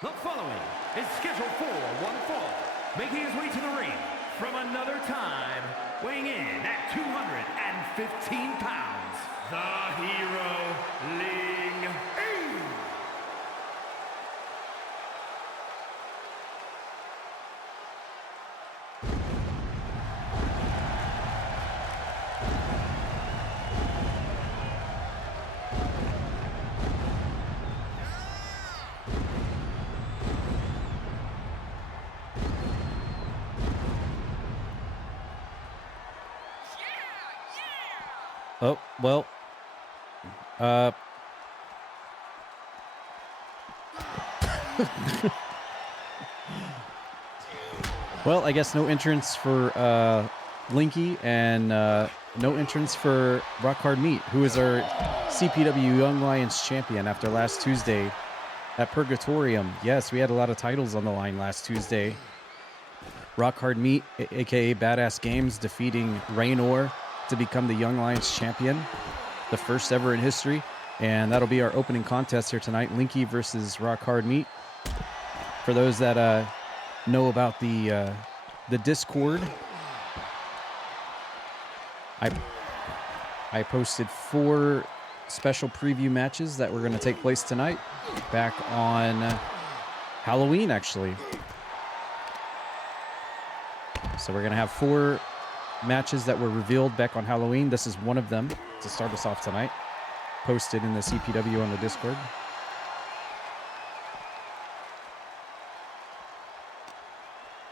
The following is scheduled for one fall, making his way to the ring from another time, weighing in at 215 pounds, the hero, Linky. Oh, well. Well, I guess no entrance for Linky and no entrance for Rock Hard Meat, who is our CPW Young Lions champion after last Tuesday at Purgatorium. Yes, we had a lot of titles on the line last Tuesday. Rock Hard Meat, aka Badass Games, defeating Raynor to become the Young Lions champion, the first ever in history. And that'll be our opening contest here tonight, Linky versus Rock Hard Meat. For those that know about the Discord, I posted 4 special preview matches that were going to take place tonight, back on Halloween, actually. So we're going to have 4 matches that were revealed back on Halloween. This is one of them to start us off tonight, posted in the CPW on the Discord.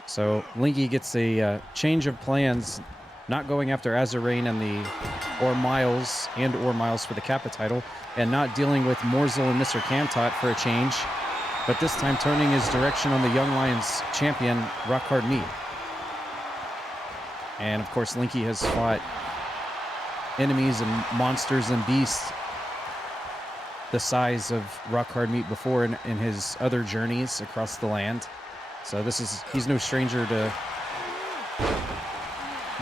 So Linky gets a change of plans, not going after AzurRayne and the or Miles for the Kappa title, and not dealing with Morsel and Mr. Cantot for a change, but this time turning his direction on the Young Lions champion, Rock Hard Meat. And of course, Linky has fought enemies and monsters and beasts the size of Rock Hard Meat before in his other journeys across the land. So he's no stranger to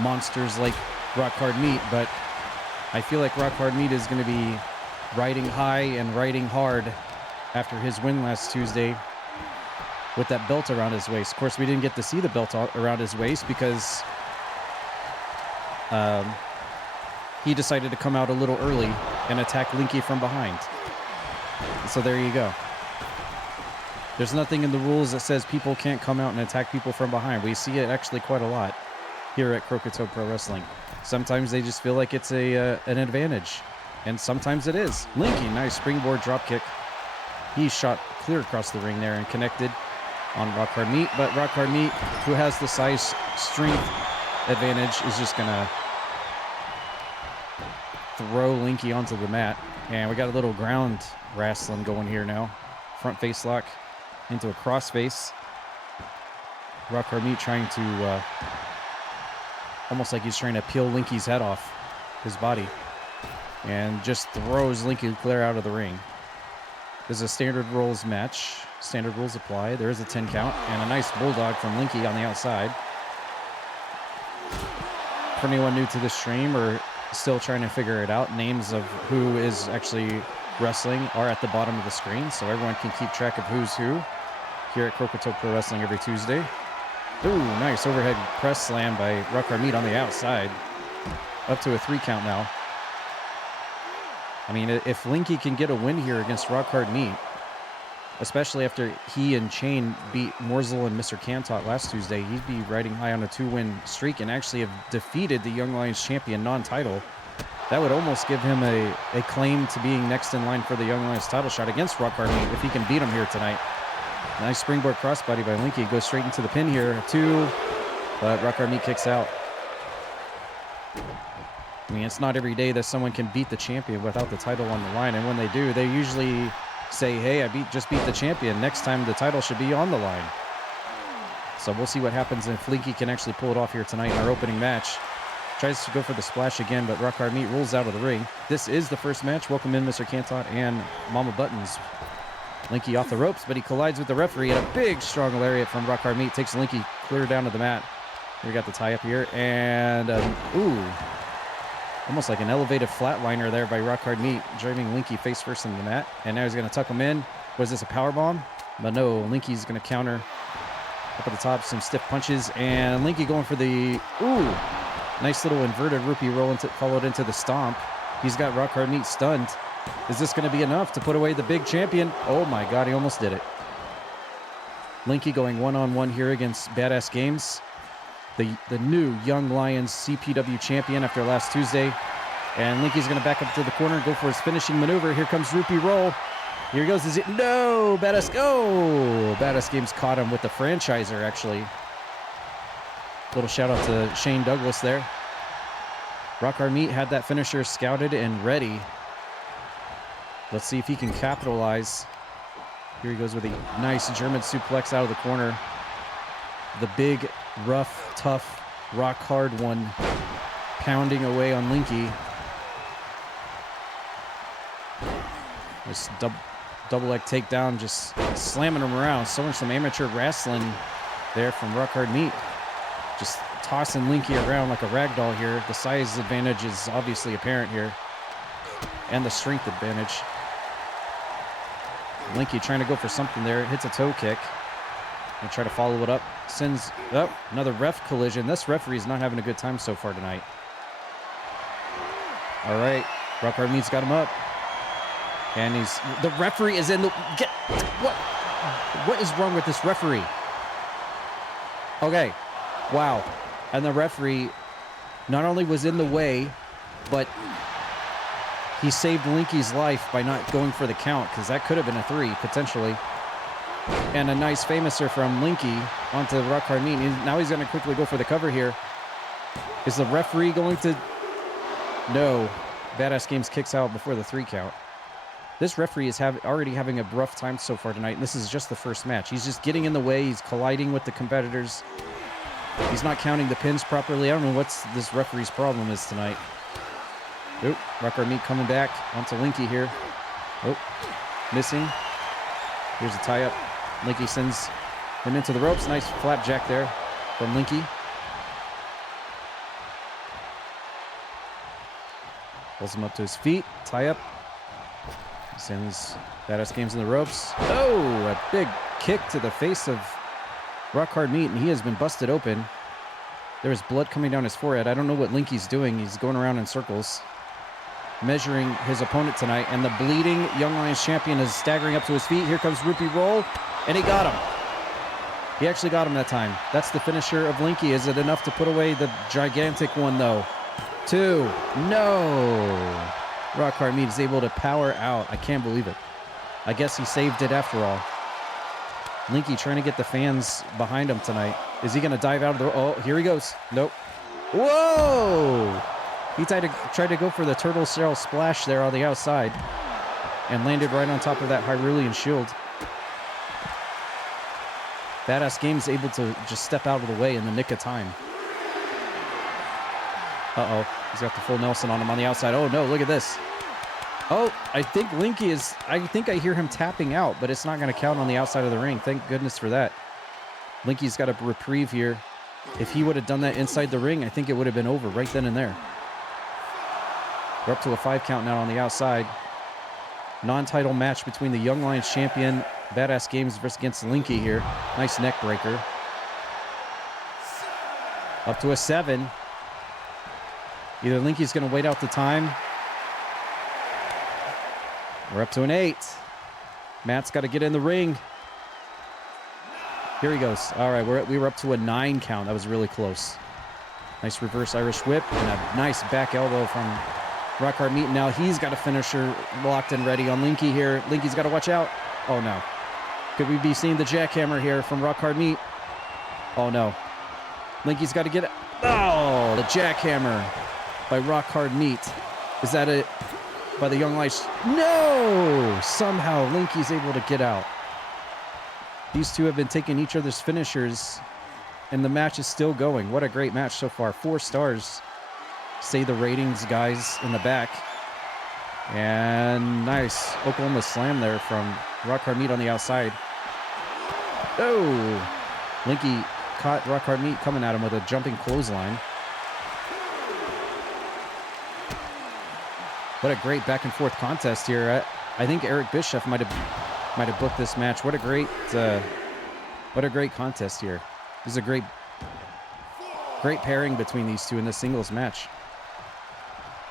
monsters like Rock Hard Meat, but I feel like Rock Hard Meat is going to be riding high and riding hard after his win last Tuesday with that belt around his waist. Of course, we didn't get to see the belt around his waist because he decided to come out a little early and attack Linky from behind. So there you go. There's nothing in the rules that says people can't come out and attack people from behind. We see it actually quite a lot here at Croakitoad Pro Wrestling. Sometimes they just feel like it's an advantage, and sometimes it is. Linky, nice springboard dropkick. He shot clear across the ring there and connected on Rock Hard Meat, but Rock Hard Meat, who has the size strength advantage, is just gonna throw Linky onto the mat. And we got a little ground wrestling going here now. Front face lock into a cross face. Rock Hard Meat trying to almost like he's trying to peel Linky's head off his body, and just throws Linky clear out of the ring. This is a standard rules match. Standard rules apply. There is a 10 count and a nice bulldog from Linky on the outside. For anyone new to the stream or still trying to figure it out, names of who is actually wrestling are at the bottom of the screen, so everyone can keep track of who's who here at Croakitoad Pro Wrestling every Tuesday. Ooh, nice overhead press slam by Rock Hard Meat on the outside. Up to a 3 count now. I mean, if Linky can get a win here against Rock Hard Meat, especially after he and Chain beat Morsel and Mr. Cantot last Tuesday, he'd be riding high on a 2-win streak and actually have defeated the Young Lions champion non-title. That would almost give him a claim to being next in line for the Young Lions title shot against Rock Hard Meat if he can beat him here tonight. Nice springboard crossbody by Linky. Goes straight into the pin here, 2, but Rock Hard Meat kicks out. I mean, it's not every day that someone can beat the champion without the title on the line, and when they do, they usually say, hey, just beat the champion. Next time the title should be on the line. So we'll see what happens if Linky can actually pull it off here tonight in our opening match. Tries to go for the splash again, but Rock Hard Meat rolls out of the ring. This is the first match. Welcome in Mr. Cantot and Mama Buttons. Linky off the ropes, but he collides with the referee, and a big strong lariat from Rock Hard Meat takes Linky clear down to the mat. We got the tie up here, and almost like an elevated flatliner there by Rock Hard Meat, driving Linky face first into the mat. And now he's going to tuck him in. Was this a power bomb? But no, Linky's going to counter. Up at the top, some stiff punches. And Linky going for the... Ooh! Nice little inverted rupee roll followed into the stomp. He's got Rock Hard Meat stunned. Is this going to be enough to put away the big champion? Oh my god, he almost did it. Linky going one-on-one here against Badass Games. The new Young Lions CPW champion after last Tuesday. And Linky's going to back up to the corner and go for his finishing maneuver. Here comes Rupee Roll. Here he goes. Is it? No! Badass. Oh! Badass Games caught him with the franchiser, actually. Little shout out to Shane Douglas there. Rock Hard Meat had that finisher scouted and ready. Let's see if he can capitalize. Here he goes with a nice German suplex out of the corner. The big, rough, tough, rock hard one pounding away on Linky. This double leg takedown, just slamming him around. Showing some amateur wrestling there from Rock Hard Meat. Just tossing Linky around like a rag doll here. The size advantage is obviously apparent here. And the strength advantage. Linky trying to go for something there. Hits a toe kick. And try to follow it up. Sends up another ref collision. This referee is not having a good time so far tonight. All right. Rock Hard Meat's got him up. And the referee is in the... What is wrong with this referee? Okay. Wow. And the referee not only was in the way, but he saved Linky's life by not going for the count, because that could have been a 3, potentially. And a nice famouser from Linky onto Rock Hard Meat. Now he's going to quickly go for the cover here. Is the referee going to... No. Badass Games kicks out before the 3 count. This referee is already having a rough time so far tonight, and this is just the first match. He's just getting in the way. He's colliding with the competitors. He's not counting the pins properly. I don't know what this referee's problem is tonight. Oop, Rock Hard Meat coming back onto Linky here. Oh, missing. Here's a tie-up. Linky sends him into the ropes. Nice flapjack there from Linky. Pulls him up to his feet. Tie-up. Sends Badass Games in the ropes. Oh, a big kick to the face of Rock Hard Meat, and he has been busted open. There is blood coming down his forehead. I don't know what Linky's doing. He's going around in circles, measuring his opponent tonight. And the bleeding Young Lions champion is staggering up to his feet. Here comes Rupee Roll, and he got him. He actually got him that time. That's the finisher of Linky. Is it enough to put away the gigantic one, though? 2. No. Rock Hard Meat is able to power out. I can't believe it. I guess he saved it after all. Linky trying to get the fans behind him tonight. Is he going to dive out of the... Oh, here he goes. Nope. Whoa! He tried to go for the turtle shell splash there on the outside and landed right on top of that Hyrulean shield. Badass Games able to just step out of the way in the nick of time. Uh-oh. He's got the full Nelson on him on the outside. Oh, no. Look at this. Oh, I think Linky is... I think I hear him tapping out, but it's not going to count on the outside of the ring. Thank goodness for that. Linky's got a reprieve here. If he would have done that inside the ring, I think it would have been over right then and there. We're up to a 5 count now on the outside. Non-title match between the Young Lions champion, Badass Games, versus against Linky here. Nice neck breaker. Up to a 7. Either Linky's going to wait out the time. We're up to an 8. Matt's got to get in the ring. Here he goes. All right, we were up to a 9 count. That was really close. Nice reverse Irish whip and a nice back elbow from Rock Hard Meat. Now he's got a finisher locked and ready on Linky here. Linky's got to watch out. Oh, no. Could we be seeing the jackhammer here from Rock Hard Meat? Oh, no. Linky's got to get it. Oh, the jackhammer by Rock Hard Meat. Is that it? By the Young Lions. No! Somehow Linky's able to get out. These two have been taking each other's finishers, and the match is still going. What a great match so far. 4 stars. Say the ratings guys in the back. And nice Oklahoma slam there from Rock Hard Meat on the outside. Oh! Linky caught Rock Hard Meat coming at him with a jumping clothesline. What a great back and forth contest here. I think Eric Bischoff might have might have booked this match. What a great contest here. This is a great pairing between these two in this singles match.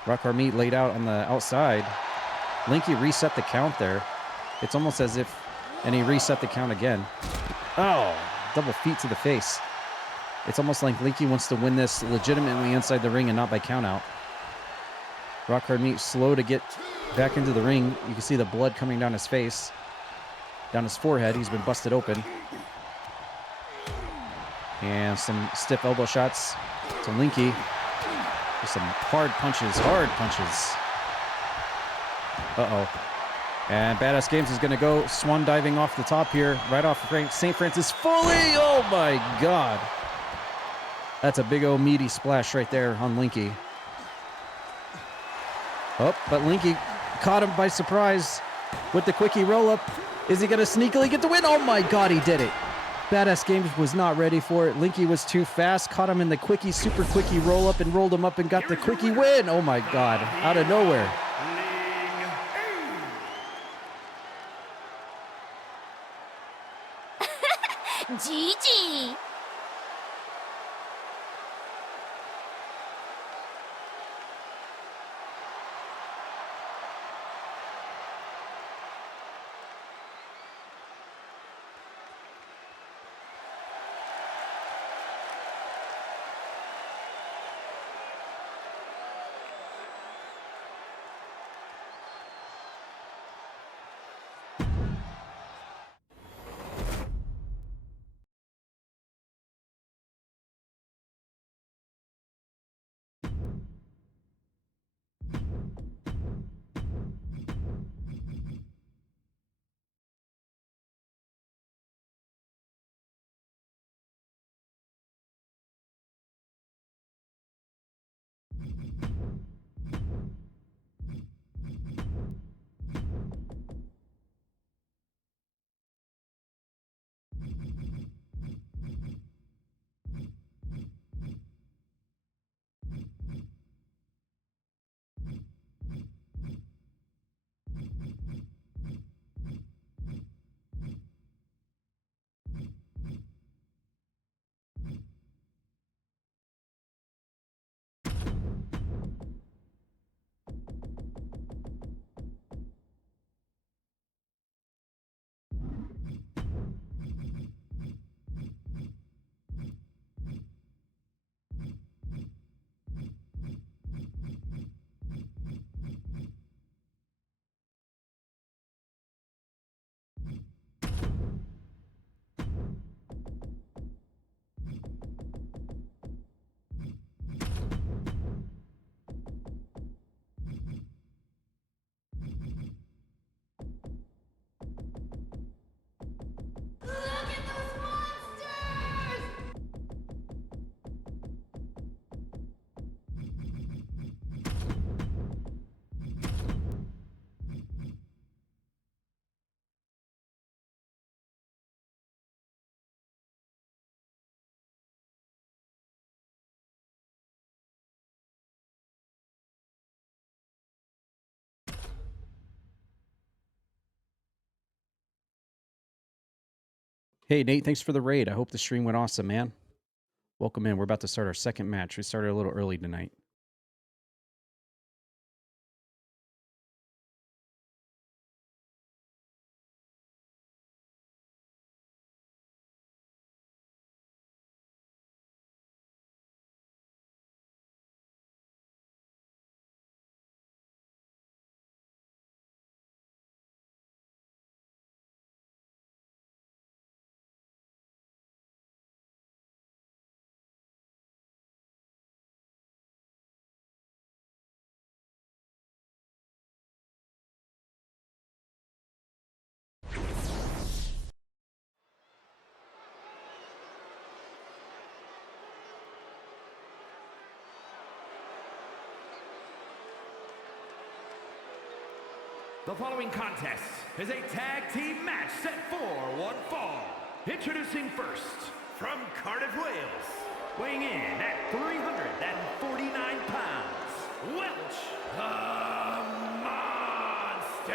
Rock Hard Meat laid out on the outside. Linky reset the count there. It's almost as if, and he reset the count again. Oh, double feet to the face. It's almost like Linky wants to win this legitimately inside the ring and not by count out. Rock Hard Meat slow to get back into the ring. You can see the blood coming down his face, down his forehead. He's been busted open. And some stiff elbow shots to Linky. Just some hard punches, Uh-oh. And Badass Games is going to go swan diving off the top here, right off St. Francis fully. Oh, my God. That's a big old meaty splash right there on Linky. Oh, but Linky caught him by surprise with the quickie roll-up. Is he going to sneakily get the win? Oh, my God, he did it. Badass Games was not ready for it. Linky was too fast, caught him in the quickie, super quickie roll-up and rolled him up and got the quickie win. Oh, my God, out of nowhere. GG. Hey, Nate, thanks for the raid. I hope the stream went awesome, man. Welcome in. We're about to start our second match. We started a little early tonight. The following contest is a tag team match set for one fall. Introducing first, from Cardiff, Wales, weighing in at 349 pounds, Welsh, the Monster.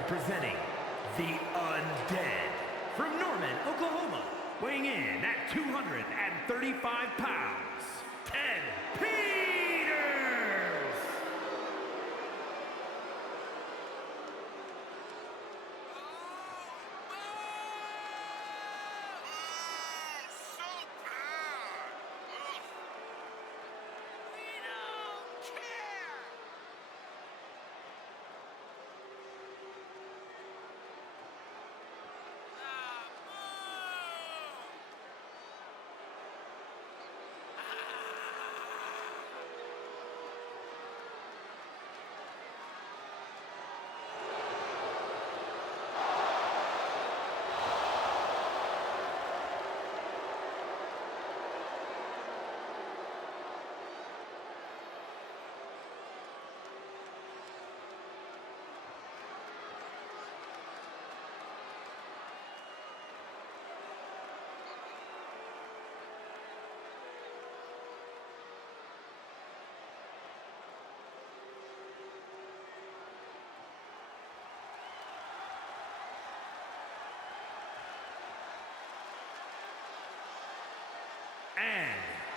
representing the Undead from Norman, Oklahoma, weighing in at 235 pounds, Ted Peters!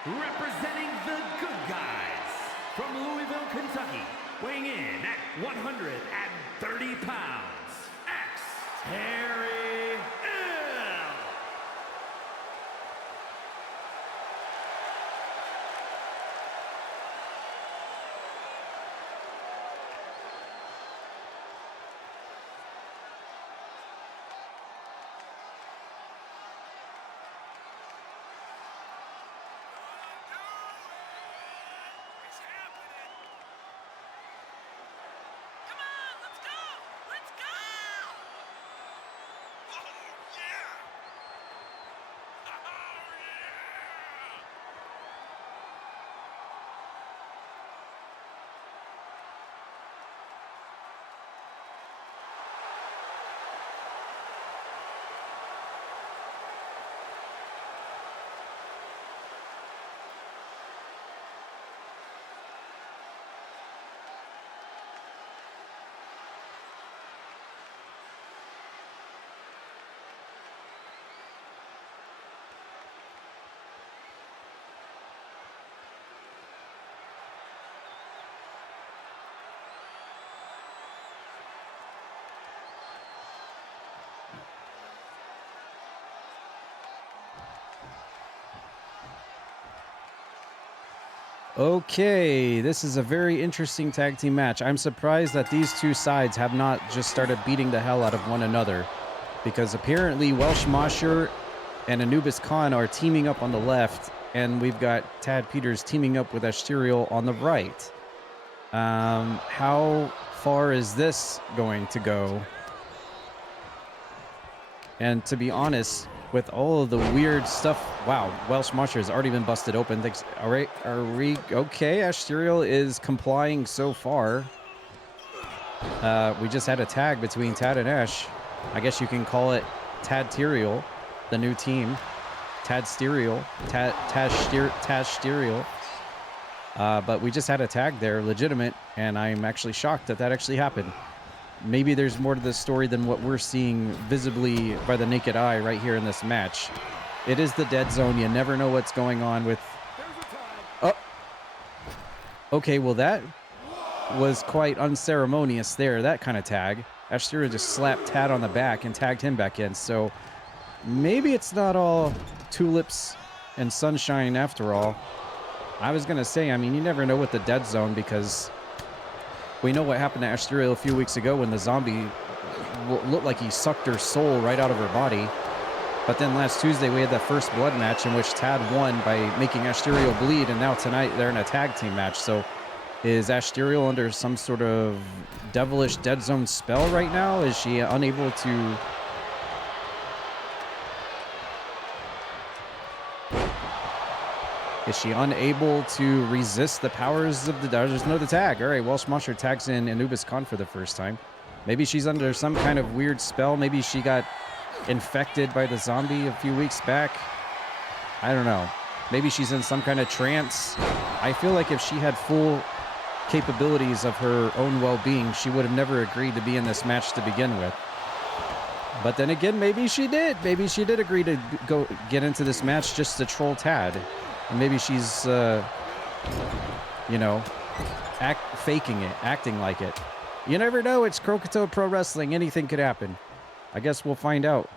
And representing the good guys from Louisville, Kentucky, weighing in at 130 pounds, Ashterial! Okay, this is a very interesting tag team match. I'm surprised that these two sides have not just started beating the hell out of one another, because apparently Welsh Mosher and Anubis Khan are teaming up on the left, and we've got Tad Peters teaming up with Ashterial on the right. How far is this going to go? And to be honest, with all of the weird stuff, wow, Welsh Mosher has already been busted open. Thanks. All right, are we okay? Ashterial is complying so far. We just had a tag between Tad and Ash. I guess you can call it Tad-terial, the new team. Tad-sterial, Tad-sterial. But we just had a tag there, legitimate, and I'm actually shocked that that actually happened. Maybe there's more to this story than what we're seeing visibly by the naked eye right here in this match. It is the dead zone. You never know what's going on with... Oh. Okay, well that was quite unceremonious there, that kind of tag. Ashterial just slapped Tad on the back and tagged him back in. So maybe it's not all tulips and sunshine after all. I was going to say, I mean, you never know with the dead zone, because we know what happened to Ashterial a few weeks ago when the zombie looked like he sucked her soul right out of her body. But then last Tuesday we had that first blood match in which Tad won by making Ashterial bleed, and now tonight they're in a tag team match. So is Ashterial under some sort of devilish dead zone spell right now? Is she unable to... Is she unable to resist the powers of the... There's no tag. All right, Welsh Mosher tags in Anubis Khan for the first time. Maybe she's under some kind of weird spell. Maybe she got infected by the zombie a few weeks back. I don't know. Maybe she's in some kind of trance. I feel like if she had full capabilities of her own well-being, she would have never agreed to be in this match to begin with. But then again, maybe she did. Maybe she did agree to go get into this match just to troll Tad. And maybe she's, you know, faking it, acting like it. You never know. It's Croakitoad Pro Wrestling. Anything could happen. I guess we'll find out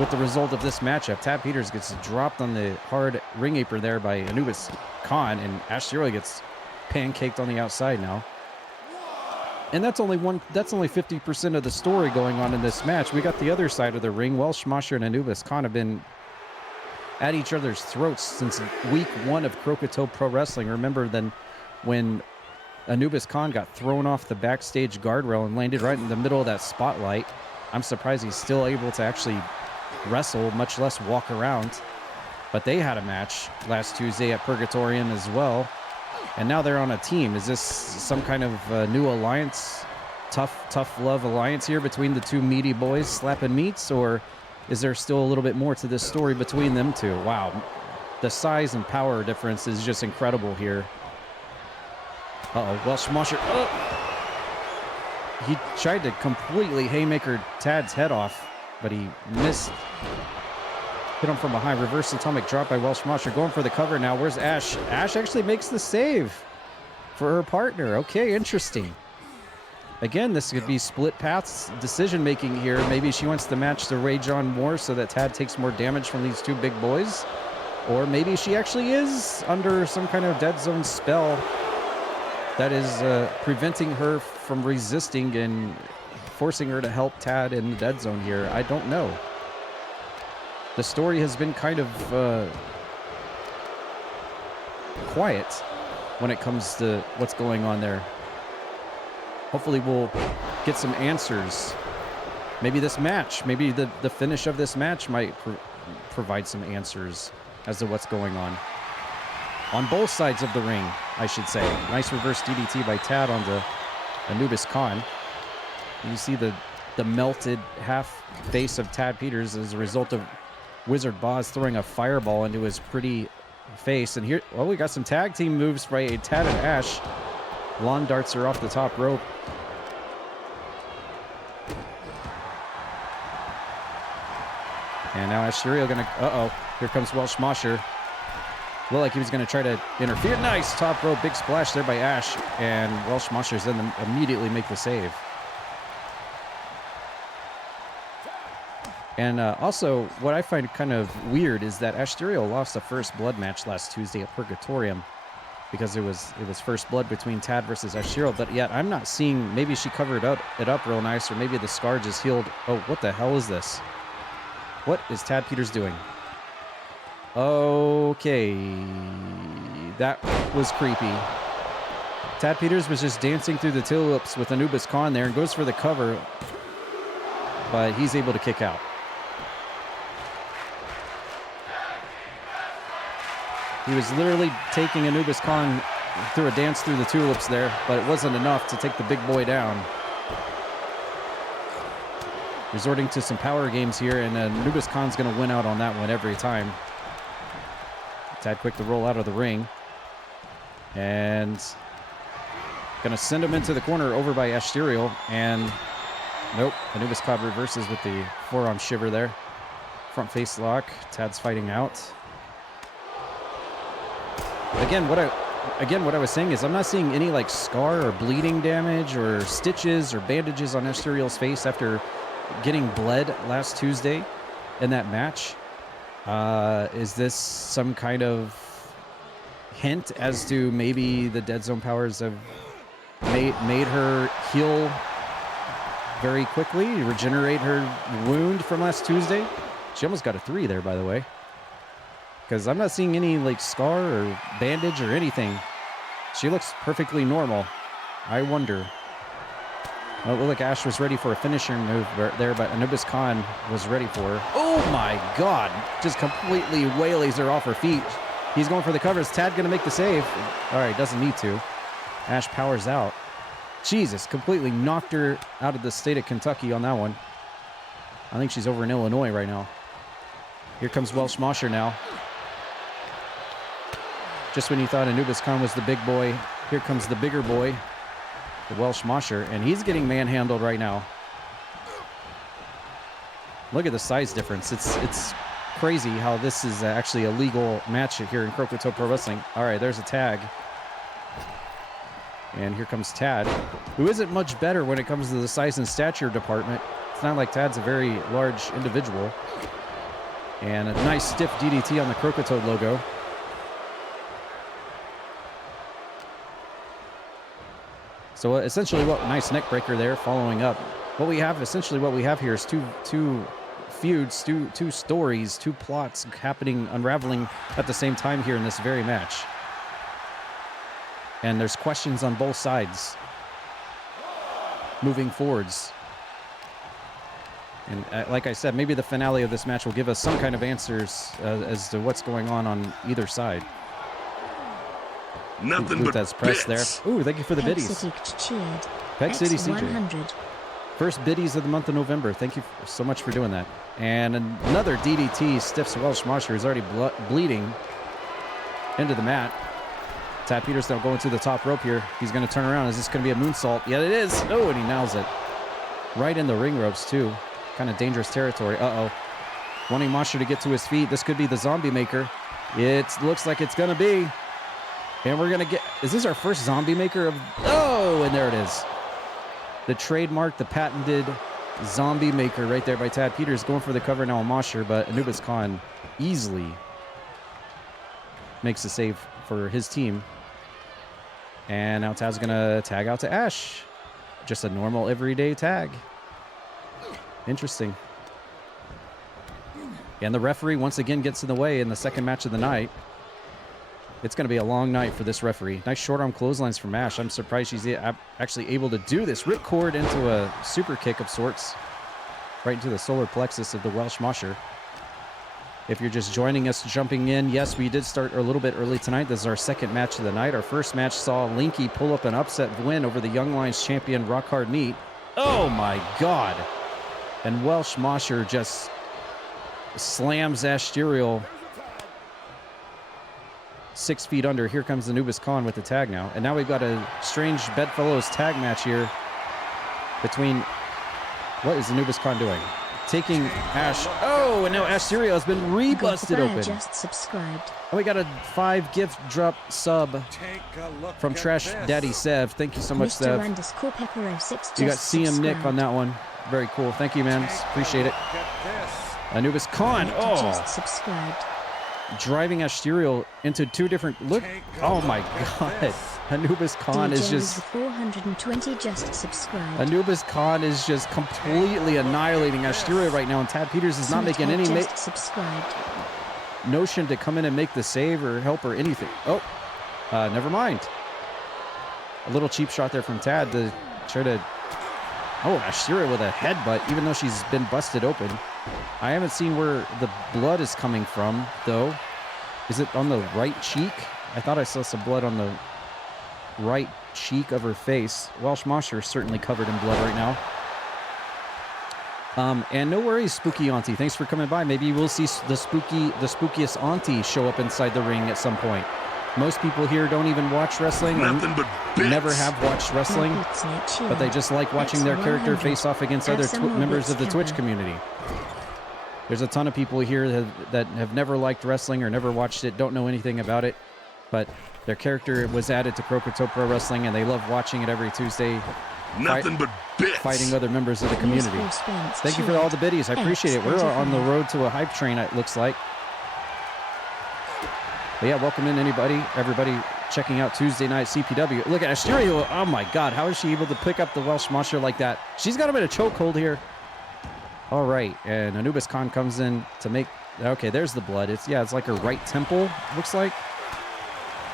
with the result of this matchup. Tad Peters gets dropped on the hard ring apron there by Anubis Khan, and Ashterial gets pancaked on the outside now. And that's only 50% of the story going on in this match. We got the other side of the ring. Welsh, Mosher, and Anubis Khan have been at each other's throats since week 1 of Croakitoad Pro Wrestling. Remember then when Anubis Khan got thrown off the backstage guardrail and landed right in the middle of that spotlight. I'm surprised he's still able to actually wrestle, much less walk around. But they had a match last Tuesday at Purgatorium as well. And now they're on a team. Is this some kind of new alliance, tough love alliance here between the two meaty boys slapping meats? Or is there still a little bit more to this story between them two? Wow, the size and power difference is just incredible here. Uh-oh, Welsh Mosher. He tried to completely haymaker Tad's head off, but he missed. Hit him from behind. Reverse atomic drop by Welsh Mosher. Going for the cover now. Where's Ash? Ash actually makes the save for her partner. Okay, interesting. Again, this could be split paths decision making here. Maybe she wants the match to rage on more so that Tad takes more damage from these two big boys. Or maybe she actually is under some kind of dead zone spell that is preventing her from resisting and forcing her to help Tad in the dead zone here. I don't know. The story has been kind of quiet when it comes to what's going on there. Hopefully we'll get some answers. Maybe this match, maybe the finish of this match might provide some answers as to what's going on. On both sides of the ring, I should say. Nice reverse DDT by Tad on the Anubis Khan. And you see the melted half face of Tad Peters as a result of Wizard Boz throwing a fireball into his pretty face. And here, well, we got some tag team moves by Tad and Ash. Lawn darts are off the top rope. And now Ashterial gonna, here comes Welsh Mosher. Looked like he was gonna try to interfere. Nice top rope, big splash there by Ash. And Welsh Mosher's then immediately make the save. And also, what I find kind of weird is that Ashterial lost the first blood match last Tuesday at Purgatorium because it was first blood between Tad versus Ashterial. But yet, I'm not seeing. Maybe she covered it up real nice, or maybe the scar just healed. Oh, what the hell is this? What is Tad Peters doing? Okay, that was creepy. Tad Peters was just dancing through the tulips with Anubis Khan there and goes for the cover, but he's able to kick out. He was literally taking Anubis Khan through a dance through the tulips there, but it wasn't enough to take the big boy down. Resorting to some power games here, and Anubis Khan's going to win out on that one every time. Tad quick to roll out of the ring. And going to send him into the corner over by Ashterial. And nope, Anubis Khan reverses with the forearm shiver there. Front face lock. Tad's fighting out. Again, what I was saying is I'm not seeing any like scar or bleeding damage or stitches or bandages on Ashterial's face after getting bled last Tuesday in that match. Is this some kind of hint as to maybe the dead zone powers have made her heal very quickly, regenerate her wound from last Tuesday? She almost got a 3 there, by the way. Because I'm not seeing any like scar or bandage or anything. She looks perfectly normal. I wonder. Well, it looked like Ash was ready for a finisher move there, but Anubis Khan was ready for her. Oh my God! Just completely waylays her off her feet. He's going for the cover. Is Tad going to make the save? All right, doesn't need to. Ash powers out. Jesus, completely knocked her out of the state of Kentucky on that one. I think she's over in Illinois right now. Here comes Welsh Mosher now. Just when you thought Anubis Khan was the big boy, Here comes the bigger boy, the Welsh Mosher, and he's getting manhandled right now. Look at the size difference. It's crazy how this is actually a legal match here in Croakitoad Pro Wrestling. All right, there's a tag. And here comes Tad, who isn't much better when it comes to the size and stature department. It's not like Tad's a very large individual. And a nice stiff DDT on the Croakitoad logo. So essentially, nice neck breaker there, following up. What we have here is two feuds, two stories, two plots happening, unraveling at the same time here in this very match. And there's questions on both sides moving forwards. And like I said, maybe the finale of this match will give us some kind of answers as to what's going on either side. Nothing but that's press there. Ooh, thank you for the biddies. Peg City CJ. First biddies of the month of November. Thank you so much for doing that. And another DDT stiffs Welsh Mosher, who's already bleeding into the mat. Tad Peters now going to the top rope here. He's going to turn around. Is this going to be a moonsault? Yeah, it is. Oh, and he nails it. Right in the ring ropes, too. Kind of dangerous territory. Uh-oh. Wanting Mosher to get to his feet. This could be the zombie maker. It looks like it's going to be. And we're going to get... Is this our first zombie maker of... Oh, and there it is. The trademark, the patented zombie maker right there by Tad Peters. Going for the cover now on Mosher, but Anubis Khan easily makes the save for his team. And now Tad's going to tag out to Ash. Just a normal everyday tag. Interesting. And the referee once again gets in the way in the second match of the night. It's going to be a long night for this referee. Nice short arm clotheslines from Ash. I'm surprised she's actually able to do this. Ripcord into a super kick of sorts. Right into the solar plexus of the Welsh Mosher. If you're just joining us, jumping in, yes, we did start a little bit early tonight. This is our second match of the night. Our first match saw Linky pull up an upset win over the Young Lions champion Rock Hard Meat. Oh my God. And Welsh Mosher just slams Ashterial 6 feet under. Here comes Anubis Khan with the tag now. And now we've got a strange Bedfellows tag match here between... What is Anubis Khan doing? Taking Ash... Oh, and now Ashterial has been rebusted open. Just subscribed. And we got a 5 gift drop sub from Trash Daddy Sev. Thank you so much, Sev. You got CM Nick on that one. Very cool. Thank you, man. Appreciate it. Anubis Khan. Oh. Just subscribed. Driving Ashterial into two different... Look. Oh, my God. Anubis Khan is just... 420 just subscribed. Anubis Khan is just completely annihilating Ashterial right now, and Tad Peters is not making any notion to come in and make the save or help or anything. Oh, never mind. A little cheap shot there from Tad to try to... Oh, Ashterial with a headbutt, even though she's been busted open. I haven't seen where the blood is coming from, though. Is it on the right cheek? I thought I saw some blood on the right cheek of her face. Welsh Mosher is certainly covered in blood right now. And no worries, Spooky Auntie. Thanks for coming by. Maybe we'll see the spookiest Auntie show up inside the ring at some point. Most people here don't even watch wrestling. Nothing but bits. Never have watched wrestling, but they just like watching their character face off against other members of the Twitch community. There's a ton of people here that have never liked wrestling or never watched it, don't know anything about it, but their character was added to Croakitoad Pro Wrestling, and they love watching it every Tuesday. Nothing but bits. Fighting other members of the community. Thank you for all the biddies. I appreciate it. We're on the road to a hype train, it looks like. But yeah, welcome in everybody checking out Tuesday night CPW. Look at Ashterial. Oh my God, how is she able to pick up the Welsh Mosher like that? She's got him in a chokehold here. All right, and Anubis Khan comes in to make... Okay, there's the blood. It's like her right temple, looks like.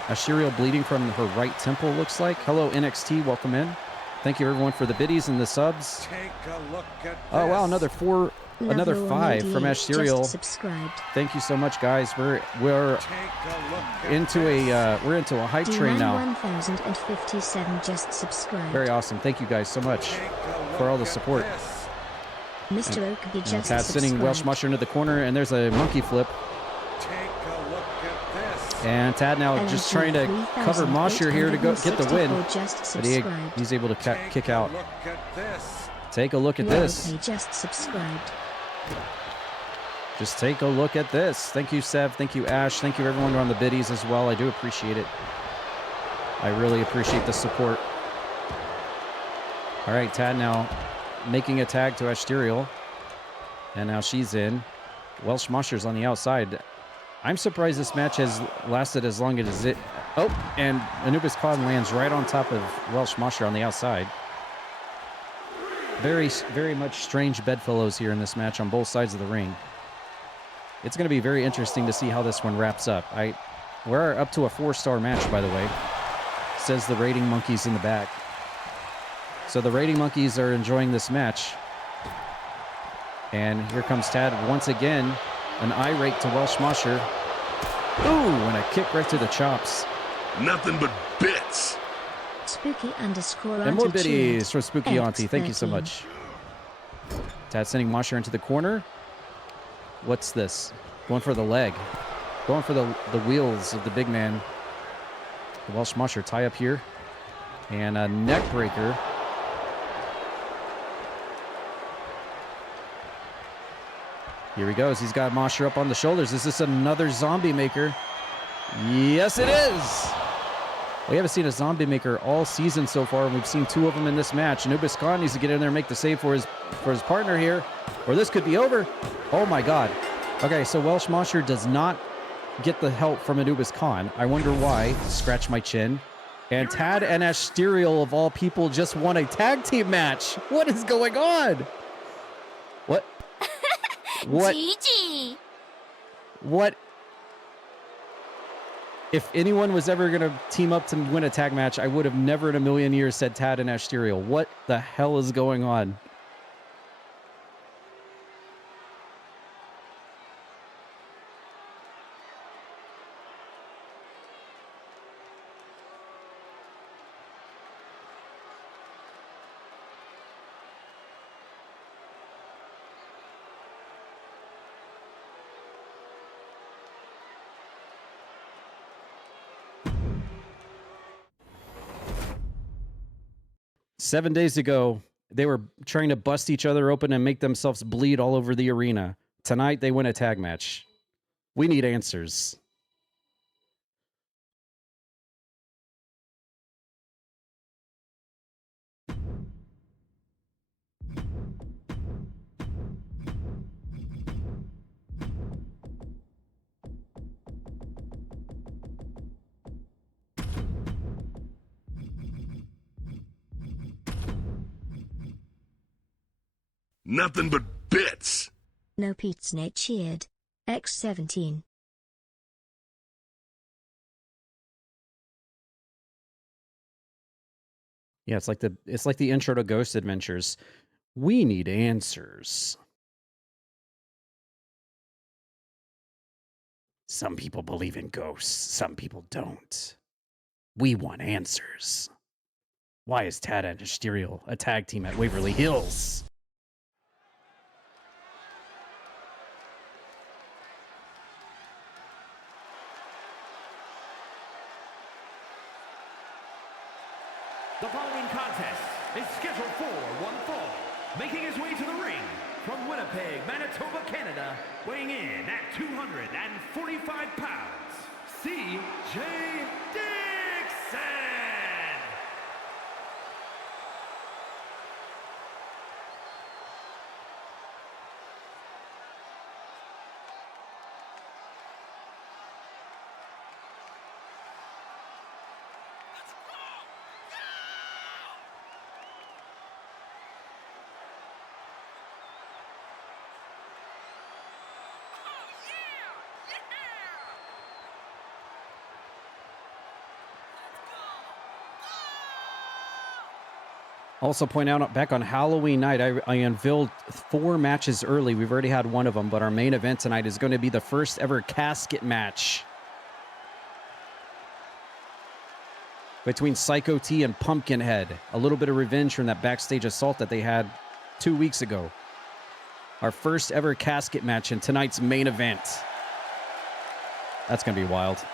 Ashterial bleeding from her right temple, looks like. Hello, NXT, welcome in. Thank you, everyone, for the biddies and the subs. Oh, wow, another 5 from Ashterial. Thank you so much, guys. We're into a hype train now. 1057 just subscribed. Very awesome. Thank you guys so much for all the support. Mr. Oakby just Tad's sending Welsh Mosher into the corner, and there's a monkey flip. And Tad now just trying to cover Mosher here to go get the win. But he's able to kick out. Take a look at this. Just subscribed. Just take a look at this. Thank you, Sev. Thank you, Ash. Thank you, everyone on the biddies as well. I do appreciate it. I really appreciate the support. All right, Tad now making a tag to Ashterial. And now she's in. Welsh Mosher's on the outside. I'm surprised this match has lasted as long as it. Oh, and Anubis lands right on top of Welsh Mosher on the outside. Very, very much strange bedfellows here in this match on both sides of the ring. It's going to be very interesting to see how this one wraps up. We're up to a 4-star match, by the way. Says the rating monkeys in the back. So the rating monkeys are enjoying this match. And here comes Tad once again. An eye rake to Welsh Mosher. Ooh, and a kick right to the chops. Nothing but bits. Spooky_Auntie. And more biddies from Spooky Auntie. Thank you so X13. much. Tad sending Mosher into the corner. What's this? Going for the leg. Going for the wheels of the big man. The Welsh Mosher tie up here. And a neck breaker. Here he goes. He's got Mosher up on the shoulders. Is this another zombie maker? Yes, it is. We haven't seen a zombie maker all season so far, and we've seen 2 of them in this match. Anubis needs to get in there and make the save for his partner here, or this could be over. Oh my God. Okay, so Welsh Mosher does not get the help from Anubis. I wonder why. Scratch my chin. And Tad and Ashterial, of all people, just won a tag team match. What is going on? What? What? Gigi. What? If anyone was ever going to team up to win a tag match, I would have never in a million years said Tad and Ashterial. What the hell is going on? Seven days ago, they were trying to bust each other open and make themselves bleed all over the arena. Tonight, they win a tag match. We need answers. Nothing but bits. No Pizza cheered. X17. Yeah, it's like the intro to Ghost Adventures. We need answers. Some people believe in ghosts, some people don't. We want answers. Why is Tad and Ashterial a tag team at Waverly Hills? The following contest is scheduled for one fall. Making his way to the ring from Winnipeg, Manitoba, Canada, weighing in at 245 pounds, C.J. Dixon! Also point out, back on Halloween night, I unveiled 4 matches early. We've already had one of them, but our main event tonight is going to be the first ever casket match between Psycho T and Pumpkinhead. A little bit of revenge from that backstage assault that they had 2 weeks ago. Our first ever casket match in tonight's main event. That's going to be wild.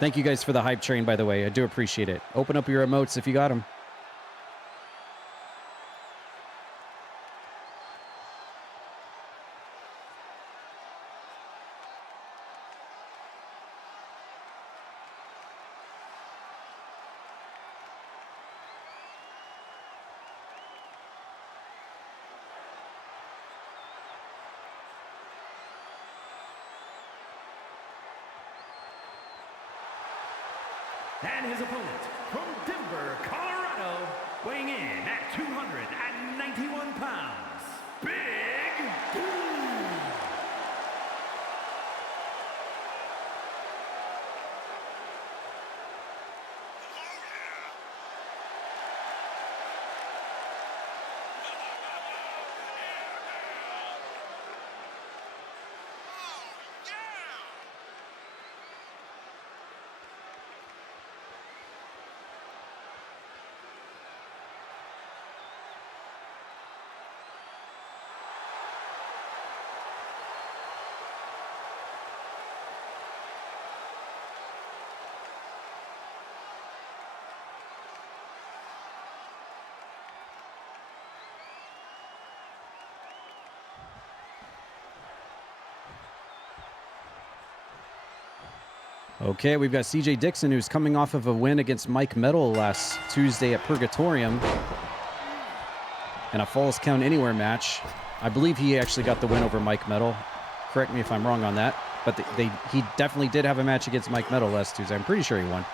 Thank you guys for the hype train, by the way. I do appreciate it. Open up your emotes if you got them. And his opponent from Denver, Colorado, weighing in at 291 pounds, Big D. Okay, we've got CJ Dixon, who's coming off of a win against Mike Metal last Tuesday at Purgatorium in a Falls Count Anywhere match. I believe he actually got the win over Mike Metal. Correct me if I'm wrong on that. But he definitely did have a match against Mike Metal last Tuesday. I'm pretty sure he won.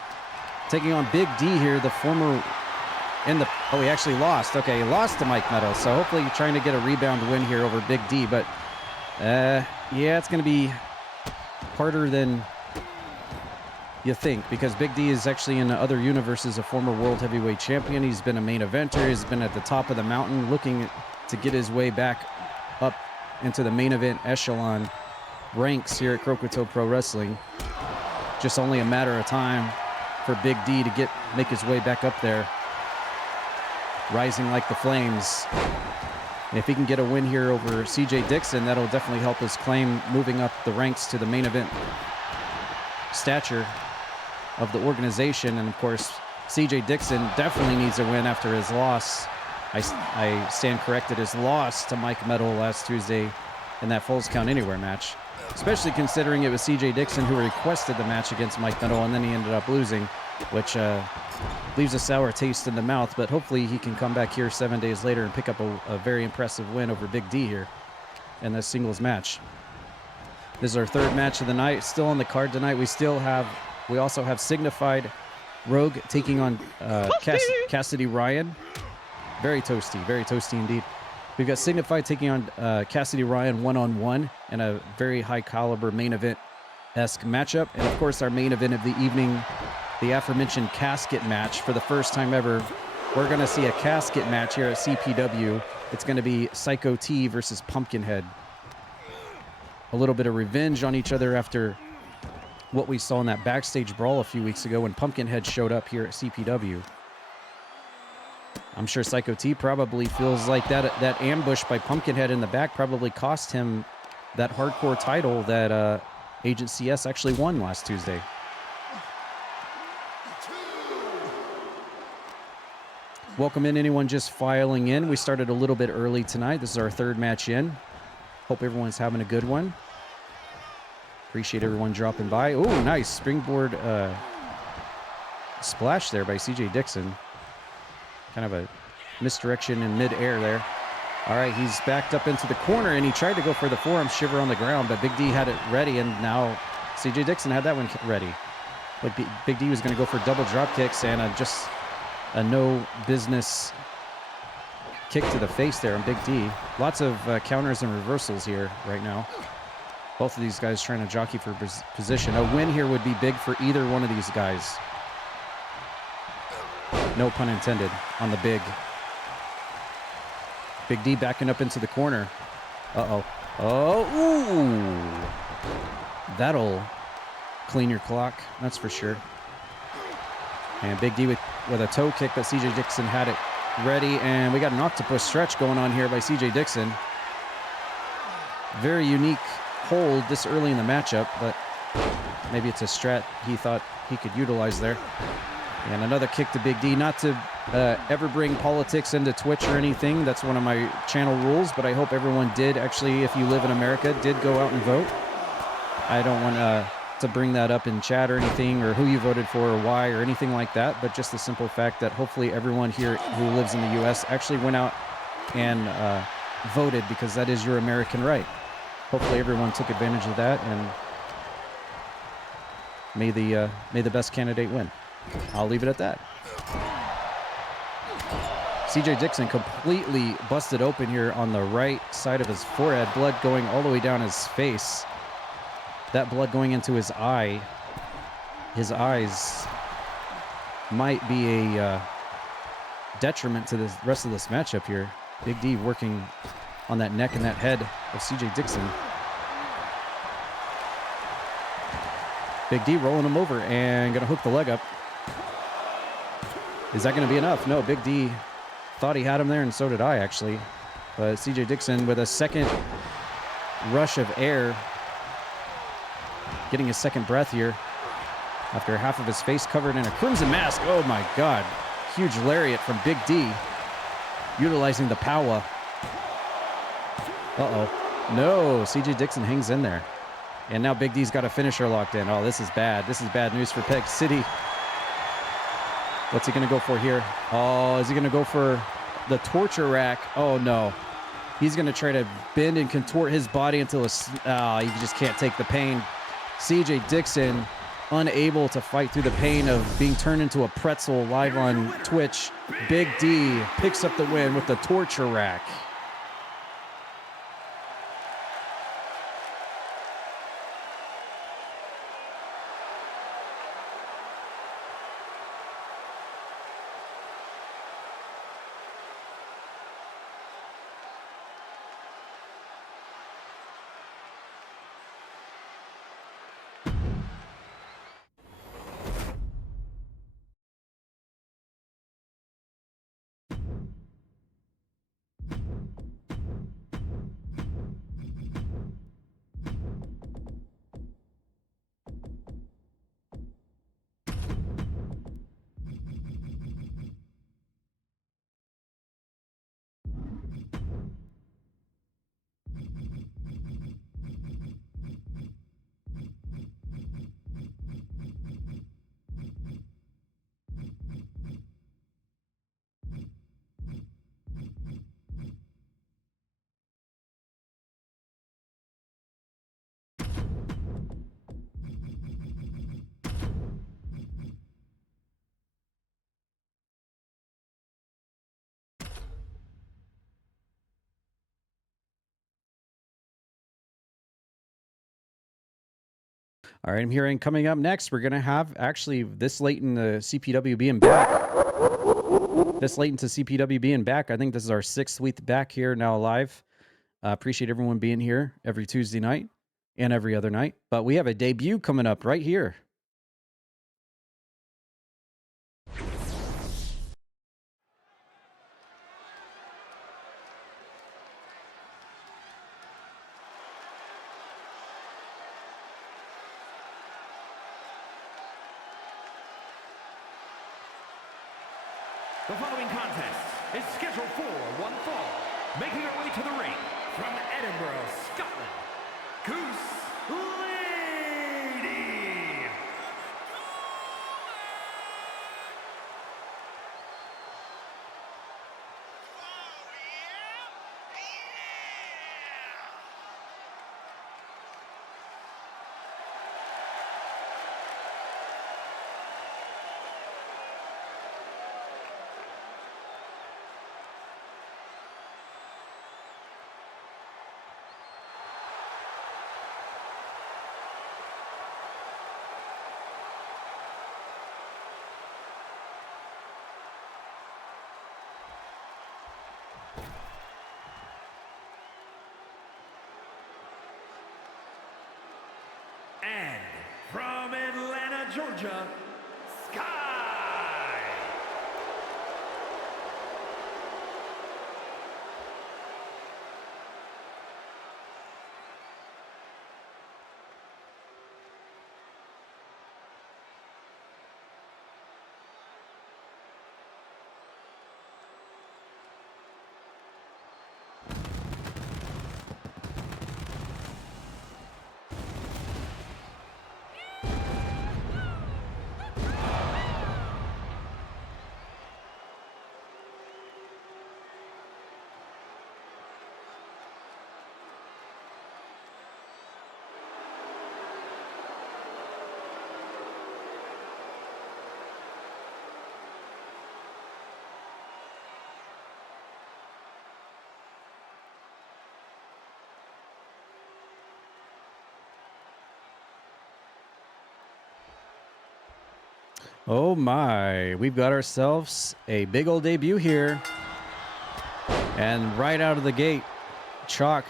Taking on Big D here, the former... Oh, he actually lost. Okay, he lost to Mike Metal. So hopefully trying to get a rebound win here over Big D. But, yeah, it's going to be harder than... you think, because Big D is actually in other universes a former world heavyweight champion. He's been a main eventer. He's been at the top of the mountain looking to get his way back up into the main event echelon ranks here at Croakitoad Pro Wrestling. Just only a matter of time for Big D to make his way back up there, rising like the flames. And if he can get a win here over CJ Dixon, that'll definitely help his claim moving up the ranks to the main event stature of the organization. And of course, CJ Dixon definitely needs a win after his loss. I stand corrected, his loss to Mike Metal last Tuesday in that Falls Count Anywhere match, especially considering it was CJ Dixon who requested the match against Mike Metal, and then he ended up losing, which leaves a sour taste in the mouth. But hopefully he can come back here 7 days later and pick up a very impressive win over Big D here in this singles match. This is our third match of the night. Still on the card tonight, we also have Signified Rogue taking on Cassidy Ryan. Very toasty indeed. We've got Signified taking on Cassidy Ryan one-on-one in a very high caliber main event-esque matchup. And of course, our main event of the evening, the aforementioned casket match. For the first time ever, we're going to see a casket match here at CPW. It's going to be Psycho T versus Pumpkinhead. A little bit of revenge on each other after what we saw in that backstage brawl a few weeks ago when Pumpkinhead showed up here at CPW. I'm sure Psycho T probably feels like that ambush by Pumpkinhead in the back probably cost him that hardcore title that Agent CS actually won last Tuesday. Welcome in anyone just filing in. We started a little bit early tonight. This is our third match in. Hope everyone's having a good one. Appreciate everyone dropping by. Oh, nice springboard splash there by CJ Dixon. Kind of a misdirection in midair there. All right, he's backed up into the corner, and he tried to go for the forearm shiver on the ground, but Big D had it ready, and now CJ Dixon had that one ready. But Big D was going to go for double drop kicks and just a no business kick to the face there on Big D. Lots of counters and reversals here right now. Both of these guys trying to jockey for position. A win here would be big for either one of these guys. No pun intended on the Big. Big D backing up into the corner. Uh-oh. Oh, ooh. That'll clean your clock, that's for sure. And Big D with a toe kick, but CJ Dixon had it ready. And we got an octopus stretch going on here by CJ Dixon. Very unique hold this early in the matchup, but maybe it's a strat he thought he could utilize there. And another kick to Big D. Not to ever bring politics into Twitch or anything. That's one of my channel rules, but I hope everyone did actually, if you live in America, did go out and vote. I don't want to bring that up in chat or anything, or who you voted for or why or anything like that, but just the simple fact that hopefully everyone here who lives in the U.S. actually went out and voted, because that is your American right. Hopefully everyone took advantage of that, and may the best candidate win. I'll leave it at that. CJ Dixon completely busted open here on the right side of his forehead. Blood going all the way down his face. That blood going into his eye. His eyes might be a detriment to the rest of this matchup here. Big D working on that neck and that head of CJ Dixon. Big D rolling him over and going to hook the leg up. Is that going to be enough? No, Big D thought he had him there, and so did I, actually. But CJ Dixon with a second rush of air, getting his second breath here after half of his face covered in a crimson mask. Oh, my God. Huge lariat from Big D, utilizing the power. Uh-oh. No, CJ Dixon hangs in there. And now Big D's got a finisher locked in. Oh, this is bad. This is bad news for Peg City. What's he going to go for here? Oh, is he going to go for the torture rack? Oh, no. He's going to try to bend and contort his body until he just can't take the pain. CJ Dixon unable to fight through the pain of being turned into a pretzel live on Twitch. Big D picks up the win with the torture rack. All right, I'm hearing coming up next, we're going to have actually this late in the CPW being back. This late into CPW being back. I think this is our 6th week back here now live. Appreciate everyone being here every Tuesday night and every other night. But we have a debut coming up right here. The following contest is scheduled for one fall. Making her way to the ring from Edinburgh, Scotland, Goose Lady. And from Atlanta, Georgia, Sky. Oh my, we've got ourselves a big old debut here. And right out of the gate, Chalk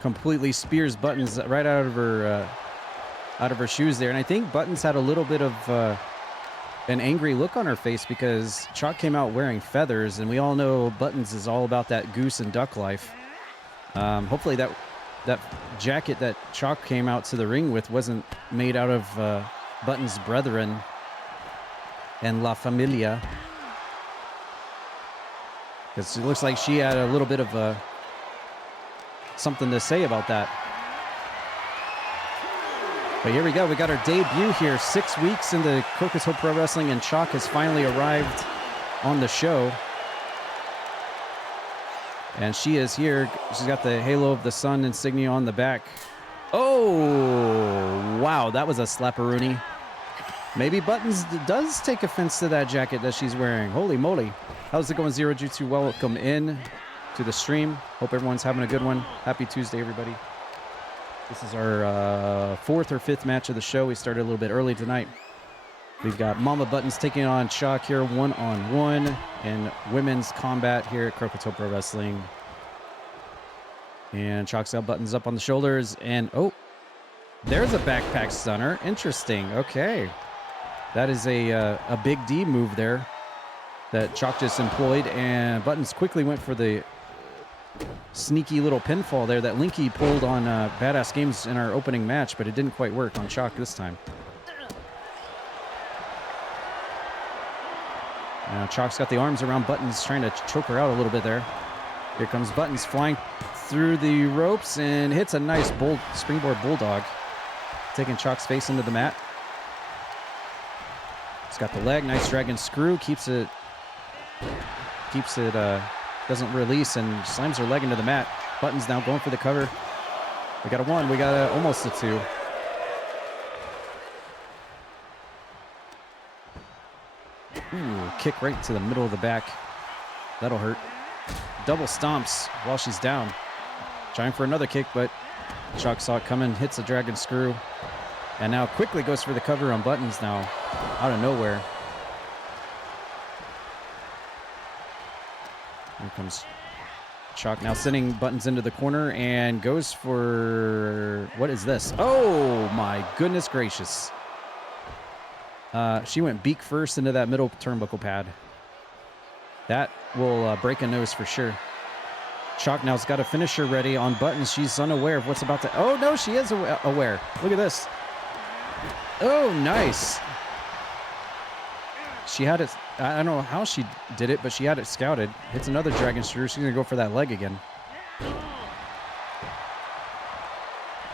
completely spears Buttons right out of her shoes there. And I think Buttons had a little bit of an angry look on her face because Chalk came out wearing feathers, and we all know Buttons is all about that goose and duck life. Hopefully that jacket that Chalk came out to the ring with wasn't made out of Buttons' brethren and La Familia, because it looks like she had a little bit of something to say about that. But here we go. We got our debut here. 6 weeks into Croakitoad Pro Wrestling, and Chalk has finally arrived on the show. And she is here. She's got the Halo of the Sun insignia on the back. Oh, wow. That was a slapperoonie. Maybe Buttons does take offense to that jacket that she's wearing. Holy moly. How's it going, Zero Jutsu? Welcome in to the stream. Hope everyone's having a good one. Happy Tuesday, everybody. This is our 4th or 5th match of the show. We started a little bit early tonight. We've got Mama Buttons taking on Chalk here one-on-one in women's combat here at Croakitoad Pro Wrestling. And Chalk's got Buttons up on the shoulders. And, oh, there's a backpack stunner. Interesting. Okay. That is a big D move there that Chalk just employed. And Buttons quickly went for the sneaky little pinfall there that Linky pulled on Badass Games in our opening match, but it didn't quite work on Chalk this time. Now Chalk's got the arms around Buttons, trying to choke her out a little bit there. Here comes Buttons flying through the ropes and hits a nice springboard bulldog, taking Chalk's face into the mat. He's got the leg, nice dragon screw, keeps it, doesn't release, and slams her leg into the mat. Buttons now going for the cover. We got a 1, we got almost a 2. Ooh, kick right to the middle of the back. That'll hurt. Double stomps while she's down. Trying for another kick, but Chalk saw it coming, hits a dragon screw, and now quickly goes for the cover on Buttons now, out of nowhere. Here comes Chalk now sending Buttons into the corner and goes for, what is this? Oh my goodness gracious. She went beak first into that middle turnbuckle pad. That will break a nose for sure. Chalk now's got a finisher ready on Buttons. She's unaware of what's about to... Oh, no, she is aware. Look at this. Oh, nice. She had it... I don't know how she did it, but she had it scouted. Hits another dragon screw. She's going to go for that leg again.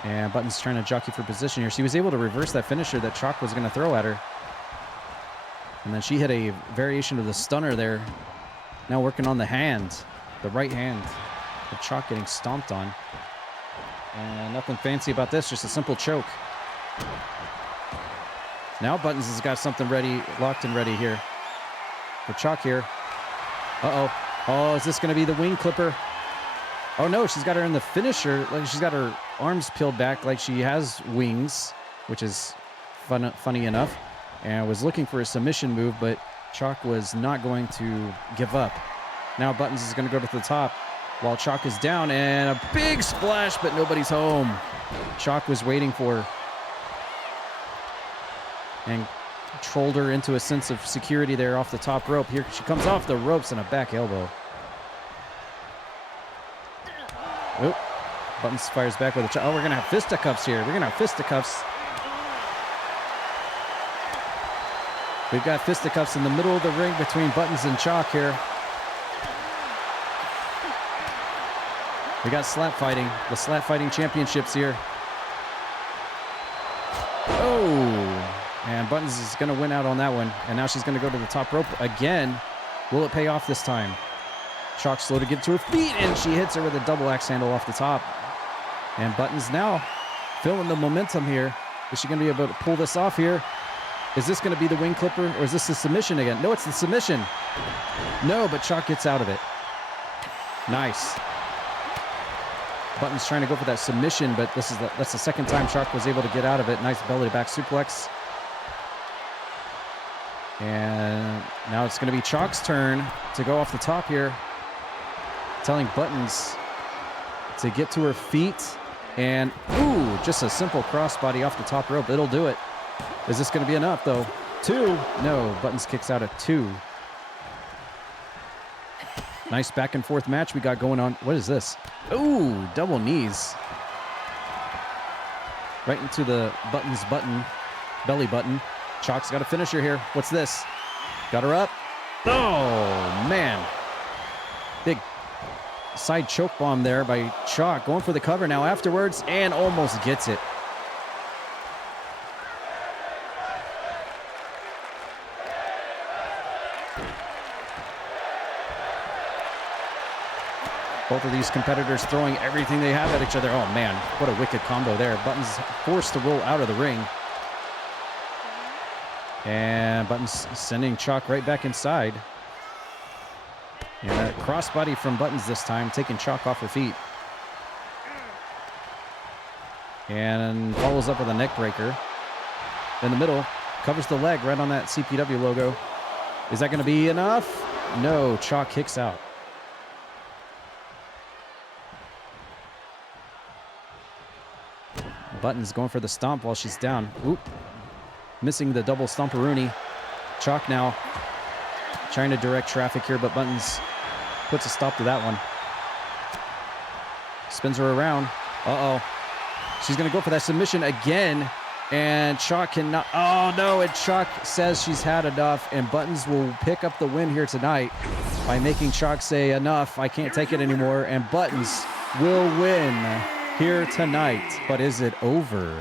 And Buttons trying to jockey for position here. She was able to reverse that finisher that Chalk was going to throw at her. And then she hit a variation of the stunner there. Now working on the hand, the right hand of Chalk getting stomped on. And nothing fancy about this, just a simple choke. Now Buttons has got something ready, locked and ready here for Chalk here. Uh-oh. Oh, is this going to be the wing clipper? Oh, no, she's got her in the finisher. Like, she's got her arms peeled back like she has wings, which is funny enough. And was looking for a submission move, but Chalk was not going to give up. Now Buttons is going to go to the top while Chalk is down, and a big splash, but nobody's home. Chalk was waiting for her and trolled her into a sense of security there off the top rope. Here she comes off the ropes and a back elbow. Oop. Buttons fires back with a... Oh, we're going to have fisticuffs here. We're going to have fisticuffs. We've got fisticuffs in the middle of the ring between Buttons and Chalk here. We got slap fighting, the slap fighting championships here. Oh, and Buttons is going to win out on that one. And now she's going to go to the top rope again. Will it pay off this time? Chalk slow to get to her feet, and she hits her with a double axe handle off the top. And Buttons now feeling the momentum here. Is she going to be able to pull this off here? Is this going to be the wing clipper, or is this the submission again? No, it's the submission. No, but Chalk gets out of it. Nice. Buttons trying to go for that submission, but that's the second time Chalk was able to get out of it. Nice belly to back suplex. And now it's going to be Chalk's turn to go off the top here. Telling Buttons to get to her feet. And, ooh, just a simple crossbody off the top rope. It'll do it. Is this going to be enough, though? 2. No, Buttons kicks out at 2. Nice back and forth match we got going on. What is this? Ooh, double knees. Right into the Buttons button, belly button. Chalk's got a finisher here. What's this? Got her up. Oh, man. Big side choke bomb there by Chalk. Going for the cover now afterwards and almost gets it. Both of these competitors throwing everything they have at each other. Oh, man, what a wicked combo there. Buttons forced to roll out of the ring. And Buttons sending Chalk right back inside. And a crossbody from Buttons this time, taking Chalk off her feet. And follows up with a neck breaker. In the middle, covers the leg right on that CPW logo. Is that going to be enough? No, Chalk kicks out. Buttons going for the stomp while she's down. Oop. Missing the double stomperoonie. Chalk now trying to direct traffic here, but Buttons puts a stop to that one. Spins her around. Uh-oh. She's going to go for that submission again. And Chalk cannot. Oh, no. And Chalk says she's had enough. And Buttons will pick up the win here tonight by making Chalk say, enough. I can't take it anymore. And Buttons will win here tonight. But is it over?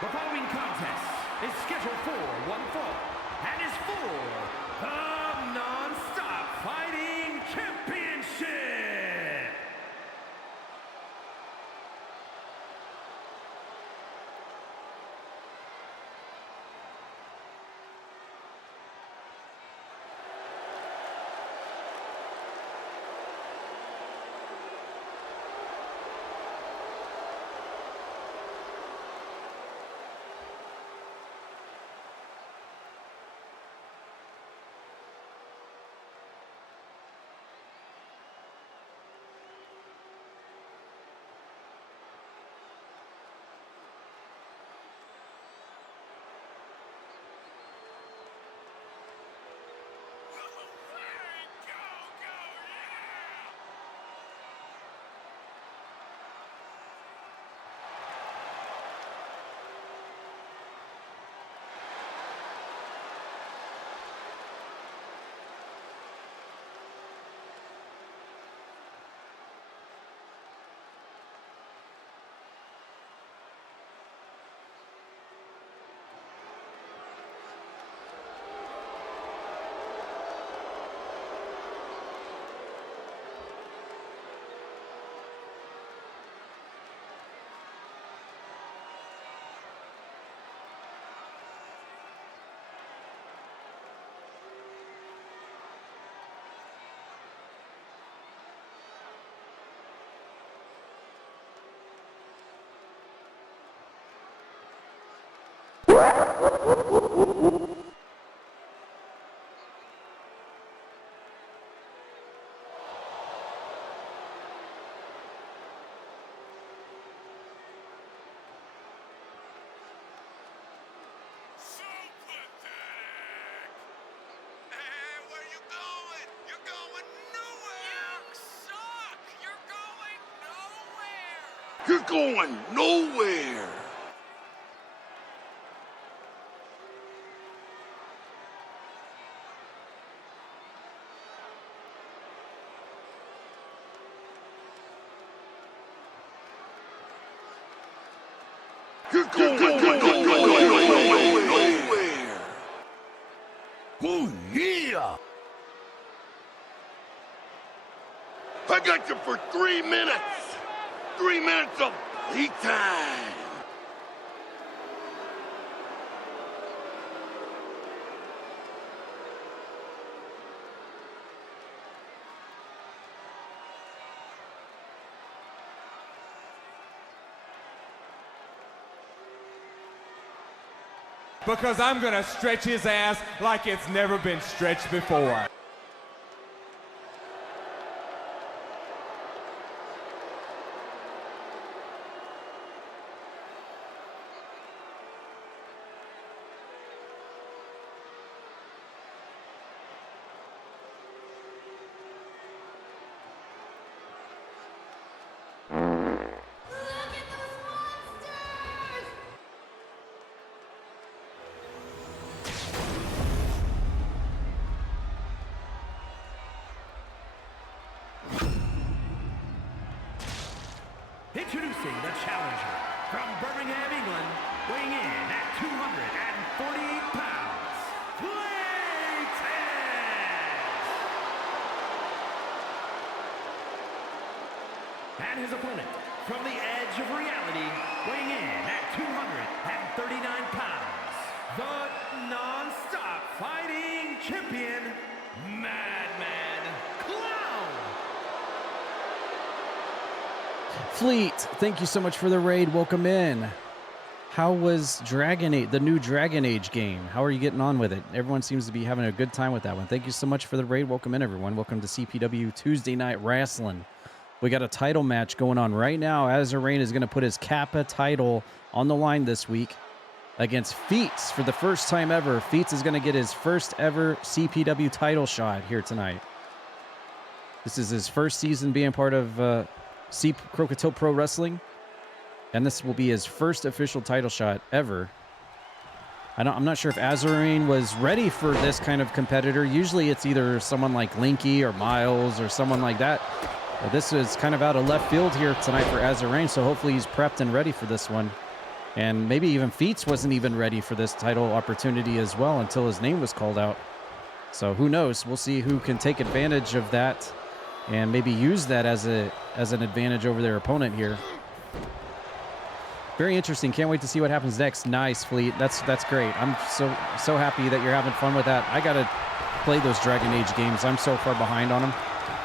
The following contest is scheduled for one fall and is for the Non-Stop Fighting Championship. You're going nowhere. You're going nowhere. Oh, yeah. I got you for 3 minutes. 3 minutes of heat time. Because I'm gonna stretch his ass like it's never been stretched before. Introducing the challenger from Birmingham, England, weighing in at 248 pounds, Feats! And his opponent from the edge of reality, weighing in at 239 pounds, the non-stop fighting champion, Madman Clown! Fleet, thank you so much for the raid. Welcome in. How was Dragon Age, the new Dragon Age game? How are you getting on with it? Everyone seems to be having a good time with that one. Thank you so much for the raid. Welcome in, everyone. Welcome to CPW Tuesday Night Wrestling. We got a title match going on right now. AzurRayne is going to put his Kappa title on the line this week against Feats for the first time ever. Feats is going to get his first ever CPW title shot here tonight. This is his first season being part of Croakitoad Pro Wrestling, and this will be his first official title shot ever. I'm not sure if AzurRayne was ready for this kind of competitor. Usually it's either someone like Linky or Miles or someone like that. But this is kind of out of left field here tonight for AzurRayne, so hopefully he's prepped and ready for this one. And maybe even Feats wasn't even ready for this title opportunity as well until his name was called out. So who knows? We'll see who can take advantage of that and maybe use that as an advantage over their opponent here. Very interesting. Can't wait to see what happens next. Nice, Fleet. That's great. I'm so happy that you're having fun with that. I gotta play those Dragon Age games. I'm so far behind on them.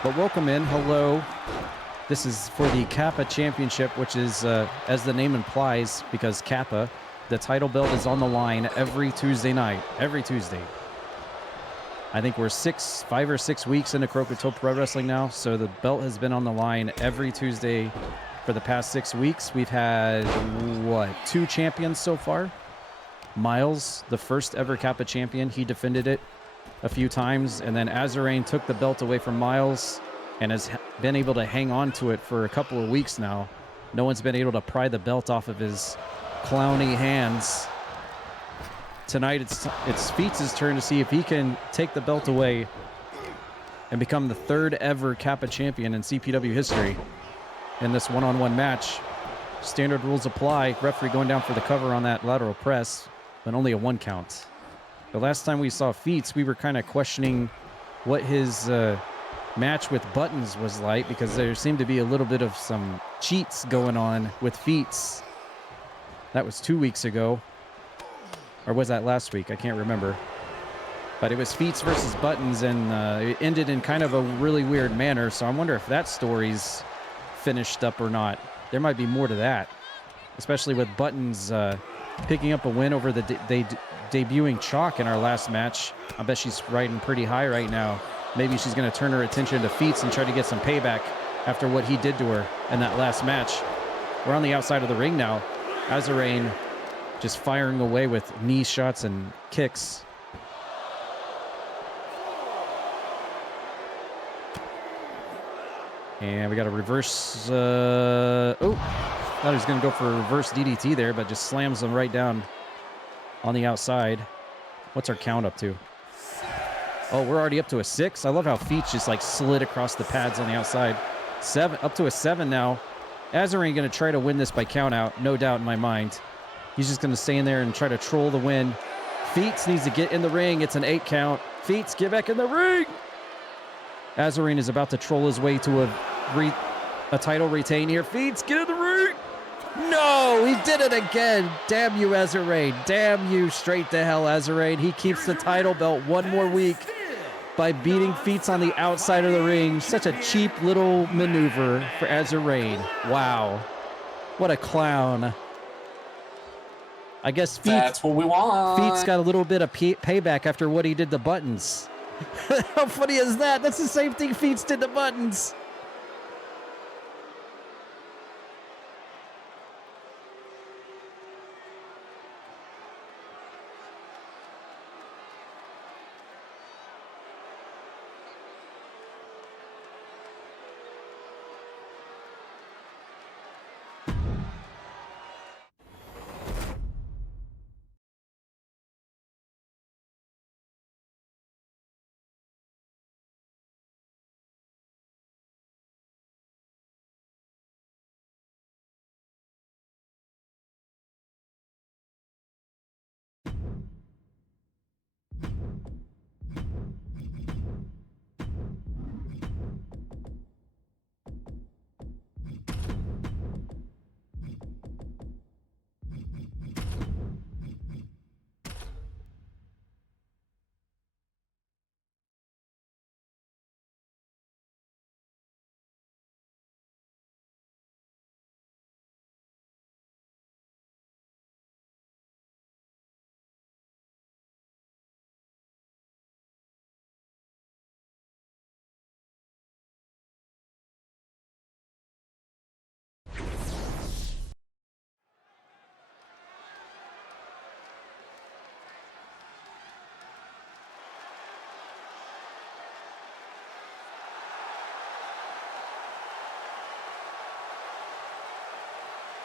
But welcome in. Hello. This is for the Kappa Championship, which is, as the name implies, because Kappa, the title belt is on the line every Tuesday night. Every Tuesday. I think we're 5 or 6 weeks into Croakitoad Pro Wrestling now, so the belt has been on the line every Tuesday for the past 6 weeks. We've had, 2 champions so far? Miles, the first ever Kappa champion, he defended it a few times, and then AzurRayne took the belt away from Miles and has been able to hang on to it for a couple of weeks now. No one's been able to pry the belt off of his clowny hands. Tonight it's Feats' turn to see if he can take the belt away and become the third ever Kappa champion in CPW history in this one-on-one match. Standard rules apply. Referee going down for the cover on that lateral press, but only a 1 count. The last time we saw Feats, we were kind of questioning what his match with Buttons was like, because there seemed to be a little bit of some cheats going on with Feats. That was 2 weeks ago. Or was that last week? I can't remember. But it was Feats versus Buttons, and it ended in kind of a really weird manner, so I wonder if that story's finished up or not. There might be more to that, especially with Buttons picking up a win over the debuting Chalk in our last match. I bet she's riding pretty high right now. Maybe she's going to turn her attention to Feats and try to get some payback after what he did to her in that last match. We're on the outside of the ring now. AzurRayne just firing away with knee shots and kicks. And we got a reverse. Thought he was going to go for a reverse DDT there, but just slams him right down on the outside. What's our count up to? Oh, we're already up to a 6. I love how Feats just like slid across the pads on the outside. 7, up to a 7 now. AzurRayne going to try to win this by count out, no doubt in my mind. He's just going to stay in there and try to troll the win. Feats needs to get in the ring. It's an 8 count. Feats, get back in the ring. AzurRayne is about to troll his way to a title retain here. Feats, get in the ring. No, he did it again. Damn you, AzurRayne. Damn you straight to hell, AzurRayne. He keeps the title belt one more week by beating Feats on the outside of the ring. Such a cheap little maneuver for AzurRayne. Wow. What a clown. I guess That's what we want. Feats got a little bit of payback after what he did to Buttons. How funny is that? That's the same thing Feats did to Buttons.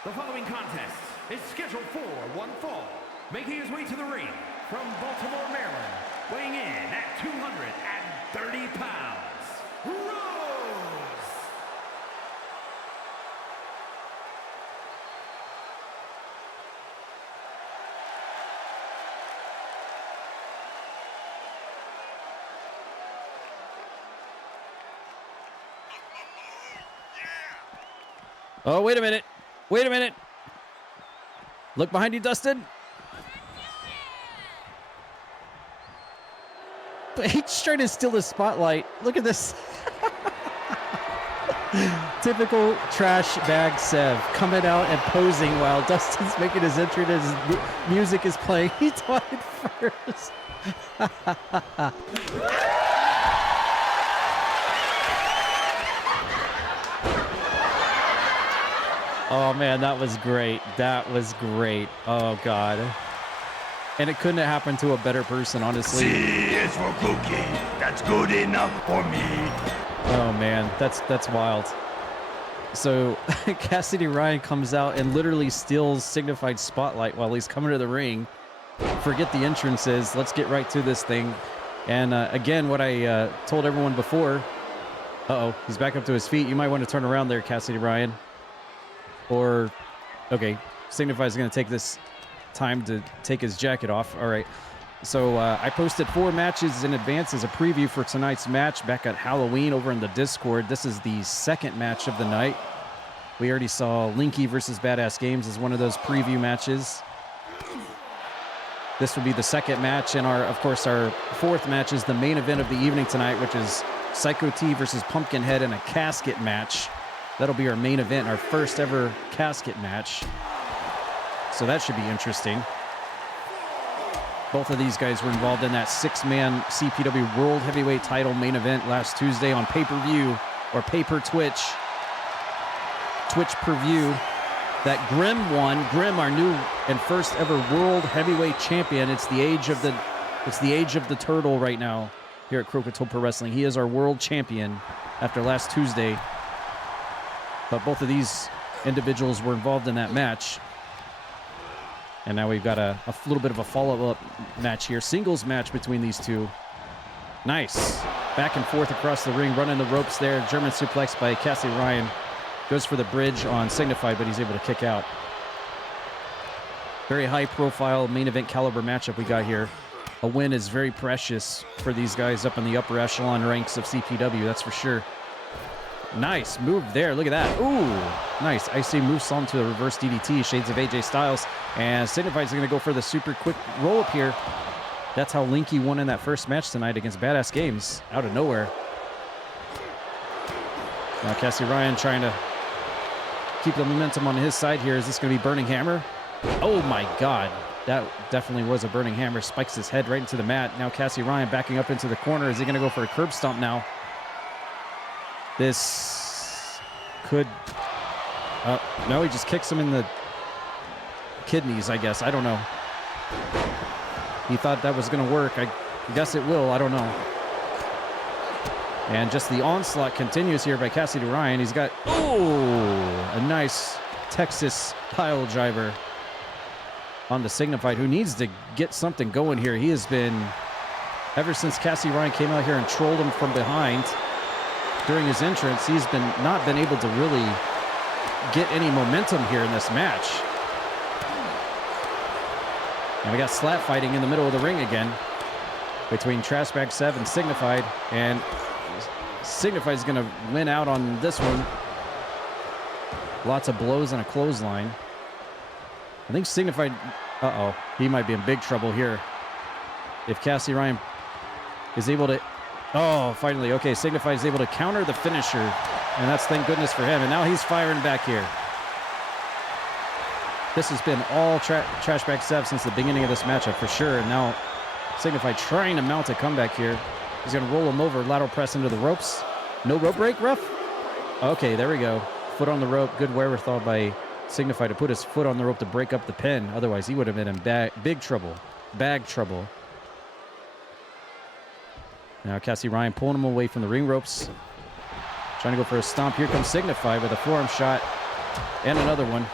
The following contest is scheduled for one fall. Making his way to the ring from Baltimore, Maryland, weighing in at 230 pounds, Rose! Oh, wait a minute. Wait a minute. Look behind you, Dustin. But he's trying to steal the spotlight. Look at this. Typical trash bag Sev coming out and posing while Dustin's making his entry and his music is playing. He died first. Oh, man, that was great. That was great. Oh, God. And it couldn't have happened to a better person, honestly. C is for cookie. That's good enough for me. Oh, man, that's wild. So Cassidy Ryan comes out and literally steals Signified Spotlight while he's coming to the ring. Forget the entrances. Let's get right to this thing. And again, what I told everyone before. Uh-oh, he's back up to his feet. You might want to turn around there, Cassidy Ryan. Or, okay, Signify's going to take this time to take his jacket off. All right. So I posted 4 matches in advance as a preview for tonight's match back at Halloween over in the Discord. This is the second match of the night. We already saw Linky versus Badass Games as one of those preview matches. This will be the second match, and of course, our 4th match is the main event of the evening tonight, which is Psycho T versus Pumpkinhead in a casket match. That'll be our main event, our first ever casket match. So that should be interesting. Both of these guys were involved in that 6-man CPW World Heavyweight Title main event last Tuesday on pay-per-view or pay-per-Twitch. Twitch per view. That Grim won. Grim, our new and first ever World Heavyweight Champion. It's the age of the turtle right now here at Croakitoad Pro Wrestling. He is our world champion after last Tuesday. But both of these individuals were involved in that match. And now we've got a little bit of a follow-up match here. Singles match between these two. Nice. Back and forth across the ring, running the ropes there. German suplex by AzurRayne. Goes for the bridge on Signified, but he's able to kick out. Very high-profile, main event caliber matchup we got here. A win is very precious for these guys up in the upper echelon ranks of CPW, that's for sure. Nice move there. Look at that. Ooh, nice. Icy moves on to a reverse DDT, shades of AJ Styles. And Signified's going to go for the super quick roll-up here. That's how Linky won in that first match tonight against Badass Games, out of nowhere. Now AzurRayne trying to keep the momentum on his side here. Is this going to be Burning Hammer? Oh my God. That definitely was a Burning Hammer. Spikes his head right into the mat. Now AzurRayne backing up into the corner. Is he going to go for a curb stomp now? This could... no, he just kicks him in the kidneys, I guess. I don't know. He thought that was going to work. I guess it will. I don't know. And just the onslaught continues here by AzurRayne. He's got, a nice Texas pile driver on the Signified, who needs to get something going here. He has been, ever since AzurRayne came out here and trolled him from behind during his entrance, he's not been able to really get any momentum here in this match. And we got slap fighting in the middle of the ring again between Trashbag Sev and Signified, and Signified's going to win out on this one. Lots of blows and a clothesline. I think Signified... he might be in big trouble here. If AzurRayne is able to... Oh, finally. Okay, Signified is able to counter the finisher, and that's thank goodness for him. And now he's firing back here. This has been all Trashbag Sev since the beginning of this matchup for sure. And now Signified trying to mount a comeback here. He's going to roll him over, lateral press into the ropes. No rope break, ref? Okay, there we go. Foot on the rope. Good wherewithal by Signified to put his foot on the rope to break up the pin. Otherwise, he would have been in big trouble. Bag trouble. Now AzurRayne pulling him away from the ring ropes. Trying to go for a stomp. Here comes Signified with a forearm shot and another one.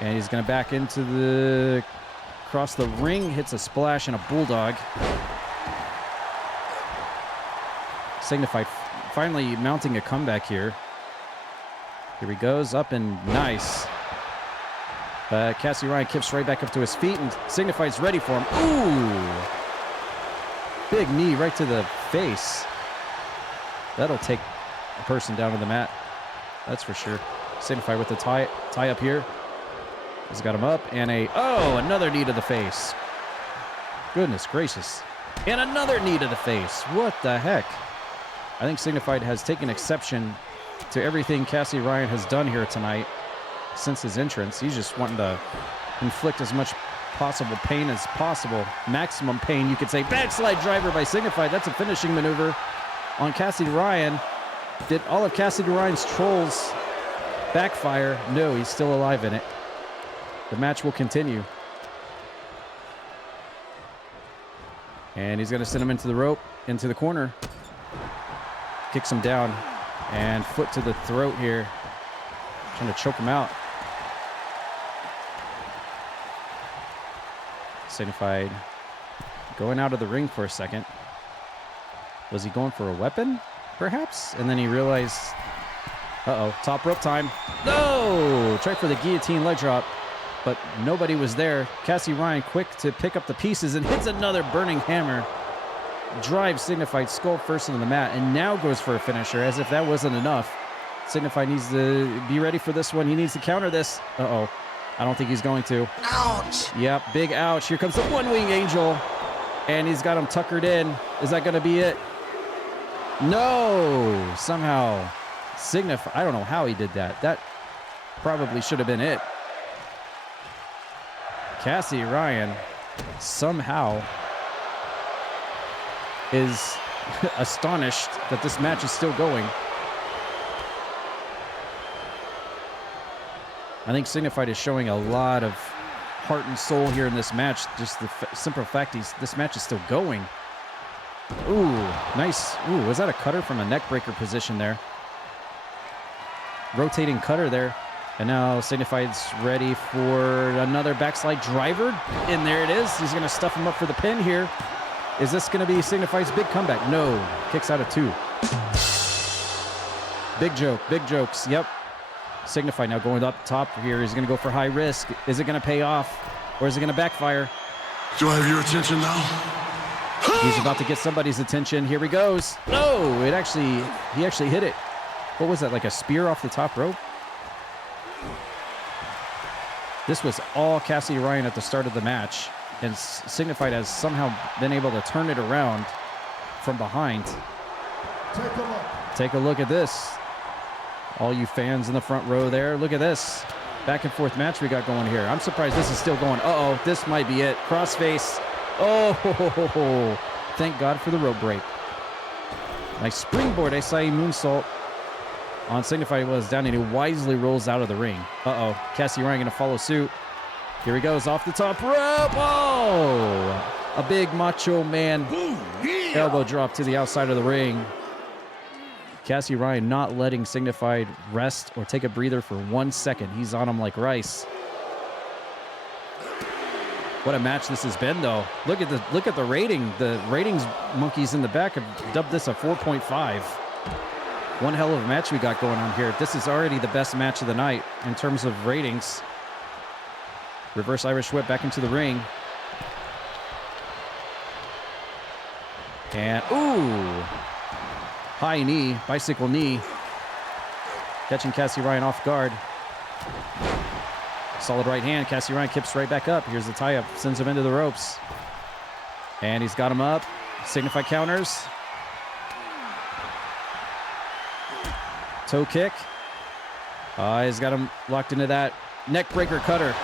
And he's going to back into the... Across the ring. Hits a splash and a bulldog. Signified finally mounting a comeback here. Here he goes, up and nice. AzurRayne kicks right back up to his feet, and Signified's ready for him. Ooh! Big knee right to the face. That'll take a person down to the mat. That's for sure. Signified with the tie up here. He's got him up, and another knee to the face. Goodness gracious. And another knee to the face. What the heck? I think Signified has taken exception to everything AzurRayne has done here tonight since his entrance. He's just wanting to inflict as much possible pain as possible. Maximum pain, you could say. Backslide driver by Signified. That's a finishing maneuver on AzurRayne. Did all of AzurRayne's trolls backfire? No, he's still alive in it. The match will continue. And he's going to send him into the rope, into the corner. Kicks him down. And foot to the throat here. Trying to choke him out. Signified going out of the ring for a second. Was he going for a weapon, perhaps? And then he realized, top rope time. No! Tried for the guillotine leg drop, but nobody was there. AzurRayne quick to pick up the pieces and hits another burning hammer. Drives Signified skull first into the mat, and now goes for a finisher, as if that wasn't enough. Signified needs to be ready for this one. He needs to counter this. I don't think he's going to. Ouch! Yep, big ouch. Here comes the one-wing angel, and he's got him tuckered in. Is that going to be it? No! Somehow, I don't know how he did that. That probably should have been it. Cassie Ryan somehow is astonished that this match is still going. I think Signified is showing a lot of heart and soul here in this match. Just the simple fact this match is still going. Ooh, nice. Ooh, was that a cutter from a neck breaker position there? Rotating cutter there. And now Signified's ready for another backslide driver. And there it is. He's going to stuff him up for the pin here. Is this going to be Signified's big comeback? No. Kicks out of 2. Big joke. Big jokes. Yep. Signified now going up top here. He's going to go for high risk. Is it going to pay off? Or is it going to backfire? Do I have your attention now? He's about to get somebody's attention. Here he goes. No, he actually hit it. What was that, like a spear off the top rope? This was all Cassie Ryan at the start of the match, and Signified has somehow been able to turn it around from behind. Take a look at this. All you fans in the front row there, look at this. Back and forth match we got going here. I'm surprised this is still going. Uh-oh, this might be it. Crossface. Oh, thank God for the rope break. Nice springboard SIE moonsault on Signified was down, and he wisely rolls out of the ring. Uh-oh, Cassie Ryan going to follow suit. Here he goes off the top rope. Oh, a big macho man elbow drop to the outside of the ring. Cassie Ryan not letting Signified rest or take a breather for 1 second. He's on him like rice. What a match this has been, though. Look at the rating. The ratings monkeys in the back have dubbed this a 4.5. One hell of a match we got going on here. This is already the best match of the night in terms of ratings. Reverse Irish whip back into the ring. And, ooh. High knee, bicycle knee. Catching Cassie Ryan off guard. Solid right hand. Cassie Ryan kips right back up. Here's the tie-up. Sends him into the ropes. And he's got him up. Signified counters. Toe kick. He's got him locked into that neck breaker cutter.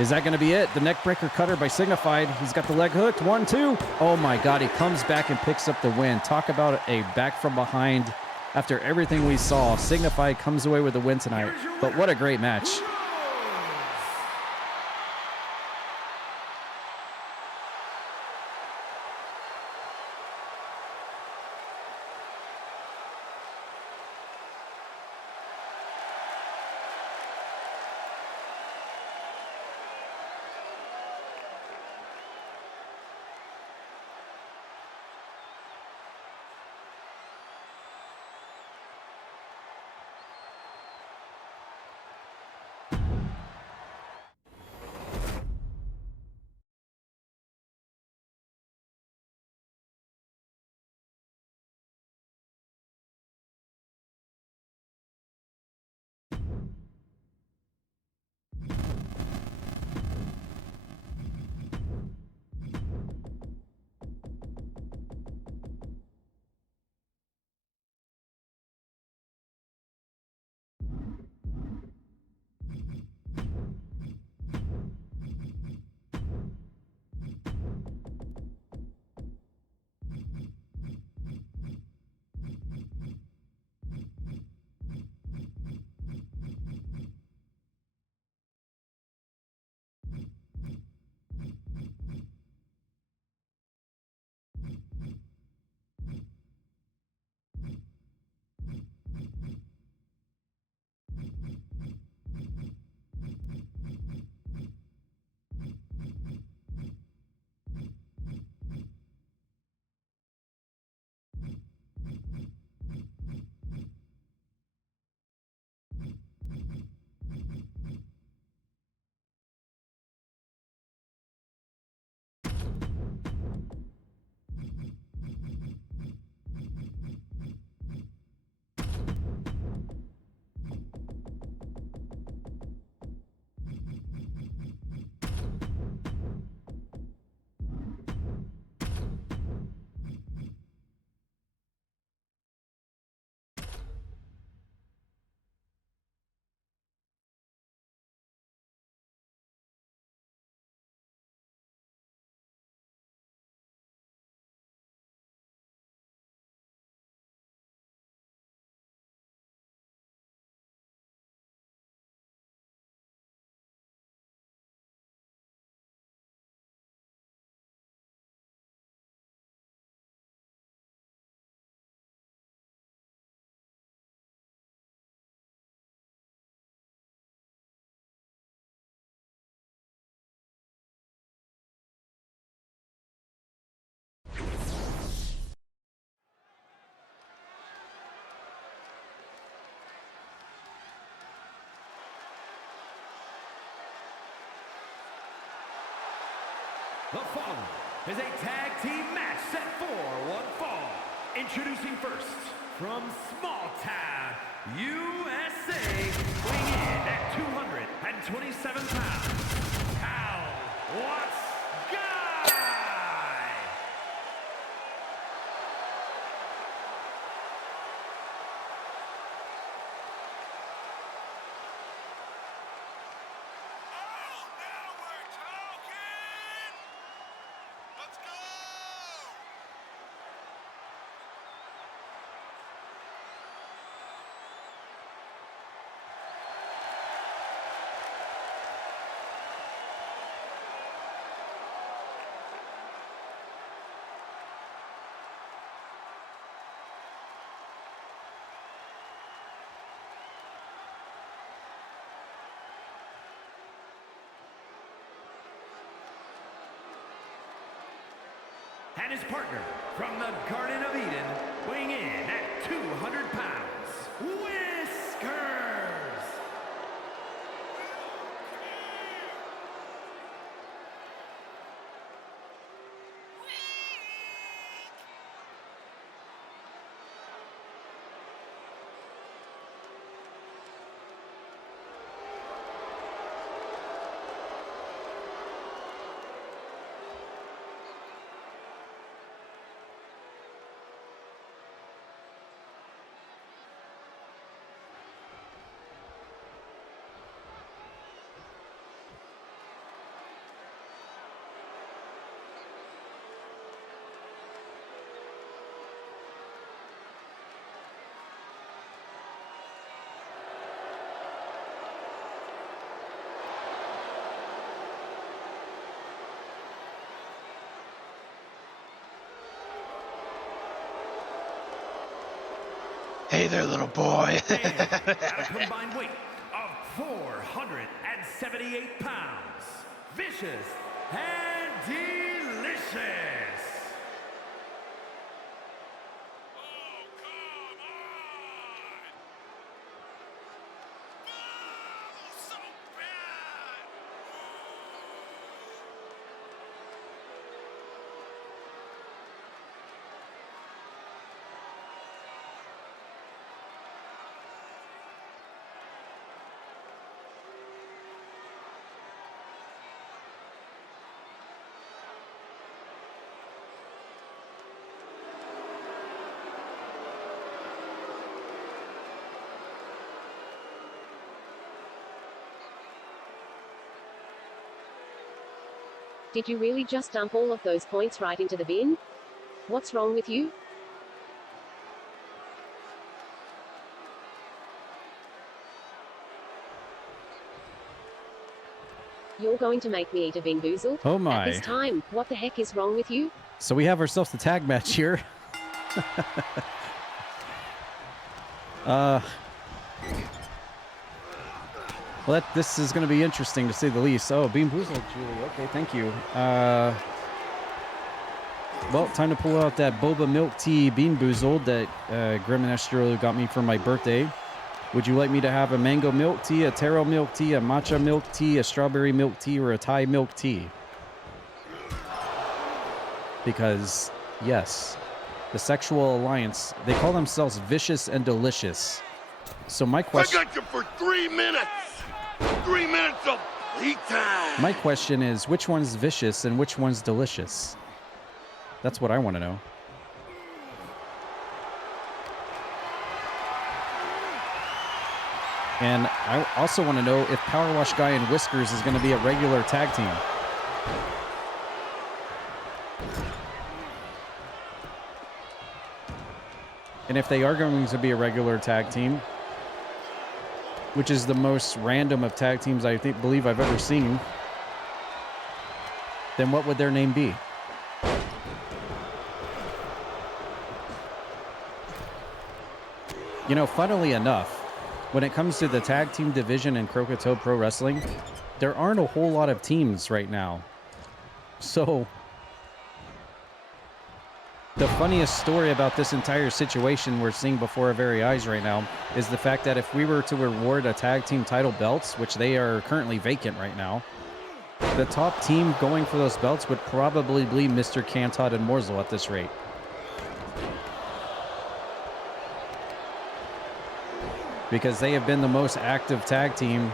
Is that going to be it? The neck breaker cutter by Signified. He's got the leg hooked. 1, 2. Oh my God, he comes back and picks up the win. Talk about a back from behind. After everything we saw, Signified comes away with the win tonight. But what a great match. The following is a tag team match set for one fall. Introducing first, from Small Town, USA, weighing in at 227 pounds, Cal Watts Guy! And his partner from the Garden of Eden, weighing in at 200 pounds, Whiskers! Hey there, little boy. And at a combined weight of 478 pounds, vicious and delicious. Oh, come on! Oh, so bad! Did you really just dump all of those points right into the bin? What's wrong with you? You're going to make me eat a Bean Boozled? Oh At my. this time, what the heck is wrong with you? So we have ourselves a tag match here. Well, this is going to be interesting to say the least. Oh, Bean Boozled, Julie. Okay, thank you. Well, time to pull out that boba milk tea Bean Boozled that Grim and Ashterial got me for my birthday. Would you like me to have a mango milk tea, a taro milk tea, a matcha milk tea, a strawberry milk tea, or a Thai milk tea? Because, yes, the sexual alliance, they call themselves vicious and delicious. So my question... I got you for 3 minutes! 3 minutes of playtime! My question is, which one's vicious and which one's delicious? That's what I want to know. And I also want to know if Power Wash Guy and Whiskers is going to be a regular tag team. And if they are going to be a regular tag team, which is the most random of tag teams I believe I've ever seen, then what would their name be? You know, funnily enough, when it comes to the tag team division in Croakitoad Pro Wrestling, there aren't a whole lot of teams right now. So, the funniest story about this entire situation we're seeing before our very eyes right now is the fact that if we were to reward a tag team title belts, which they are currently vacant right now, the top team going for those belts would probably be Mr. Cantot and Morsel at this rate. Because they have been the most active tag team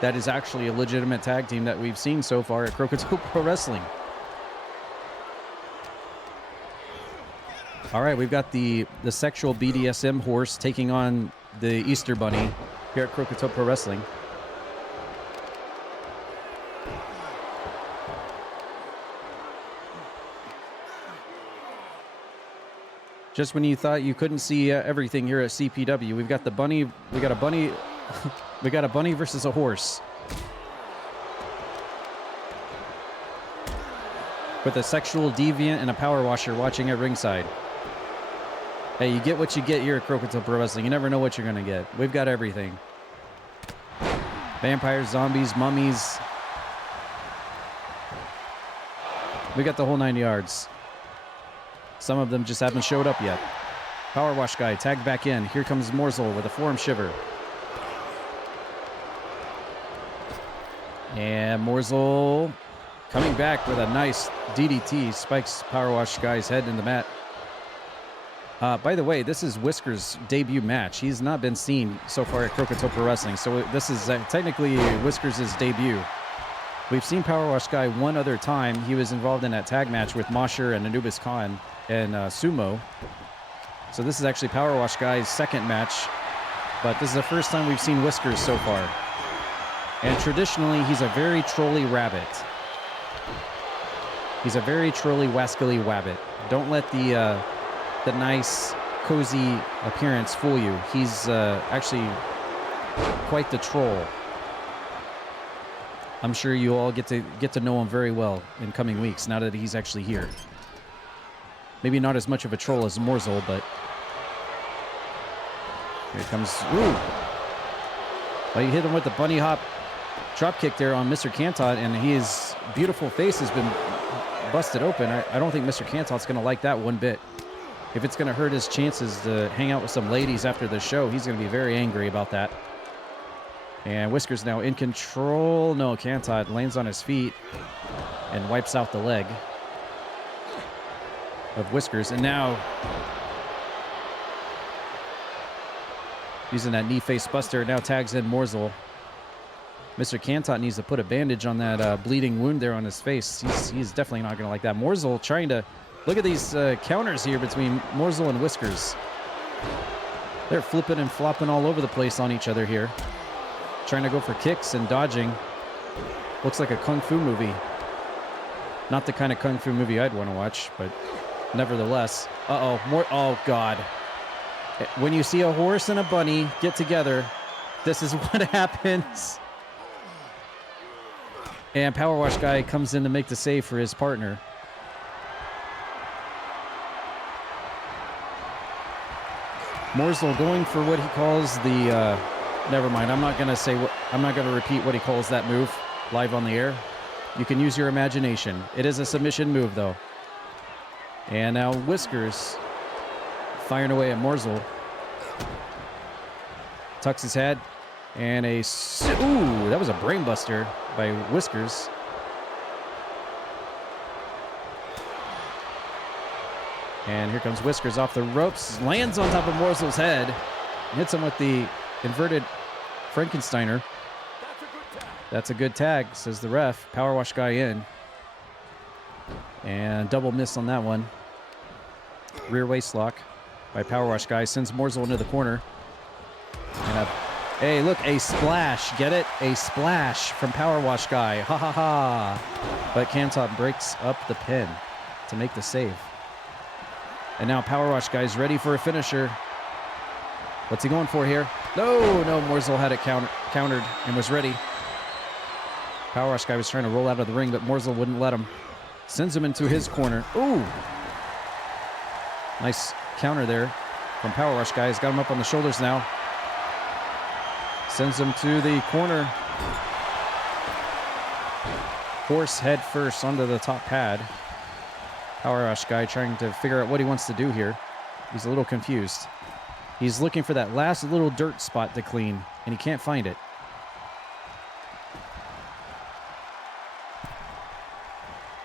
that is actually a legitimate tag team that we've seen so far at Croakitoad Pro Wrestling. All right, we've got the sexual BDSM horse taking on the Easter Bunny here at Croakitoad Pro Wrestling. Just when you thought you couldn't see everything here at CPW, we've got the bunny. We got a bunny. We got a bunny versus a horse. With a sexual deviant and a power washer watching at ringside. Hey, you get what you get here at Croakitoad Pro Wrestling. You never know what you're going to get. We've got everything. Vampires, zombies, mummies. We got the whole 9 yards. Some of them just haven't showed up yet. Power wash guy tagged back in. Here comes Morsel with a forearm shiver. And Morsel coming back with a nice DDT. Spikes Power wash guy's head in the mat. By the way, this is Whisker's debut match. He's not been seen so far at Croakitoad Pro Wrestling, so this is technically Whisker's debut. We've seen Power Wash Guy one other time. He was involved in that tag match with Mosher and Anubis and Sumo. So this is actually Power Wash Guy's second match, but this is the first time we've seen Whiskers so far. And traditionally, he's a very trolly rabbit. He's a very trolly, wascally wabbit. Don't let the nice, cozy appearance fool you. He's actually quite the troll. I'm sure you all get to know him very well in coming weeks now that he's actually here. Maybe not as much of a troll as Morsel, but here comes. Ooh! Well, you hit him with the bunny hop drop kick there on Mr. Cantot, and his beautiful face has been busted open. I don't think Mr. Cantot's going to like that one bit. If it's going to hurt his chances to hang out with some ladies after the show, he's going to be very angry about that. And Whiskers now in control. No, Cantot lands on his feet and wipes out the leg of Whiskers. And now using that knee face buster, now tags in Morsel. Mr. Cantot needs to put a bandage on that bleeding wound there on his face. He's definitely not going to like that. Morsel trying to... Look at these counters here between Morsel and Whiskers. They're flipping and flopping all over the place on each other here. Trying to go for kicks and dodging. Looks like a kung fu movie. Not the kind of kung fu movie I'd want to watch, but nevertheless. Uh-oh. Oh, God. When you see a horse and a bunny get together, this is what happens. And Power Wash Guy comes in to make the save for his partner. Morsel going for what he calls the... never mind. I'm not going to repeat what he calls that move live on the air. You can use your imagination. It is a submission move, though. And now Whiskers firing away at Morsel. Tucks his head. And ooh, that was a brainbuster by Whiskers. And here comes Whiskers off the ropes. Lands on top of Morsel's head. Hits him with the inverted Frankensteiner. That's a good tag, says the ref. Power Wash Guy in. And double miss on that one. Rear waist lock by Power Wash Guy. Sends Morsel into the corner. And hey, look, a splash. Get it? A splash from Power Wash Guy. Ha ha ha. But Cantot breaks up the pin to make the save. And now Power Wash Guy's ready for a finisher. What's he going for here? No, Morsel had it countered and was ready. Power Wash Guy was trying to roll out of the ring, but Morsel wouldn't let him. Sends him into his corner. Ooh! Nice counter there from Power Wash Guy. He's got him up on the shoulders now. Sends him to the corner. Horse head first onto the top pad. Power Wash Guy trying to figure out what he wants to do here. He's a little confused. He's looking for that last little dirt spot to clean, and he can't find it.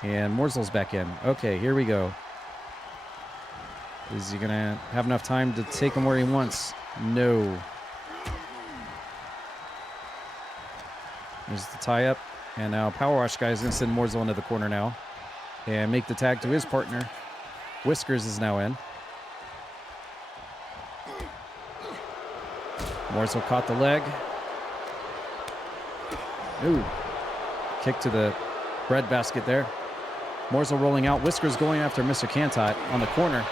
And Morzel's back in. Okay, here we go. Is he going to have enough time to take him where he wants? No. There's the tie-up. And now Power Wash Guy is going to send Morzel into the corner now. And make the tag to his partner. Whiskers is now in. Morzel caught the leg. Ooh. Kick to the bread basket there. Morzel rolling out. Whiskers going after Mr. Cantot on the corner.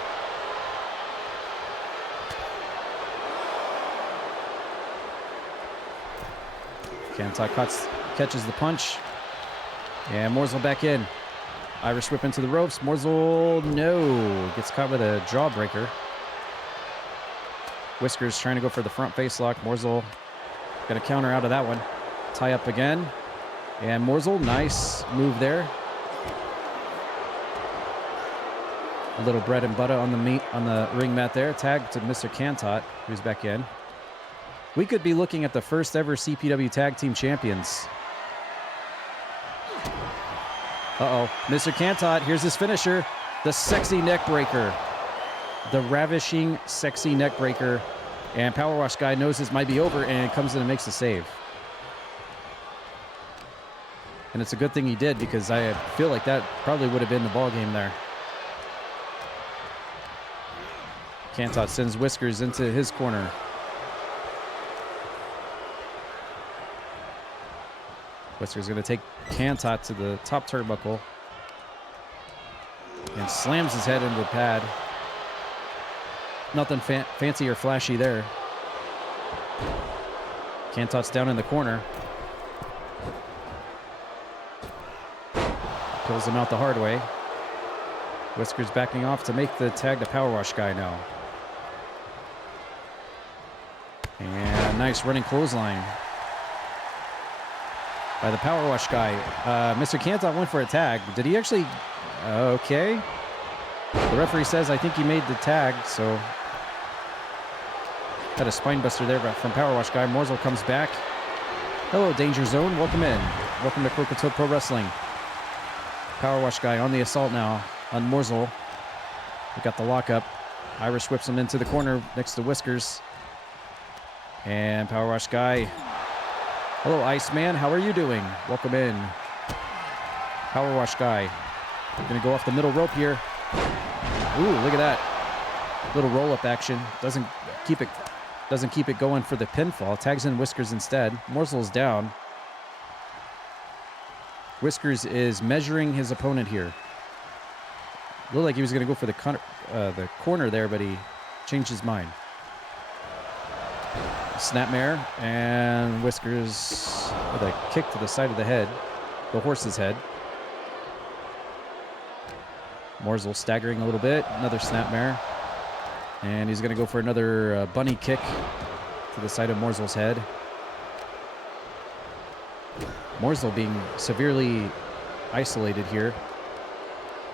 Cantot catches the punch. And Morzel back in. Irish whip into the ropes. Morzel, no. Gets caught with a jawbreaker. Whiskers trying to go for the front face lock. Morzel got a counter out of that one. Tie up again. And Morzel, nice move there. A little bread and butter on the ring mat there. Tag to Mr. Cantot, who's back in. We could be looking at the first ever CPW Tag Team Champions. Uh-oh. Mr. Cantot, here's his finisher. The sexy neck breaker. The ravishing, sexy neck breaker. And Power Wash Guy knows this might be over and comes in and makes the save. And it's a good thing he did because I feel like that probably would have been the ball game there. Cantot sends Whiskers into his corner. Whiskers going to take Cantot to the top turnbuckle. And slams his head into the pad. Nothing fancy or flashy there. Cantot's down in the corner. Pulls him out the hard way. Whiskers backing off to make the tag to Power Wash Guy now. And nice running clothesline by the Power Wash Guy. Mr. Cantot went for a tag. Did he actually? Okay. The referee says I think he made the tag, so had a spine buster there from Power Wash Guy. Morzel comes back. Hello, Danger Zone. Welcome in. Welcome to Croakitoad Pro Wrestling. Power Wash Guy on the assault now on Morzel. We got the lockup. Irish whips him into the corner next to Whiskers. And Power Wash Guy. Hello, Iceman. How are you doing? Welcome in. Power Wash Guy. Gonna go off the middle rope here. Ooh, look at that. Little roll-up action. Doesn't keep it going for the pinfall. Tags in Whiskers instead. Morzel's down. Whiskers is measuring his opponent here. Looked like he was going to go for the corner there, but he changed his mind. Snapmare, and Whiskers with a kick to the side of the head, the horse's head. Morzel staggering a little bit, another snapmare. And he's going to go for another bunny kick to the side of Morzel's head. Morzel being severely isolated here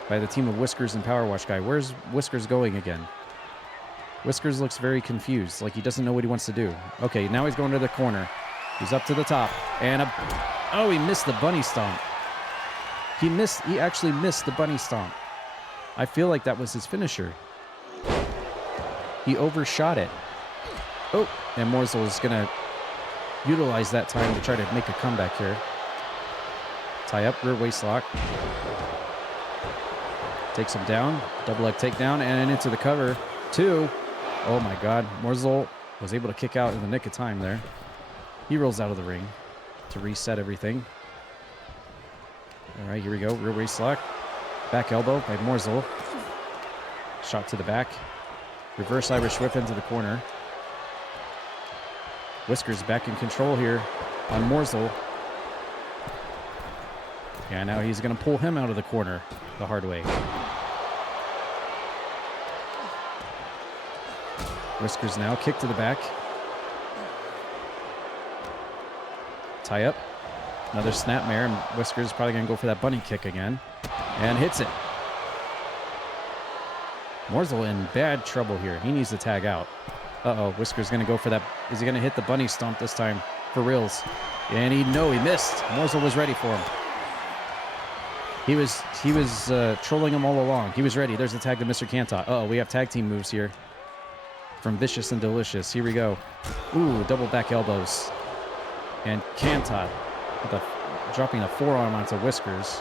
by the team of Whiskers and Power Wash Guy. Where's Whiskers going again? Whiskers looks very confused, like he doesn't know what he wants to do. Okay, now he's going to the corner. He's up to the top. And he missed the bunny stomp. He actually missed the bunny stomp. I feel like that was his finisher. He overshot it. Oh, and Morzel is going to utilize that time to try to make a comeback here. Tie up, rear waist lock. Takes him down. Double leg takedown and into the cover. 2. Oh my God. Morzel was able to kick out in the nick of time there. He rolls out of the ring to reset everything. All right, here we go. Rear waist lock. Back elbow by Morzel. Shot to the back. Reverse Irish whip into the corner. Whiskers back in control here on Morzel. Yeah, now he's going to pull him out of the corner the hard way. Whiskers now kick to the back. Tie up. Another snapmare, and Whiskers probably going to go for that bunny kick again. And hits it. Morzel in bad trouble here. He needs to tag out. Uh-oh, Whiskers going to go for that. Is he going to hit the bunny stomp this time for reals? And he missed. Morzel was ready for him. He was trolling him all along. He was ready. There's a tag to Mr. Cantot. Uh-oh, we have tag team moves here. From Vicious and Delicious. Here we go. Ooh, double back elbows. And Cantot dropping a forearm onto Whiskers.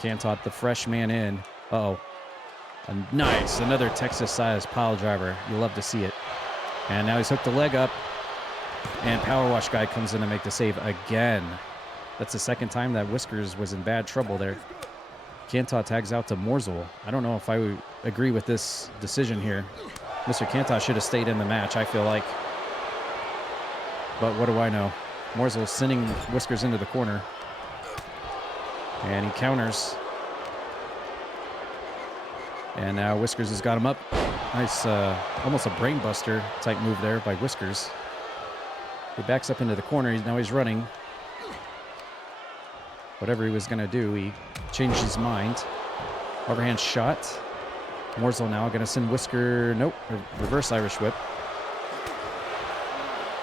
Cantot, the fresh man in. Uh-oh. Nice. Another Texas-sized pile driver. You love to see it. And now he's hooked the leg up. And Power Wash Guy comes in to make the save again. That's the second time that Whiskers was in bad trouble there. Cantot tags out to Morsel. I don't know if I would agree with this decision here. Mr. Cantot should have stayed in the match, I feel like. But what do I know? Morsel's sending Whiskers into the corner. And he counters. And now Whiskers has got him up. Nice, almost a brain buster type move there by Whiskers. He backs up into the corner. Now he's running. Whatever he was going to do, he changed his mind. Overhand shot. Morsel now going to send Whisker. Nope. Reverse Irish whip.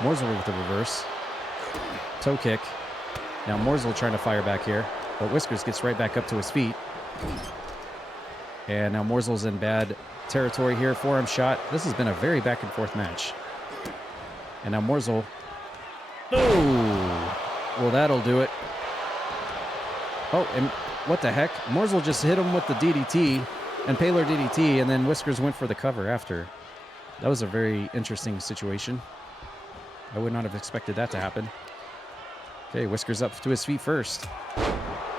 Morsel with the reverse. Toe kick. Now Morsel trying to fire back here. But Whiskers gets right back up to his feet. And now Morsel's in bad territory here. Forearm shot. This has been a very back and forth match. And now Morsel. Oh! Well, that'll do it. Oh, and what the heck? Morsel just hit him with the DDT and Paler DDT, and then Whiskers went for the cover after. That was a very interesting situation. I would not have expected that to happen. Okay, Whiskers up to his feet first.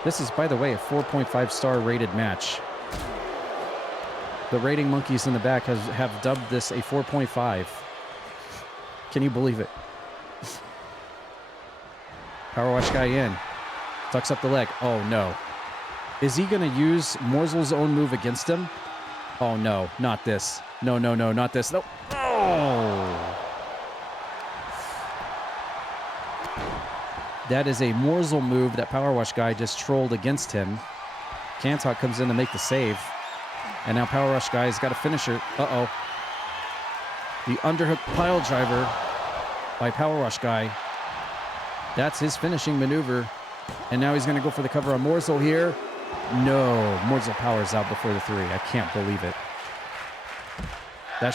This is, by the way, a 4.5 star rated match. The rating monkeys in the back have dubbed this a 4.5. Can you believe it? Power Wash Guy in. Tucks up the leg. Oh, no. Is he going to use Morsel's own move against him? Oh, no. Not this. No, no, no. Not this. No. Oh! That is a Morsel move that Power Wash Guy just trolled against him. Cantot comes in to make the save. And now Power Wash Guy's got a finisher. Uh-oh. The underhook pile driver by Power Wash Guy. That's his finishing maneuver. And now he's going to go for the cover on Morsel here. No. Morsel powers out before the 3. I can't believe it. That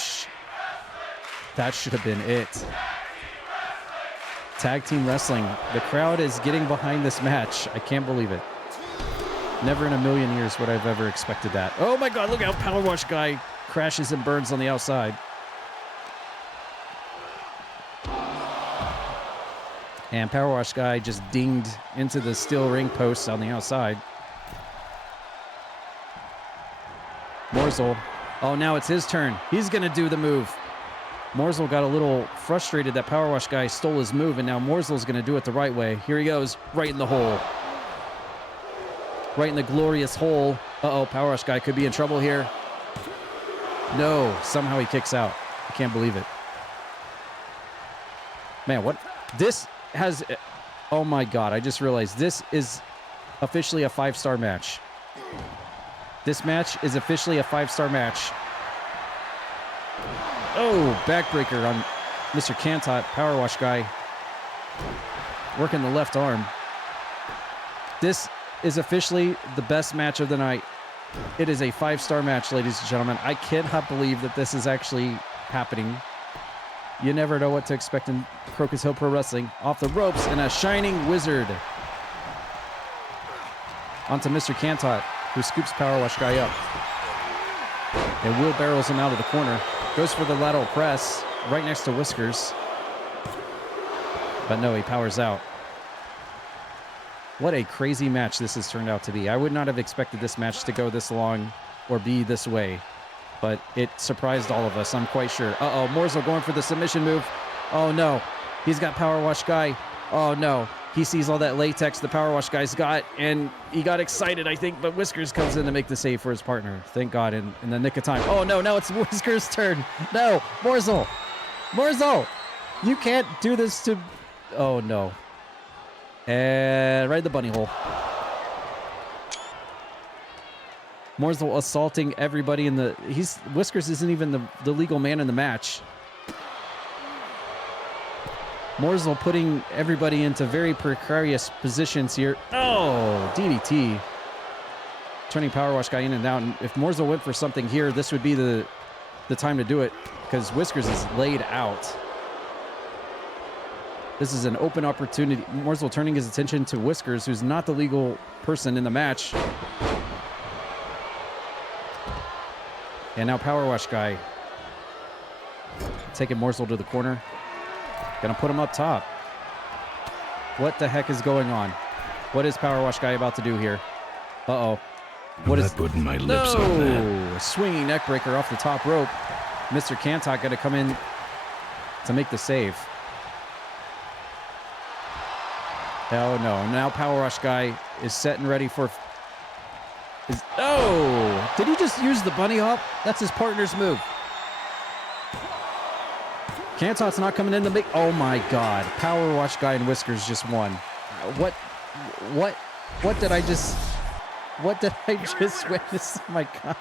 should have been it. Tag team wrestling. The crowd is getting behind this match. I can't believe it. Never in a million years would I've ever expected that. Oh my God, look how Power Wash Guy crashes and burns on the outside. And Power Wash Guy just dinged into the steel ring posts on the outside. Morsel. Oh, now it's his turn. He's going to do the move. Morsel got a little frustrated that Power Wash Guy stole his move, and now Morsel's going to do it the right way. Here he goes, right in the hole. Right in the glorious hole. Uh-oh, Power Wash Guy could be in trouble here. No, somehow he kicks out. I can't believe it. Man, what? This has... Oh my God, I just realized this is officially a 5-star match. This match is officially a 5-star match. Oh, backbreaker on Mr. Cantot. Power Wash Guy working the left arm. This is officially the best match of the night. It is a 5-star match, ladies and gentlemen. I cannot believe that this is actually happening. You never know what to expect in Croakitoad Pro Wrestling. Off the ropes and a shining wizard. Onto Mr. Cantot, who scoops Power Wash Guy up. And wheelbarrows him out of the corner. Goes for the lateral press right next to Whiskers. But no, he powers out. What a crazy match this has turned out to be. I would not have expected this match to go this long or be this way. But it surprised all of us, I'm quite sure. Uh-oh, Morsel going for the submission move. Oh, no. He's got Power Wash Guy. Oh, no. He sees all that latex the Power Wash Guy's got, and he got excited, I think, but Whiskers comes in to make the save for his partner. Thank God, in the nick of time. Oh, no, now it's Whiskers' turn. No, Morsel. Morsel, you can't do this to... Oh, no. And right in the bunny hole. Morsel assaulting everybody in the... Whiskers isn't even the legal man in the match. Morsel putting everybody into very precarious positions here. Oh, DDT. Turning Power Wash guy in and out. And if Morsel went for something here, this would be the time to do it because Whiskers is laid out. This is an open opportunity. Morsel turning his attention to Whiskers, who's not the legal person in the match. And now Power Wash guy taking Morsel to the corner. Gonna put him up top. What the heck is going on? What is Power Wash guy about to do here? Uh-oh. What is putting my lips on that? Swinging neck breaker off the top rope. Mr. Kantok gonna come in to make the save. Oh no, now Power Wash guy is set and ready for... Oh! Did he just use the bunny hop? That's his partner's move. Kantot's not coming in to make... Oh my god. Power Wash guy and Whiskers just won. What did I just... What did I just witness? Oh my god.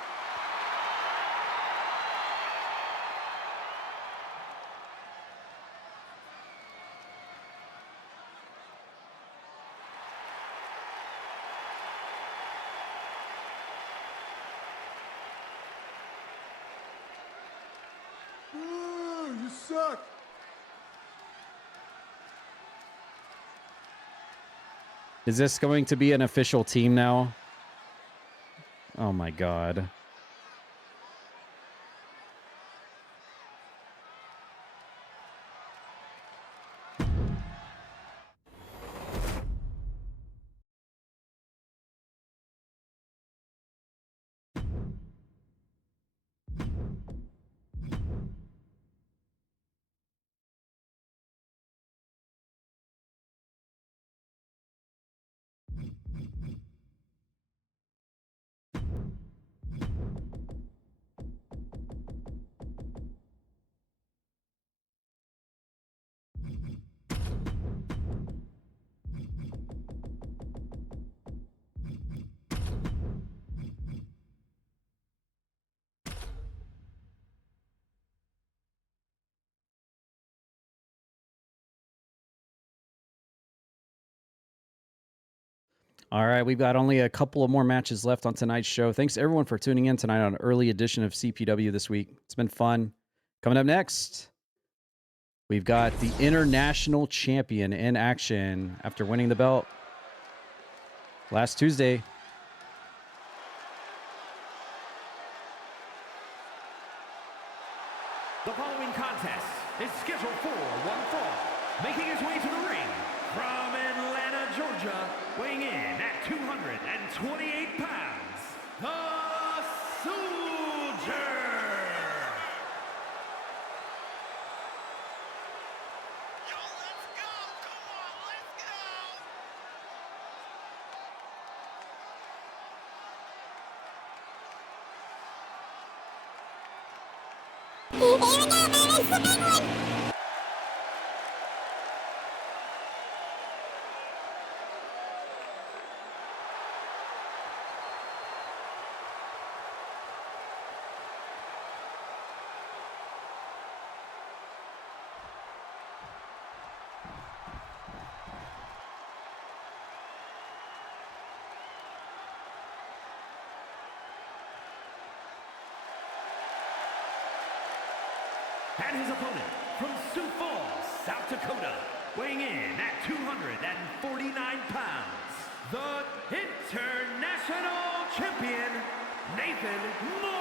You suck. Is this going to be an official team now? Oh my god. All right, we've got only a couple of more matches left on tonight's show. Thanks everyone for tuning in tonight on an early edition of CPW this week. It's been fun. Coming up next, we've got the international champion in action after winning the belt last Tuesday. The following contest is scheduled for one fall. Making his way to the ring from Atlanta, Georgia, weighing in at 228 pounds, the Soldier. And his opponent from Sioux Falls, South Dakota, weighing in at 249 pounds, the international champion, Nathan Moore.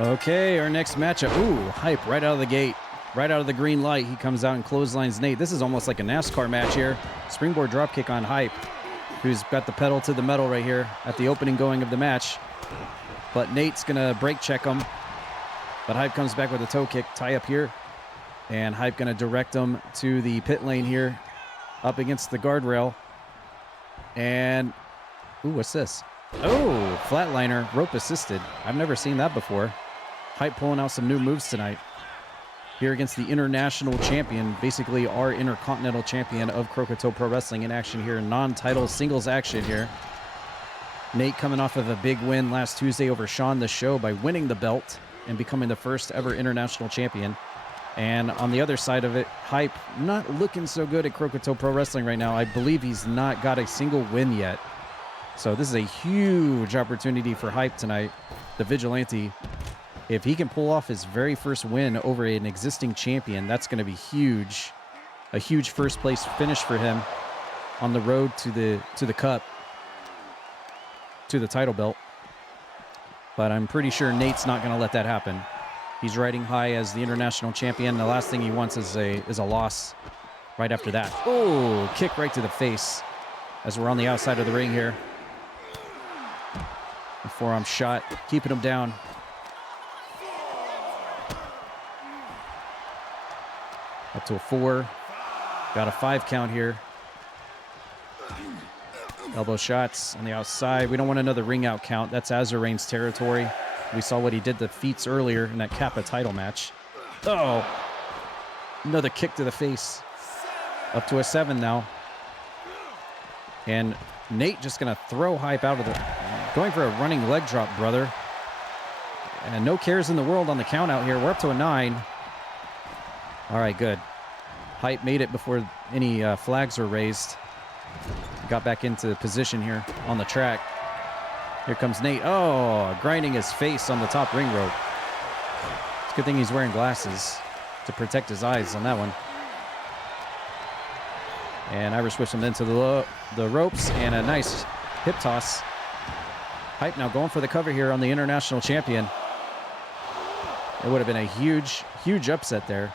Okay, our next matchup. Ooh, Hype right out of the gate. Right out of the green light, he comes out and clotheslines Nate. This is almost like a NASCAR match here. Springboard dropkick on Hype, who's got the pedal to the metal right here at the opening going of the match. But Nate's going to brake check him. But Hype comes back with a toe kick, tie up here. And Hype going to direct him to the pit lane here, up against the guardrail. And, ooh, what's this? Oh, flatliner, rope assisted. I've never seen that before. Hype pulling out some new moves tonight. Here against the international champion, basically our intercontinental champion of Croakitoad Pro Wrestling in action here, non-title singles action here. Nate coming off of a big win last Tuesday over Sean the Show by winning the belt and becoming the first ever international champion. And on the other side of it, Hype not looking so good at Croakitoad Pro Wrestling right now. I believe he's not got a single win yet. So this is a huge opportunity for Hype tonight, the Vigilante. If he can pull off his very first win over an existing champion, that's going to be huge. A huge first place finish for him on the road to the cup, to the title belt. But I'm pretty sure Nate's not going to let that happen. He's riding high as the international champion. The last thing he wants is a loss right after that. Oh, kick right to the face as we're on the outside of the ring here. A forearm shot, keeping him down. Up to a 4. Got a 5 count here. Elbow shots on the outside. We don't want another ring out count. That's AzurRayne's territory. We saw what he did to Feats earlier in that Kappa title match. Oh, another kick to the face. Up to a 7 now. And Nate just going to throw Hype out of the... Going for a running leg drop, brother. And no cares in the world on the count out here. We're up to a 9. All right, good. Hype made it before any flags were raised. Got back into position here on the track. Here comes Nate. Oh, grinding his face on the top ring rope. It's a good thing he's wearing glasses to protect his eyes on that one. And Irish whips him into the ropes and a nice hip toss. Hype now going for the cover here on the international champion. It would have been a huge, huge upset there.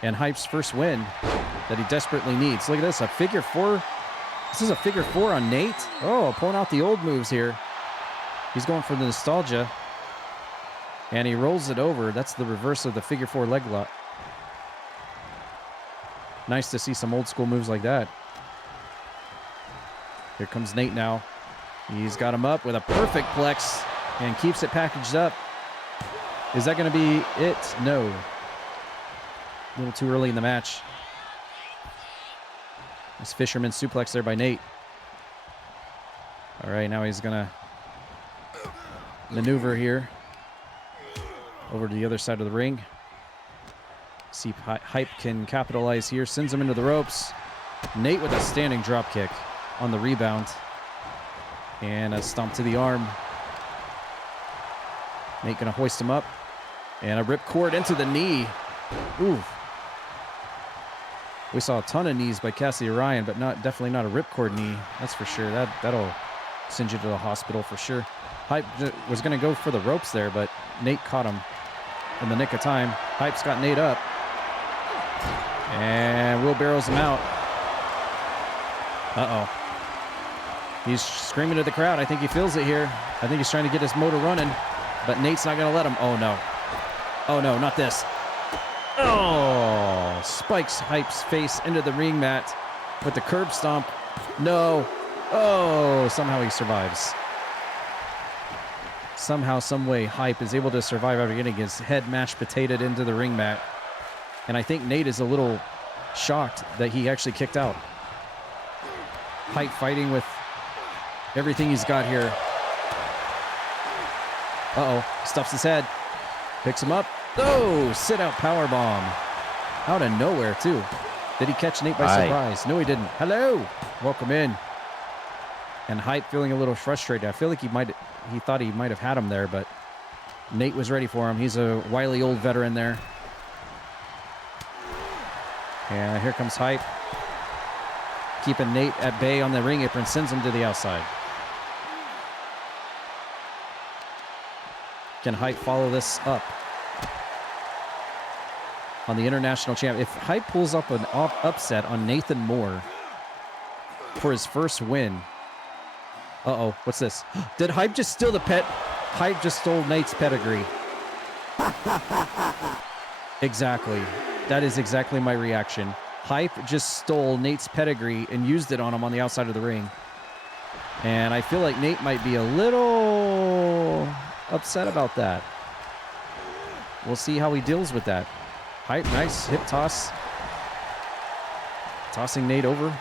And Hype's first win that he desperately needs. Look at this, a figure 4. This is a figure 4 on Nate. Oh, pulling out the old moves here. He's going for the nostalgia. And he rolls it over. That's the reverse of the figure 4 leg lock. Nice to see some old school moves like that. Here comes Nate now. He's got him up with a perfect plex and keeps it packaged up. Is that going to be it? No. A little too early in the match. This fisherman suplex there by Nate. All right, now he's going to maneuver here over to the other side of the ring. See if Hype can capitalize here. Sends him into the ropes. Nate with a standing drop kick on the rebound. And a stomp to the arm. Nate going to hoist him up. And a ripcord into the knee. Ooh. We saw a ton of knees by AzurRayne, but definitely not a ripcord knee. That's for sure. That'll send you to the hospital for sure. Hype was going to go for the ropes there, but Nate caught him in the nick of time. Hype's got Nate up. And wheelbarrows him out. Uh-oh. He's screaming at the crowd. I think he feels it here. I think he's trying to get his motor running, but Nate's not going to let him. Oh, no. Oh, no, not this. Oh, spikes Hype's face into the ring mat with the curb stomp. No. Oh, somehow he survives. Somehow, some way, Hype is able to survive after getting his head mashed potatoed into the ring mat. And I think Nate is a little shocked that he actually kicked out. Hype fighting with everything he's got here. Uh-oh, stuffs his head. Picks him up. Oh, sit-out powerbomb. Out of nowhere, too. Did he catch Nate by surprise? No, he didn't. Hello. Welcome in. And Hype feeling a little frustrated. I feel like he thought he might have had him there, but Nate was ready for him. He's a wily old veteran there. And here comes Hype. Keeping Nate at bay on the ring apron, sends him to the outside. Can Hype follow this up on the international champ? If Hype pulls up an upset on Nathan Moore for his first win. Uh-oh, what's this? Did Hype just steal the pet? Hype just stole Nate's pedigree. Exactly. That is exactly my reaction. Hype just stole Nate's pedigree and used it on him on the outside of the ring. And I feel like Nate might be a little upset about that. We'll see how he deals with that. Hype, nice hip toss. Tossing Nate over.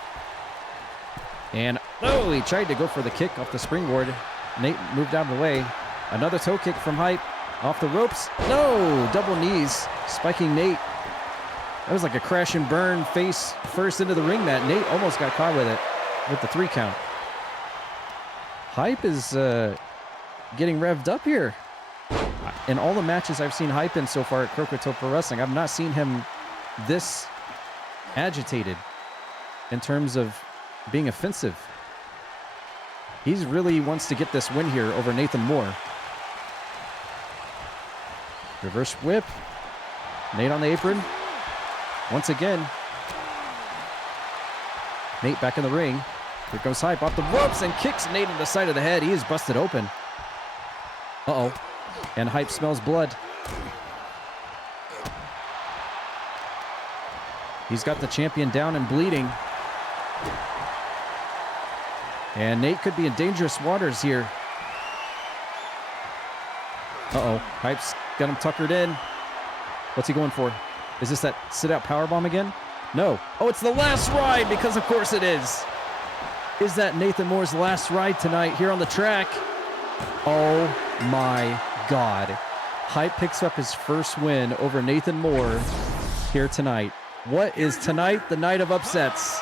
And, oh, he tried to go for the kick off the springboard. Nate moved out of the way. Another toe kick from Hype. Off the ropes. No! Double knees. Spiking Nate. That was like a crash and burn face first into the ring mat. Nate almost got caught with it with the 3 count. Hype is getting revved up here. In all the matches I've seen Hype in so far at Croakitoad Pro Wrestling, I've not seen him this agitated in terms of being offensive. He really wants to get this win here over Nathan Moore. Reverse whip. Nate on the apron. Once again. Nate back in the ring. Here comes Hype off the ropes and kicks Nate in the side of the head. He is busted open. Uh-oh. And Hype smells blood. He's got the champion down and bleeding. And Nate could be in dangerous waters here. Uh-oh. Hype's got him tuckered in. What's he going for? Is this that sit-out powerbomb again? No. Oh, it's the last ride, because of course it is. Is that Nathan Moore's last ride tonight here on the track? Oh my God. Hype picks up his first win over Nathan Moore here tonight. What is tonight the night of upsets?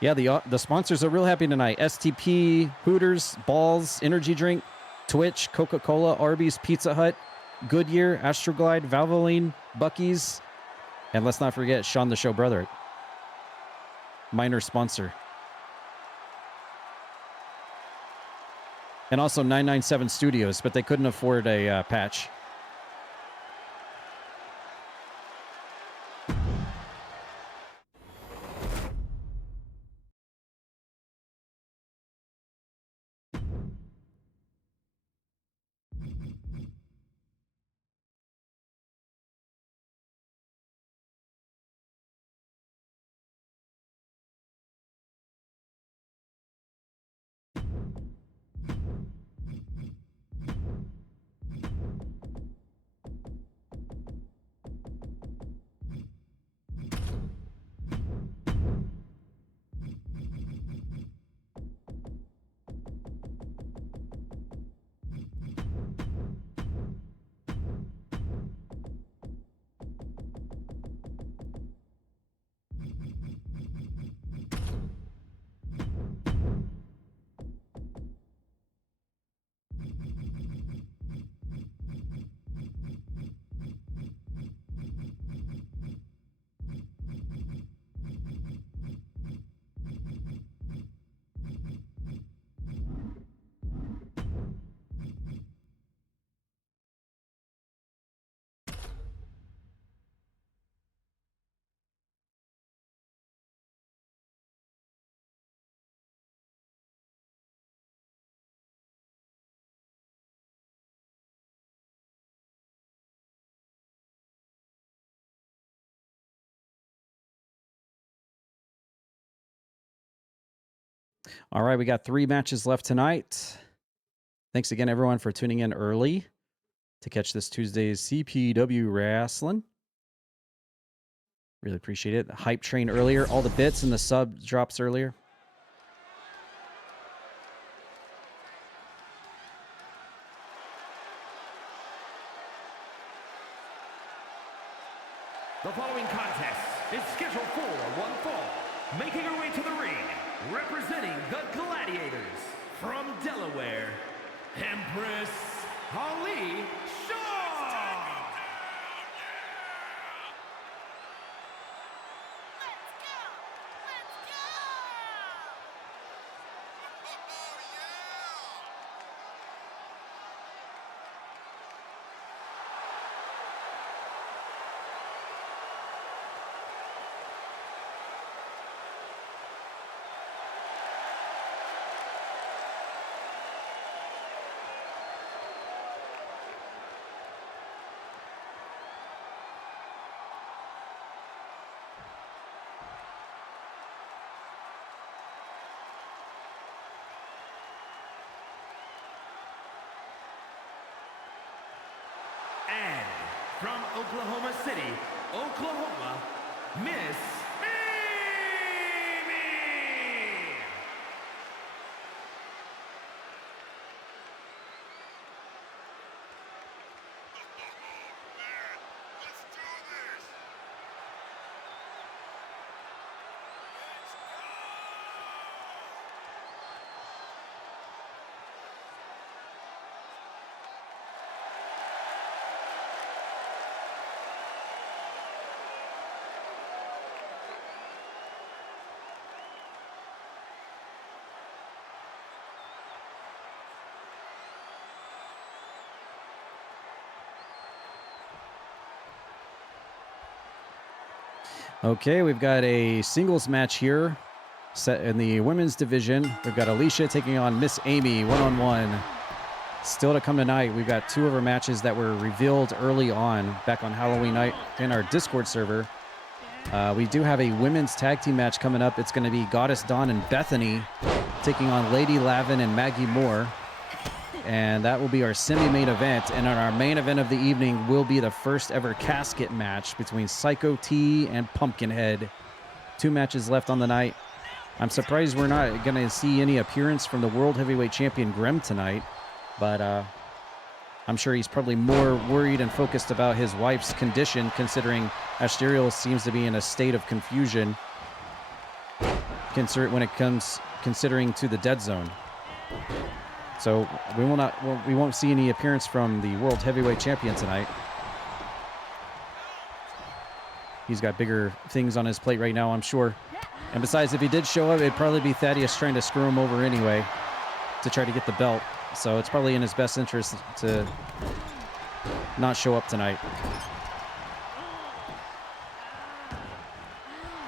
Yeah, the sponsors are real happy tonight. STP, Hooters, Balls, Energy Drink, Twitch, Coca-Cola, Arby's, Pizza Hut, Goodyear, Astroglide, Valvoline, Buc-ee's, and let's not forget Sean the Show Brother, minor sponsor. And also 997 Studios, but they couldn't afford a patch. All right, we got 3 matches left tonight. Thanks again, everyone, for tuning in early to catch this Tuesday's CPW Wrestling. Really appreciate it. The hype train earlier, all the bits and the sub drops earlier. The following contest is scheduled for one fall. Making her way to the ring representing the Gladiators from Delaware, Empress Holly Shaw. And from Oklahoma City, Oklahoma, Miss Amy. Okay, we've got a singles match here set in the women's division. We've got Alicia taking on Miss Amy one-on-one. Still to come tonight, we've got two of our matches that were revealed early on back on Halloween night in our Discord server. We do have a women's tag team match coming up. It's going to be Goddess Dawn and Bethany taking on Lady Lavin and Maggie Moore. And that will be our semi-main event. And on our main event of the evening will be the first ever casket match between Psycho T and Pumpkinhead. 2 matches left on the night. I'm surprised we're not going to see any appearance from the World Heavyweight Champion Grem tonight. But I'm sure he's probably more worried and focused about his wife's condition, considering Ashterial seems to be in a state of confusion when it comes considering to the dead zone. So we won't see any appearance from the World Heavyweight Champion tonight. He's got bigger things on his plate right now, I'm sure. And besides, if he did show up, it'd probably be Thaddeus trying to screw him over anyway to try to get the belt. So it's probably in his best interest to not show up tonight.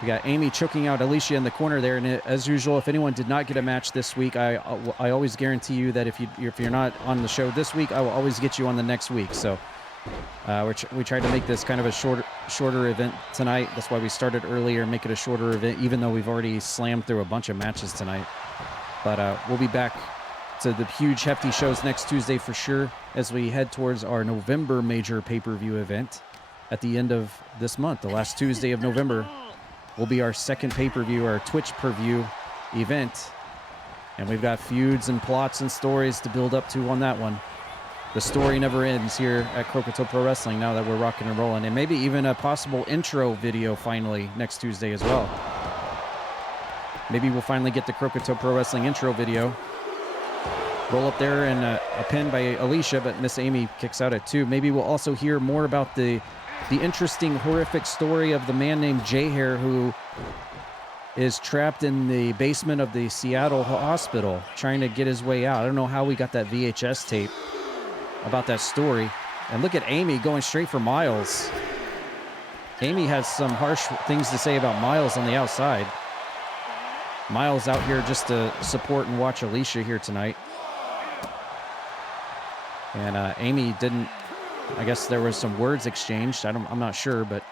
We got Amy choking out Alicia in the corner there, and as usual, if anyone did not get a match this week, I always guarantee you that if you're not on the show this week, I will always get you on the next week. So we tried to make this kind of a shorter event tonight. That's why we started earlier, make it a shorter event, even though we've already slammed through a bunch of matches tonight. But we'll be back to the huge hefty shows next Tuesday for sure, as we head towards our November major pay-per-view event at the end of this month. The last Tuesday of November will be our second pay-per-view, our Twitch per-view event. And we've got feuds and plots and stories to build up to on that one. The story never ends here at Croakitoad Pro Wrestling now that we're rocking and rolling. And maybe even a possible intro video finally next Tuesday as well. Maybe we'll finally get the Croakitoad Pro Wrestling intro video. Roll up there and a pin by Alicia, but Miss Amy kicks out at 2. Maybe we'll also hear more about the interesting, horrific story of the man named J-Hair, who is trapped in the basement of the Seattle hospital trying to get his way out. I don't know how we got that VHS tape about that story. And look at Amy going straight for Miles. Amy has some harsh things to say about Miles on the outside. Miles out here just to support and watch Alicia here tonight. And Amy didn't, I guess there was some words exchanged. I'm not sure, but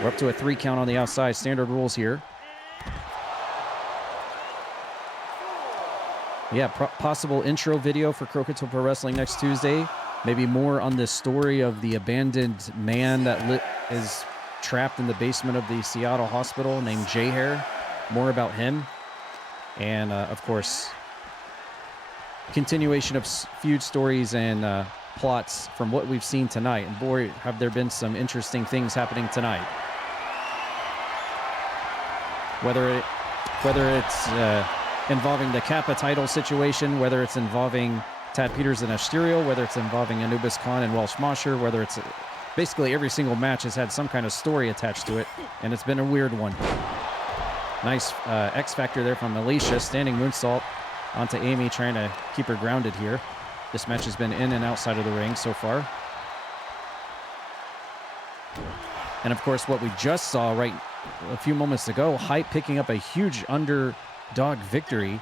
we're up to a 3 count on the outside. Standard rules here. Yeah, possible intro video for Croakitoad Pro Wrestling next Tuesday. Maybe more on the story of the abandoned man that is trapped in the basement of the Seattle hospital named J-Hair. More about him. And, of course, continuation of feud stories and plots from what we've seen tonight. And boy, have there been some interesting things happening tonight. Whether it whether it's involving the Kappa title situation, whether it's involving Tad Peters and Ashterial, whether it's involving Anubis Khan and Welsh Mosher, whether it's basically every single match has had some kind of story attached to it, and it's been a weird one. Nice X Factor there from Alicia, standing moonsault onto Amy, trying to keep her grounded here. This match has been in and outside of the ring so far. And of course, what we just saw right a few moments ago, Hype picking up a huge underdog victory.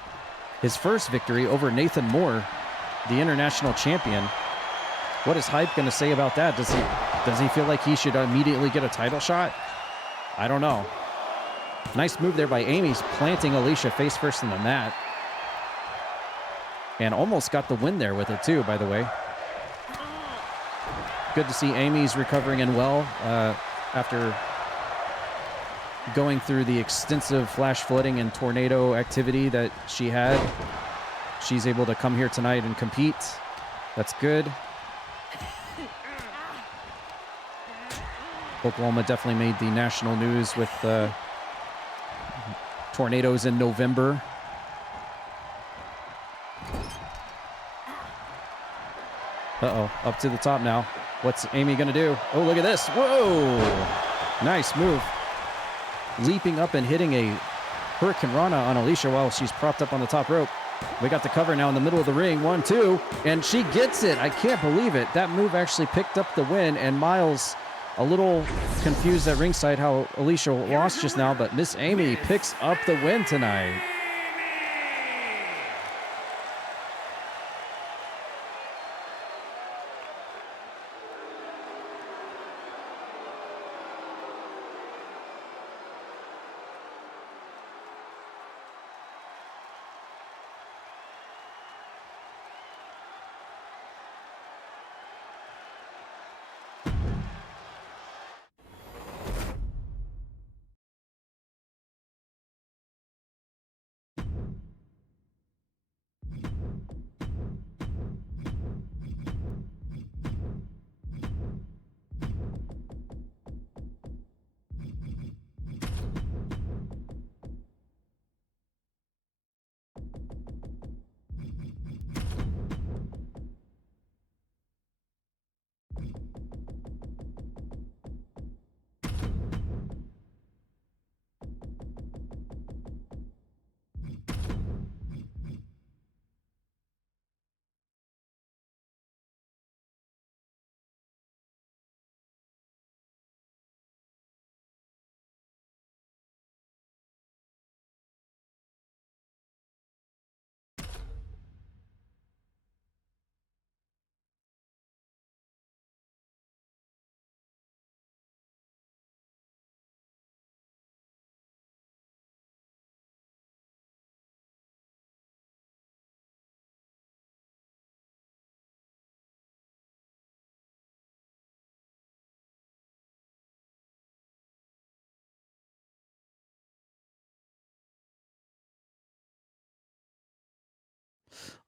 His first victory over Nathan Moore, the international champion. What is Hype going to say about that? Does he feel like he should immediately get a title shot? I don't know. Nice move there by Amy, planting Alicia face first in the mat. And almost got the win there with it too, by the way. Good to see Amy's recovering and well after going through the extensive flash flooding and tornado activity that she had. She's able to come here tonight and compete. That's good. Oklahoma definitely made the national news with tornadoes in November. Uh-oh, up to the top now. What's Amy gonna do? Oh, look at this. Whoa! Nice move. Leaping up and hitting a Hurricane Rana on Alicia while she's propped up on the top rope. We got the cover now in the middle of the ring. 1, 2, and she gets it. I can't believe it. That move actually picked up the win, and Miles a little confused at ringside how Alicia lost just now, but Miss Amy picks up the win tonight.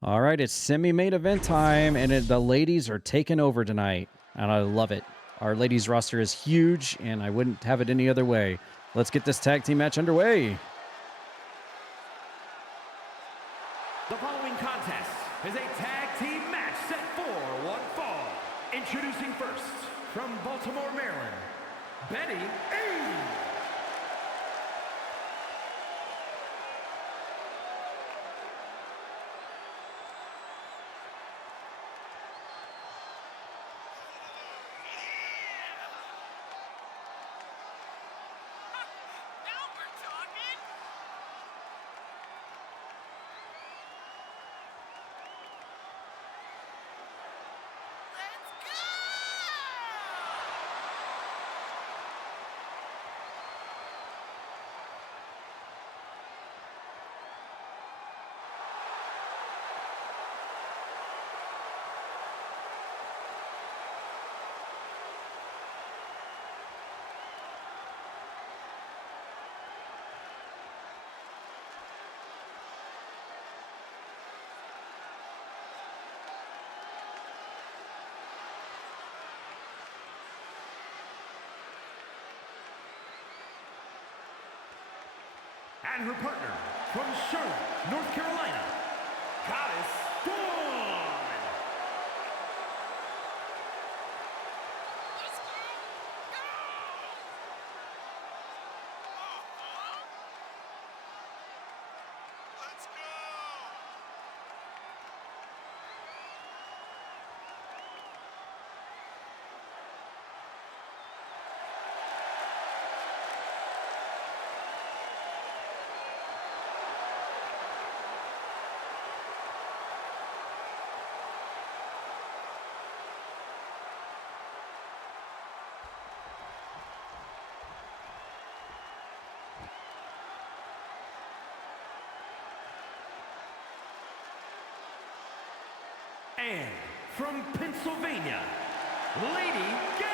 All right, it's semi-main event time, and the ladies are taking over tonight, and I love it. Our ladies roster is huge, and I wouldn't have it any other way. Let's get this tag team match underway. The following contest is a tag team match set for one fall. Introducing first, from Baltimore, Maryland, Betty A. And her partner from Charlotte, North Carolina, Goddess Dawn. And from Pennsylvania, Lady Gavin!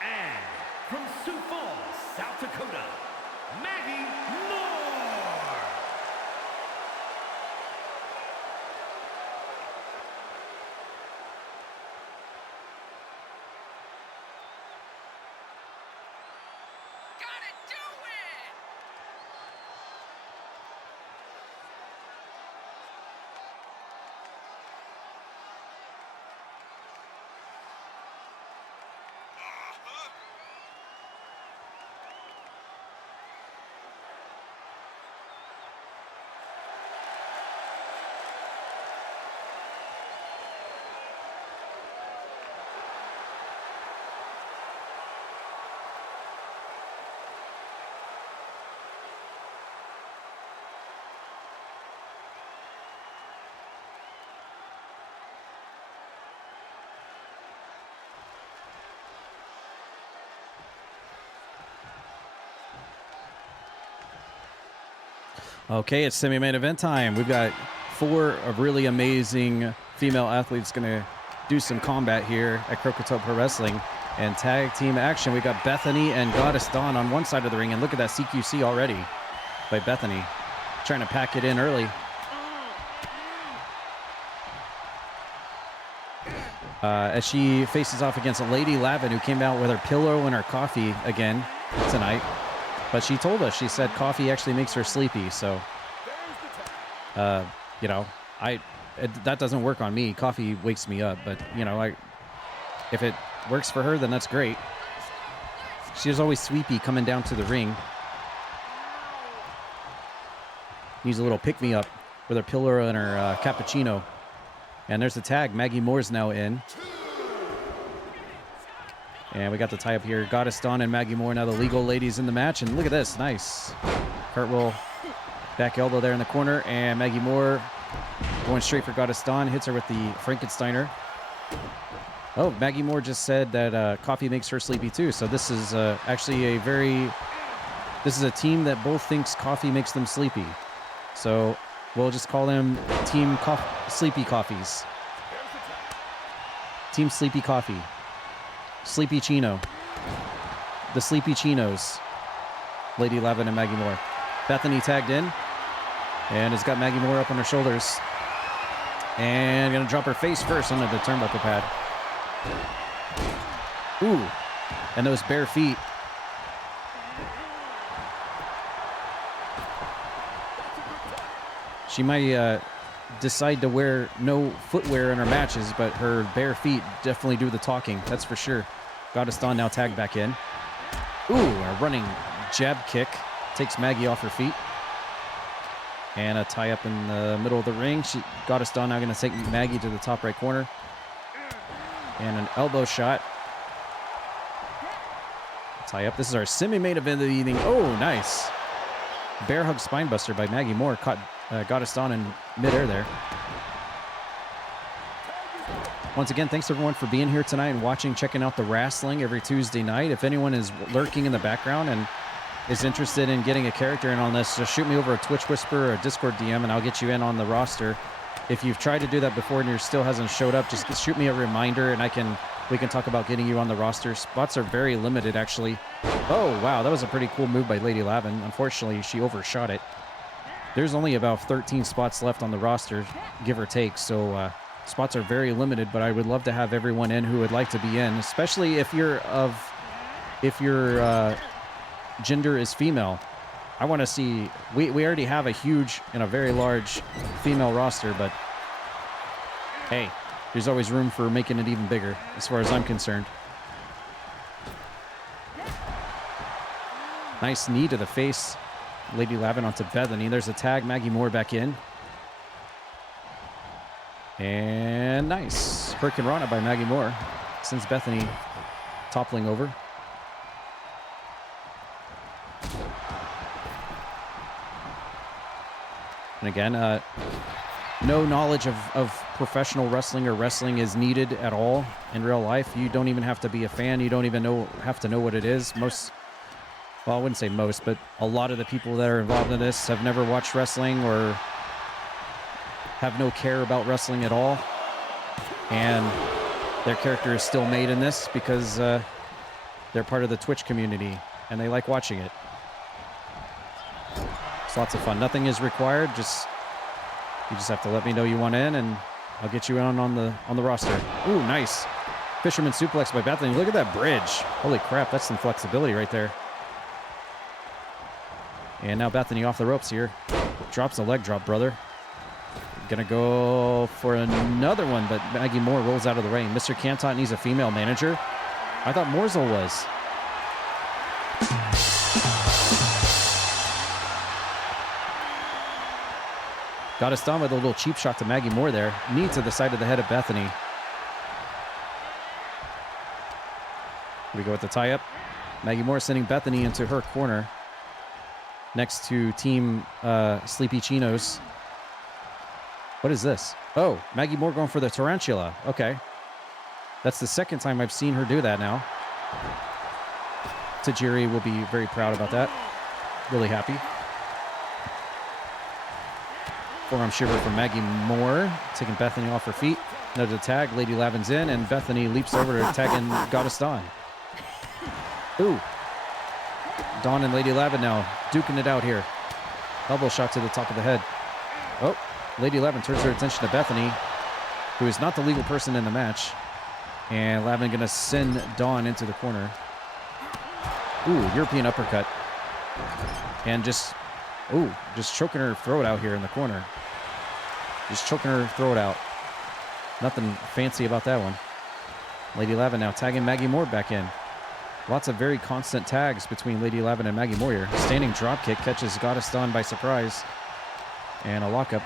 And from Sioux Falls, South Dakota, Maggie Moore! Gotta do it! Okay, it's semi-main event time. We've got 4 of really amazing female athletes going to do some combat here at Croakitoad Pro Wrestling. And tag team action, we got Bethany and Goddess Dawn on one side of the ring. And look at that CQC already by Bethany, trying to pack it in early. As she faces off against Lady Lavin, who came out with her pillow and her coffee again tonight. But she told us, she said coffee actually makes her sleepy. So, you know, that doesn't work on me. Coffee wakes me up. But, you know, if it works for her, then that's great. She was always sleepy coming down to the ring. Needs a little pick-me-up with her pillow and her cappuccino. And there's the tag. Maggie Moore's now in. And we got the tie-up here. Goddess Dawn and Maggie Moore, now the legal ladies in the match. And look at this. Nice. Cartwheel, back elbow there in the corner. And Maggie Moore going straight for Goddess Dawn. Hits her with the Frankensteiner. Oh, Maggie Moore just said that coffee makes her sleepy too. So this is actually this is a team that both thinks coffee makes them sleepy. So we'll just call them Team Sleepy Coffees. Team Sleepy Coffee. Sleepy Chino. The Sleepy Chinos. Lady Lavin and Maggie Moore. Bethany tagged in. And has got Maggie Moore up on her shoulders. And going to drop her face first onto the turnbuckle pad. Ooh. And those bare feet. She might decide to wear no footwear in her matches, but her bare feet definitely do the talking. That's for sure. Goddess Dawn now tagged back in. Ooh, a running jab kick. Takes Maggie off her feet. And a tie up in the middle of the ring. She got us done. Now going to take Maggie to the top right corner. And an elbow shot. Tie up. This is our semi-main event of the evening. Oh, nice. Bear hug spinebuster by Maggie Moore. Got us done in midair there. Once again, thanks everyone for being here tonight and watching, checking out the wrestling every Tuesday night. If anyone is lurking in the background and is interested in getting a character in on this, just shoot me over a Twitch Whisper or a Discord DM and I'll get you in on the roster. If you've tried to do that before and you still hasn't showed up, just shoot me a reminder and we can talk about getting you on the roster. Spots are very limited, actually. Oh, wow, that was a pretty cool move by Lady Lavin. Unfortunately, she overshot it. There's only about 13 spots left on the roster, give or take, so spots are very limited, but I would love to have everyone in who would like to be in, especially if your gender is female. I want to see, we already have a huge and a very large female roster, but hey, there's always room for making it even bigger as far as I'm concerned. Nice knee to the face. Lady Lavin onto Bethany. There's a tag. Maggie Moore back in. And nice. Hurricane Rana by Maggie Moore. Sends Bethany toppling over. And again, no knowledge of professional wrestling or wrestling is needed at all in real life. You don't even have to be a fan. You don't even have to know what it is. Well, I wouldn't say most, but a lot of the people that are involved in this have never watched wrestling or have no care about wrestling at all. And their character is still made in this because they're part of the Twitch community and they like watching it. It's lots of fun. Nothing is required. You just have to let me know you want in, and I'll get you on the roster. Ooh, nice. Fisherman suplex by Bethany. Look at that bridge. Holy crap, that's some flexibility right there. And now Bethany off the ropes here. Drops a leg drop, brother. Gonna go for another one, but Maggie Moore rolls out of the ring. Mr. Cantot needs a female manager. I thought Morsel was. Got us done with a little cheap shot to Maggie Moore there. Knee to the side of the head of Bethany. Here we go with the tie-up. Maggie Moore sending Bethany into her corner. Next to Team Sleepy Chinos. What is this? Oh, Maggie Moore going for the tarantula. Okay. That's the second time I've seen her do that now. Tajiri will be very proud about that. Really happy. Forearm shiver from Maggie Moore, taking Bethany off her feet. Another tag. Lady Lavin's in, and Bethany leaps over to tag in Goddess Dawn. Ooh. Dawn and Lady Lavin now duking it out here. Elbow shot to the top of the head. Oh, Lady Lavin turns her attention to Bethany, who is not the legal person in the match. And Lavin going to send Dawn into the corner. Ooh, European uppercut. And just choking her throat out here in the corner. Just choking her throat out. Nothing fancy about that one. Lady Lavin now tagging Maggie Moore back in. Lots of very constant tags between Lady Lavin and Maggie Moore here. Standing dropkick catches Goddess Dawn by surprise. And a lockup.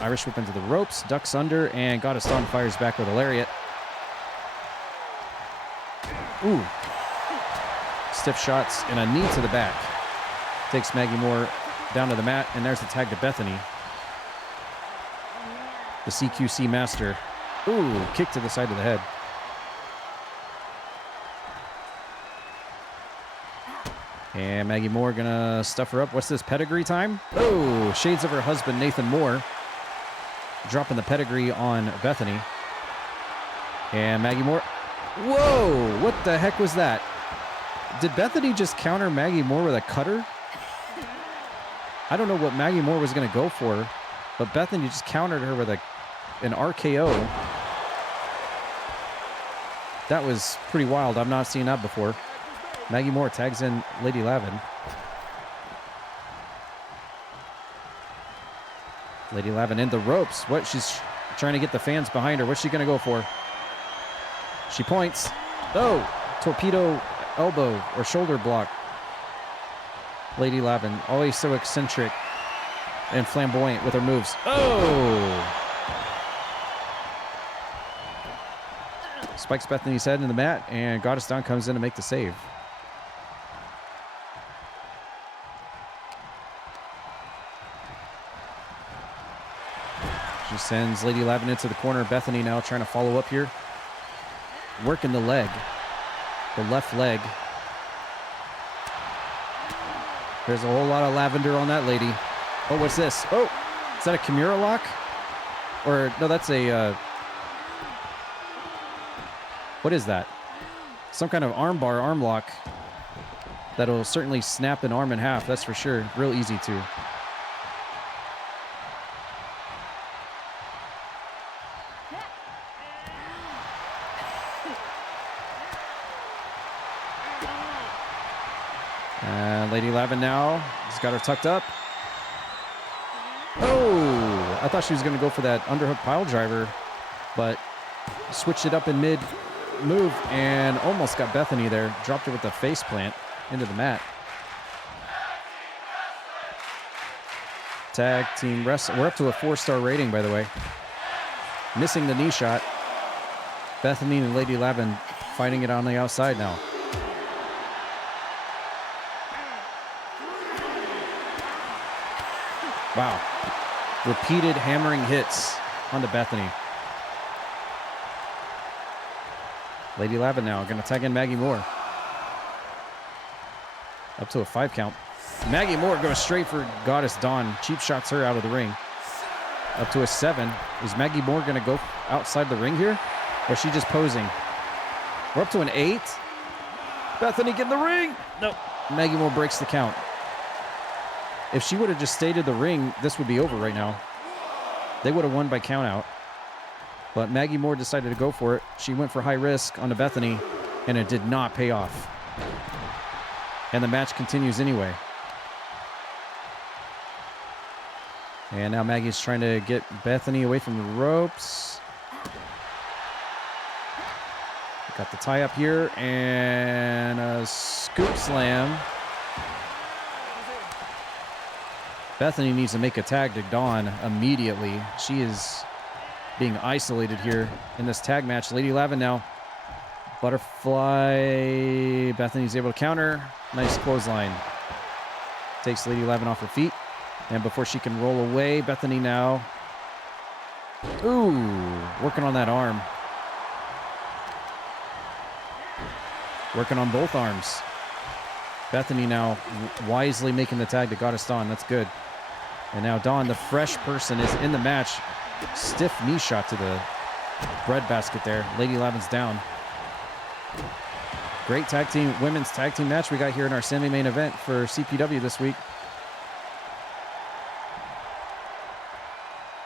Irish whip into the ropes. Ducks under, and Goddess Dawn fires back with a lariat. Ooh. Stiff shots and a knee to the back. Takes Maggie Moore down to the mat, and there's the tag to Bethany. The CQC master. Ooh, kick to the side of the head. And Maggie Moore gonna stuff her up. What's this, pedigree time? Oh, shades of her husband, Nathan Moore. Dropping the pedigree on Bethany. And Maggie Moore. Whoa, what the heck was that? Did Bethany just counter Maggie Moore with a cutter? I don't know what Maggie Moore was going to go for, but Bethany just countered her with an RKO. That was pretty wild. I've not seen that before. Maggie Moore tags in Lady Lavin. Lady Lavin in the ropes. What? She's trying to get the fans behind her. What's she going to go for? She points. Oh, torpedo elbow or shoulder block. Lady Lavin, always so eccentric. and flamboyant with her moves. Oh! Spikes Bethany's head in the mat, and Goddess Dawn comes in to make the save. She sends Lady Lavin into the corner. Bethany now trying to follow up here. Working the leg. The left leg. There's a whole lot of lavender on that lady. Oh, what's this? Oh, is that a Kimura lock? Or, no, that's a... what is that? Some kind of armbar arm lock that'll certainly snap an arm in half, that's for sure. Real easy to. And Lady Lavin now has got her tucked up. Oh, I thought she was going to go for that underhook pile driver, but switched it up in mid move and almost got Bethany there. Dropped her with the face plant into the mat. Tag team wrestling. We're up to a 4-star rating, by the way. Missing the knee shot. Bethany and Lady Lavin fighting it on the outside now. Wow. Repeated hammering hits onto Bethany. Lady Lavin now going to tag in Maggie Moore. Up to a 5 count. Maggie Moore goes straight for Goddess Dawn. Cheap shots her out of the ring. Up to a 7. Is Maggie Moore going to go outside the ring here? Or is she just posing? We're up to an 8. Bethany get in the ring. Nope. Maggie Moore breaks the count. If she would have just stayed in the ring, this would be over right now. They would have won by count out. But Maggie Moore decided to go for it. She went for high risk onto Bethany, and it did not pay off. And the match continues anyway. And now Maggie's trying to get Bethany away from the ropes. Got the tie up here, and a scoop slam. Bethany needs to make a tag to Dawn immediately. She is being isolated here in this tag match. Lady Lavin now. Butterfly. Bethany's able to counter. Nice clothesline. Takes Lady Lavin off her feet. And before she can roll away, Bethany now. Ooh, working on that arm. Working on both arms. Bethany now wisely making the tag to Goddess Dawn. That's good. And now Dawn, the fresh person, is in the match. Stiff knee shot to the breadbasket there. Lady Lavin's down. Great tag team, women's tag team match we got here in our semi-main event for CPW this week.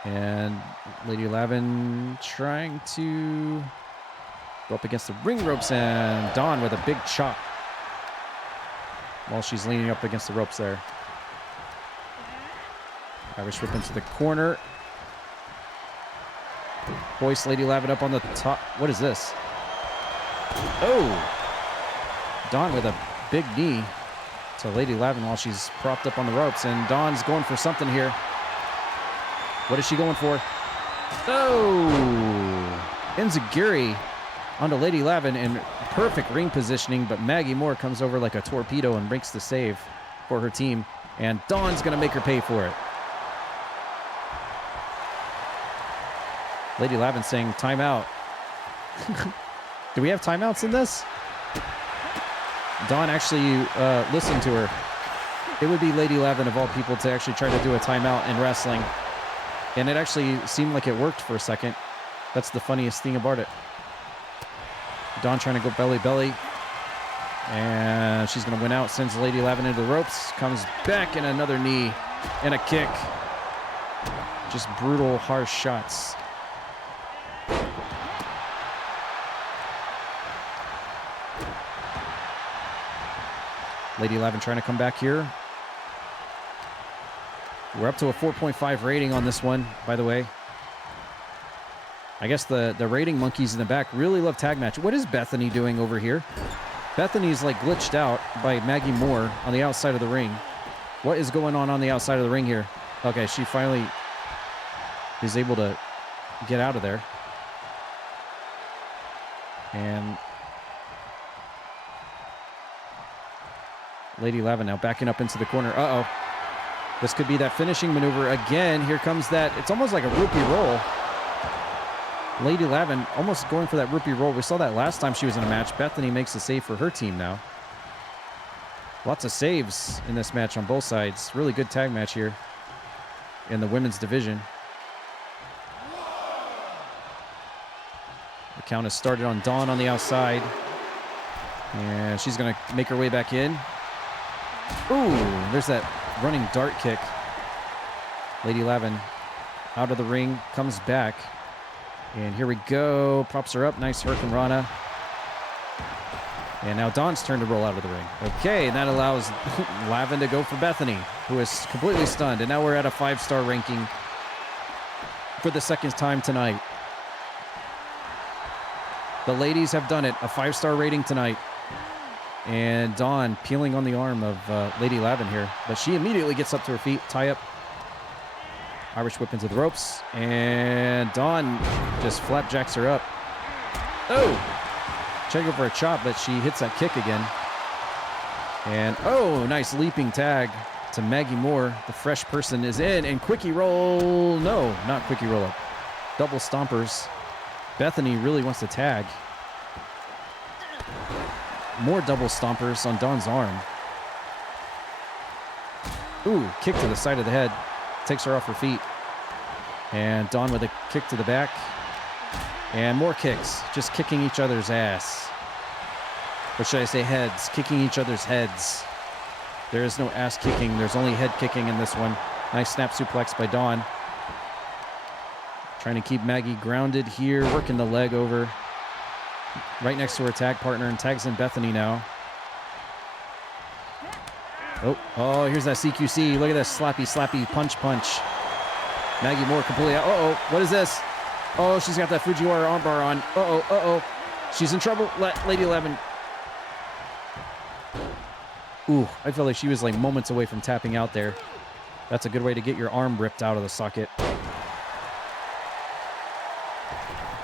And Lady Lavin trying to go up against the ring ropes, and Dawn with a big chop while she's leaning up against the ropes there. Irish whip into the corner. Hoist Lady Lavin up on the top. What is this? Oh! Dawn with a big knee to Lady Lavin while she's propped up on the ropes. And Dawn's going for something here. What is she going for? Oh! Enziguri onto Lady Lavin in perfect ring positioning, but Maggie Moore comes over like a torpedo and breaks the save for her team. And Dawn's going to make her pay for it. Lady Lavin saying timeout. Do we have timeouts in this? Dawn actually listened to her. It would be Lady Lavin of all people to actually try to do a timeout in wrestling. And it actually seemed like it worked for a second. That's the funniest thing about it. Dawn trying to go belly-belly. And she's going to win out. Sends Lady Lavin into the ropes. Comes back, and another knee and a kick. Just brutal, harsh shots. Lady Lavin trying to come back here. We're up to a 4.5 rating on this one, by the way. I guess the rating monkeys in the back really love tag match. What is Bethany doing over here? Bethany's like glitched out by Maggie Moore on the outside of the ring. What is going on the outside of the ring here? Okay, she finally is able to get out of there. And Lady Lavin now backing up into the corner. Uh-oh. This could be that finishing maneuver again. Here comes that. It's almost like a rupee roll. Lady Lavin almost going for that rupee roll. We saw that last time she was in a match. Bethany makes a save for her team now. Lots of saves in this match on both sides. Really good tag match here in the women's division. The count has started on Dawn on the outside. And she's going to make her way back in. Ooh, there's that running dart kick. Lady Lavin out of the ring, comes back. And here we go. Props her up. Nice Hurricane Rana. And now Dawn's turn to roll out of the ring. Okay, and that allows Lavin to go for Bethany, who is completely stunned. And now we're at a 5-star ranking for the second time tonight. The ladies have done it. A 5-star rating tonight. And Dawn peeling on the arm of Lady Lavin here. But she immediately gets up to her feet. Tie up. Irish whip into the ropes. And Dawn just flapjacks her up. Oh! Check over a chop, but she hits that kick again. And, oh, nice leaping tag to Maggie Moore. The fresh person is in. And quickie roll. No, not quickie roll up. Double stompers. Bethany really wants to tag. More double stompers on Dawn's arm. Ooh, kick to the side of the head. Takes her off her feet. And Dawn with a kick to the back. And more kicks. Just kicking each other's ass. Or should I say heads? Kicking each other's heads. There is no ass kicking. There's only head kicking in this one. Nice snap suplex by Dawn. Trying to keep Maggie grounded here. Working the leg over. Right next to her tag partner. And tags in Bethany now. Oh, here's that CQC. Look at this slappy punch. Maggie Moore completely out. Uh-oh, what is this? Oh, she's got that Fujiwara armbar on. Uh-oh. She's in trouble. Lady Lavin. Ooh, I feel like she was like moments away from tapping out there. That's a good way to get your arm ripped out of the socket.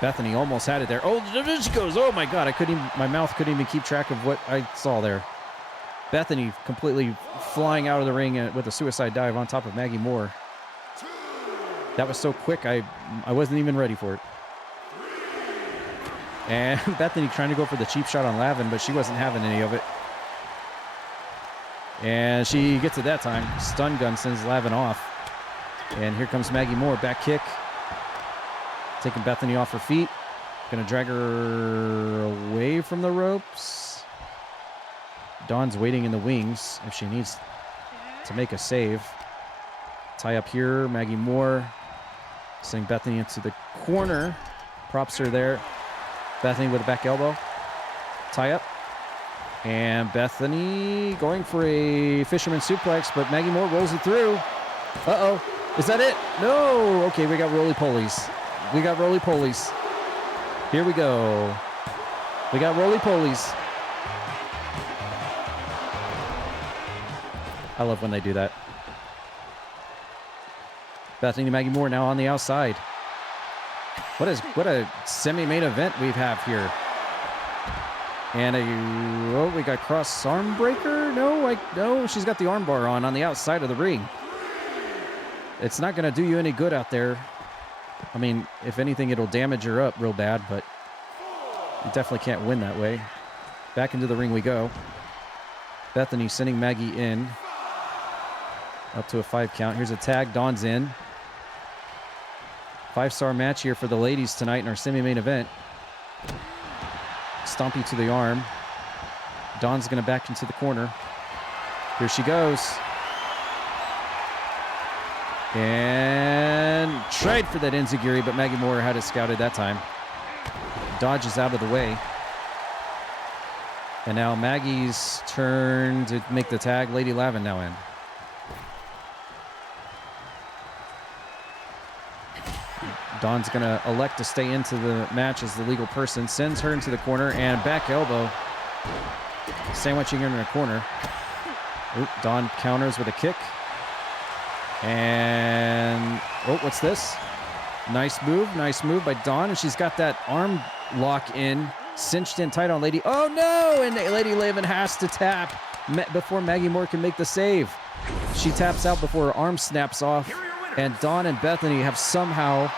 Bethany almost had it there. Oh, there she goes. Oh my God, my mouth couldn't even keep track of what I saw there. Bethany completely flying out of the ring with a suicide dive on top of Maggie Moore. That was so quick, I wasn't even ready for it. And Bethany trying to go for the cheap shot on Lavin, but she wasn't having any of it. And she gets it that time. Stun gun sends Lavin off. And here comes Maggie Moore, back kick. Taking Bethany off her feet. Gonna drag her away from the ropes. Dawn's waiting in the wings if she needs to make a save. Tie up here, Maggie Moore. Sending Bethany into the corner. Props her there. Bethany with a back elbow. Tie up. And Bethany going for a fisherman suplex, but Maggie Moore rolls it through. Uh-oh. Is that it? No. Okay, we got roly-polies. Here we go. We got roly-polies. I love when they do that. Bethany to Maggie Moore now on the outside. What a semi-main event we have here. And we got cross arm breaker? No, she's got the arm bar on the outside of the ring. It's not going to do you any good out there. I mean, if anything, it'll damage her up real bad, but you definitely can't win that way. Back into the ring we go. Bethany sending Maggie in. Up to a 5 count. Here's a tag. Dawn's in. 5-star match here for the ladies tonight in our semi-main event. Stompy to the arm. Dawn's going to back into the corner. Here she goes. And tried for that enziguri, but Maggie Moore had it scouted that time. Dodges out of the way. And now Maggie's turn to make the tag. Lady Lavin now in. Dawn's going to elect to stay into the match as the legal person. Sends her into the corner and back elbow. Sandwiching her in the corner. Dawn counters with a kick. And, oh, what's this? Nice move by Dawn. And she's got that arm lock in, cinched in tight on Lady. Oh, no! And Lady Laven has to tap before Maggie Moore can make the save. She taps out before her arm snaps off. And Dawn and Bethany have somehow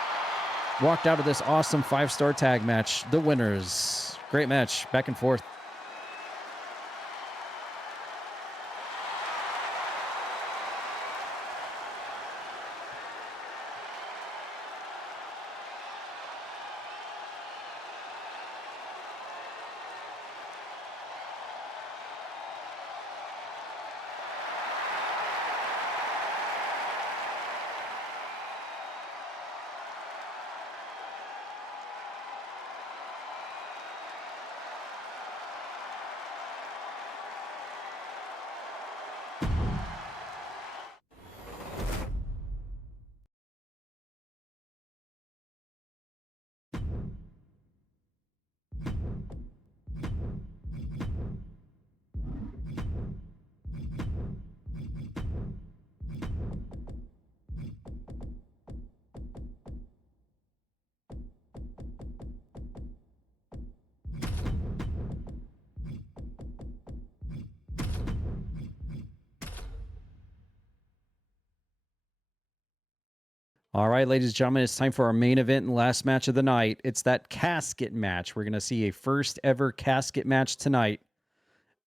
walked out of this awesome 5-star tag match. The winners. Great match. Back and forth. All right, ladies and gentlemen, it's time for our main event and last match of the night. It's that casket match. We're going to see a first ever casket match tonight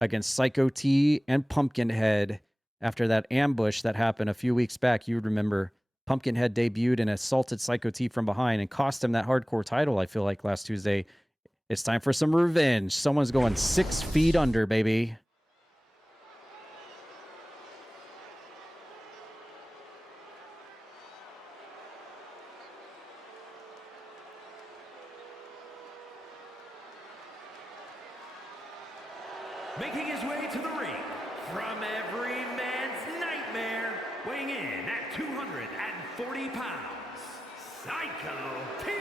against Psycho T and Pumpkinhead. After that ambush that happened a few weeks back, you would remember Pumpkinhead debuted and assaulted Psycho T from behind and cost him that hardcore title, I feel like, last Tuesday. It's time for some revenge. Someone's going 6 feet under, baby. Making his way to the ring, from every man's nightmare, weighing in at 240 pounds, Psycho T.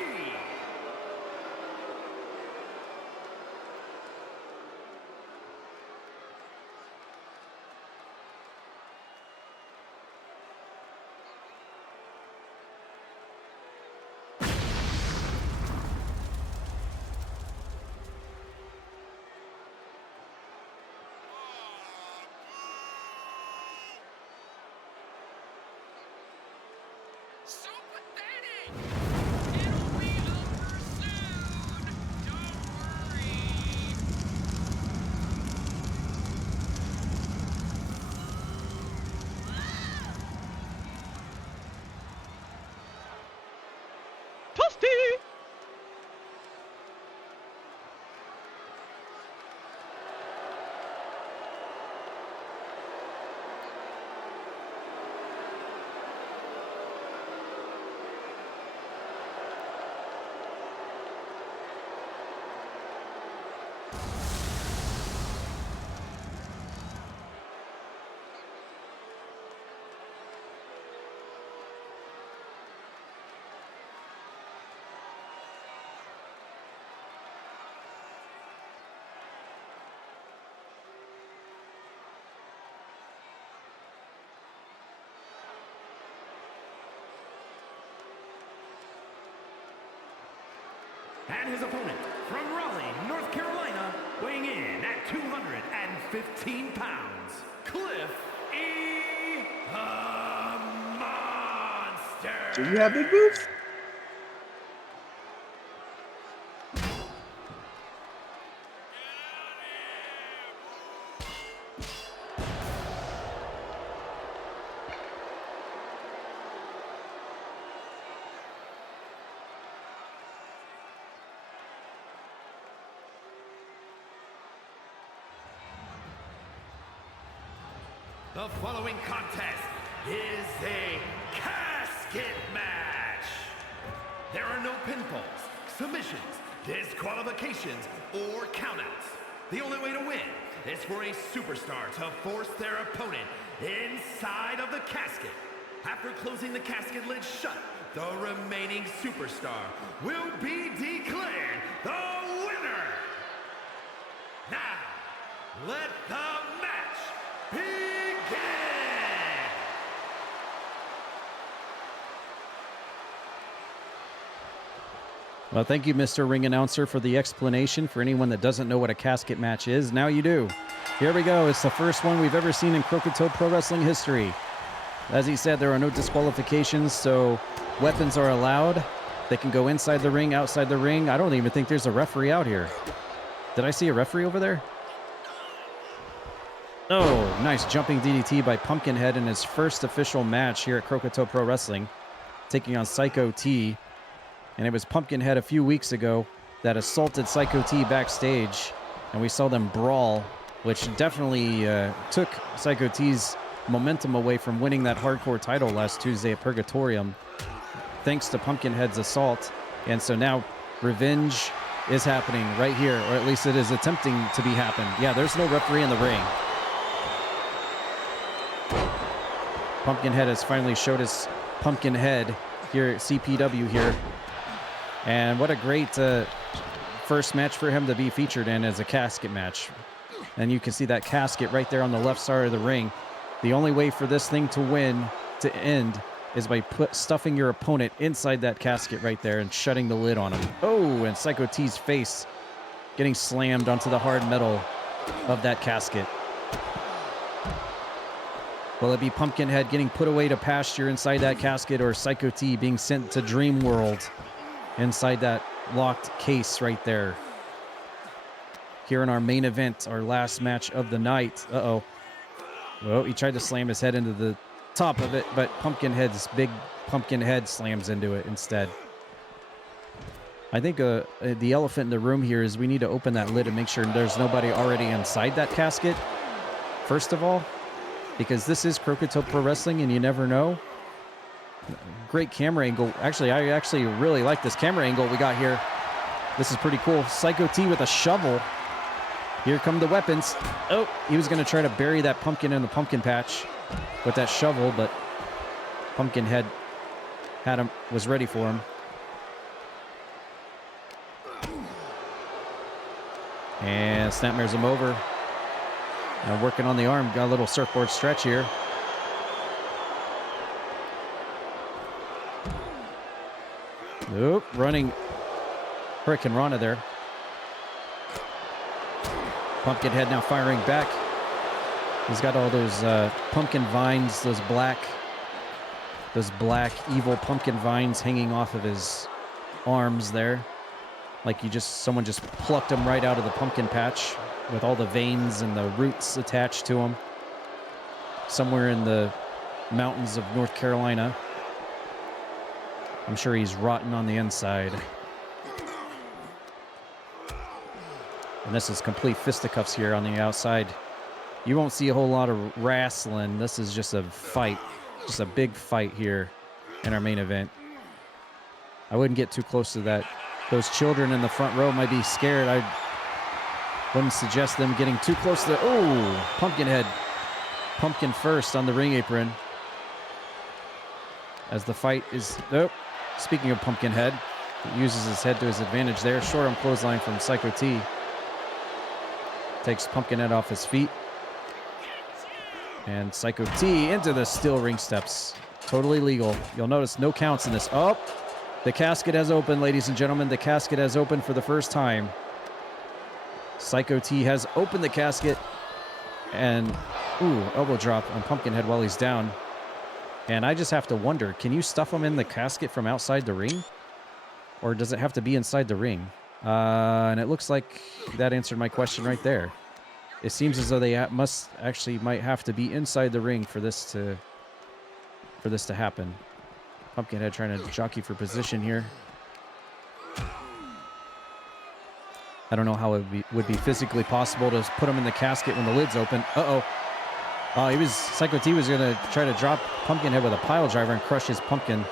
So pathetic! It'll be over soon! Don't worry! Toasty! And his opponent, from Raleigh, North Carolina, weighing in at 215 pounds, Cliff E. the Monster. Do you have big boobs? The following contest is a casket match. There are no pinfalls, submissions, disqualifications, or countouts. The only way to win is for a superstar to force their opponent inside of the casket. After closing the casket lid shut, the remaining superstar will be declared the winner. Now, let the match begin. Well, thank you, Mr. Ring Announcer, for the explanation. For anyone that doesn't know what a casket match is, now you do. Here we go. It's the first one we've ever seen in Croakitoad Pro Wrestling history. As he said, there are no disqualifications, so weapons are allowed. They can go inside the ring, outside the ring. I don't even think there's a referee out here. Did I see a referee over there? Oh, nice jumping DDT by Pumpkinhead in his first official match here at Croakitoad Pro Wrestling, taking on Psycho T. And it was Pumpkinhead a few weeks ago that assaulted Psycho T backstage, and we saw them brawl, which definitely took Psycho T's momentum away from winning that hardcore title last Tuesday at Purgatorium, thanks to Pumpkinhead's assault. And so now revenge is happening right here, or at least it is attempting to be happen. Yeah, there's no referee in the ring. Pumpkinhead has finally showed his pumpkin head here at CPW here. And what a great first match for him to be featured in as a casket match. And you can see that casket right there on the left side of the ring. The only way for this thing to end, is by stuffing your opponent inside that casket right there and shutting the lid on him. Oh, and Psycho T's face getting slammed onto the hard metal of that casket. Will it be Pumpkinhead getting put away to pasture inside that casket, or Psycho T being sent to Dream World inside that locked case right there? Here in our main event, our last match of the night. Uh-oh. Well, he tried to slam his head into the top of it, but Pumpkinhead's big pumpkin head slams into it instead. I think the elephant in the room here is we need to open that lid and make sure there's nobody already inside that casket, first of all, because this is Croakitoad Pro Wrestling and you never know. Great camera angle. Actually, I actually really like this camera angle we got here. This is pretty cool. Psycho T with a shovel. Here come the weapons. Oh, he was going to try to bury that pumpkin in the pumpkin patch with that shovel, but Pumpkinhead was ready for him. And snapmares him over. Now working on the arm. Got a little surfboard stretch here. Nope, running Hurricane Rana there. Pumpkinhead now firing back. He's got all those pumpkin vines, those black evil pumpkin vines hanging off of his arms there. Like someone just plucked them right out of the pumpkin patch with all the veins and the roots attached to them. Somewhere in the mountains of North Carolina. I'm sure he's rotten on the inside. And this is complete fisticuffs here on the outside. You won't see a whole lot of wrestling. This is just a fight. Just a big fight here in our main event. I wouldn't get too close to that. Those children in the front row might be scared. I wouldn't suggest them getting too close to the... Oh, Pumpkinhead. Pumpkin first on the ring apron. As the fight is... Oh, speaking of Pumpkinhead, he uses his head to his advantage there. Short arm clothesline from Psycho T. Takes Pumpkinhead off his feet. And Psycho T into the steel ring steps. Totally legal. You'll notice no counts in this. Oh, the casket has opened, ladies and gentlemen. The casket has opened for the first time. Psycho T has opened the casket. And, ooh, elbow drop on Pumpkinhead while he's down. And I just have to wonder, can you stuff him in the casket from outside the ring? Or does it have to be inside the ring? And it looks like that answered my question right there. It seems as though they might have to be inside the ring for this to happen. Pumpkinhead trying to jockey for position here. I don't know how it would be physically possible to put him in the casket when the lid's open. Uh-oh. Psycho T was going to try to drop Pumpkinhead with a pile driver and crush his pumpkin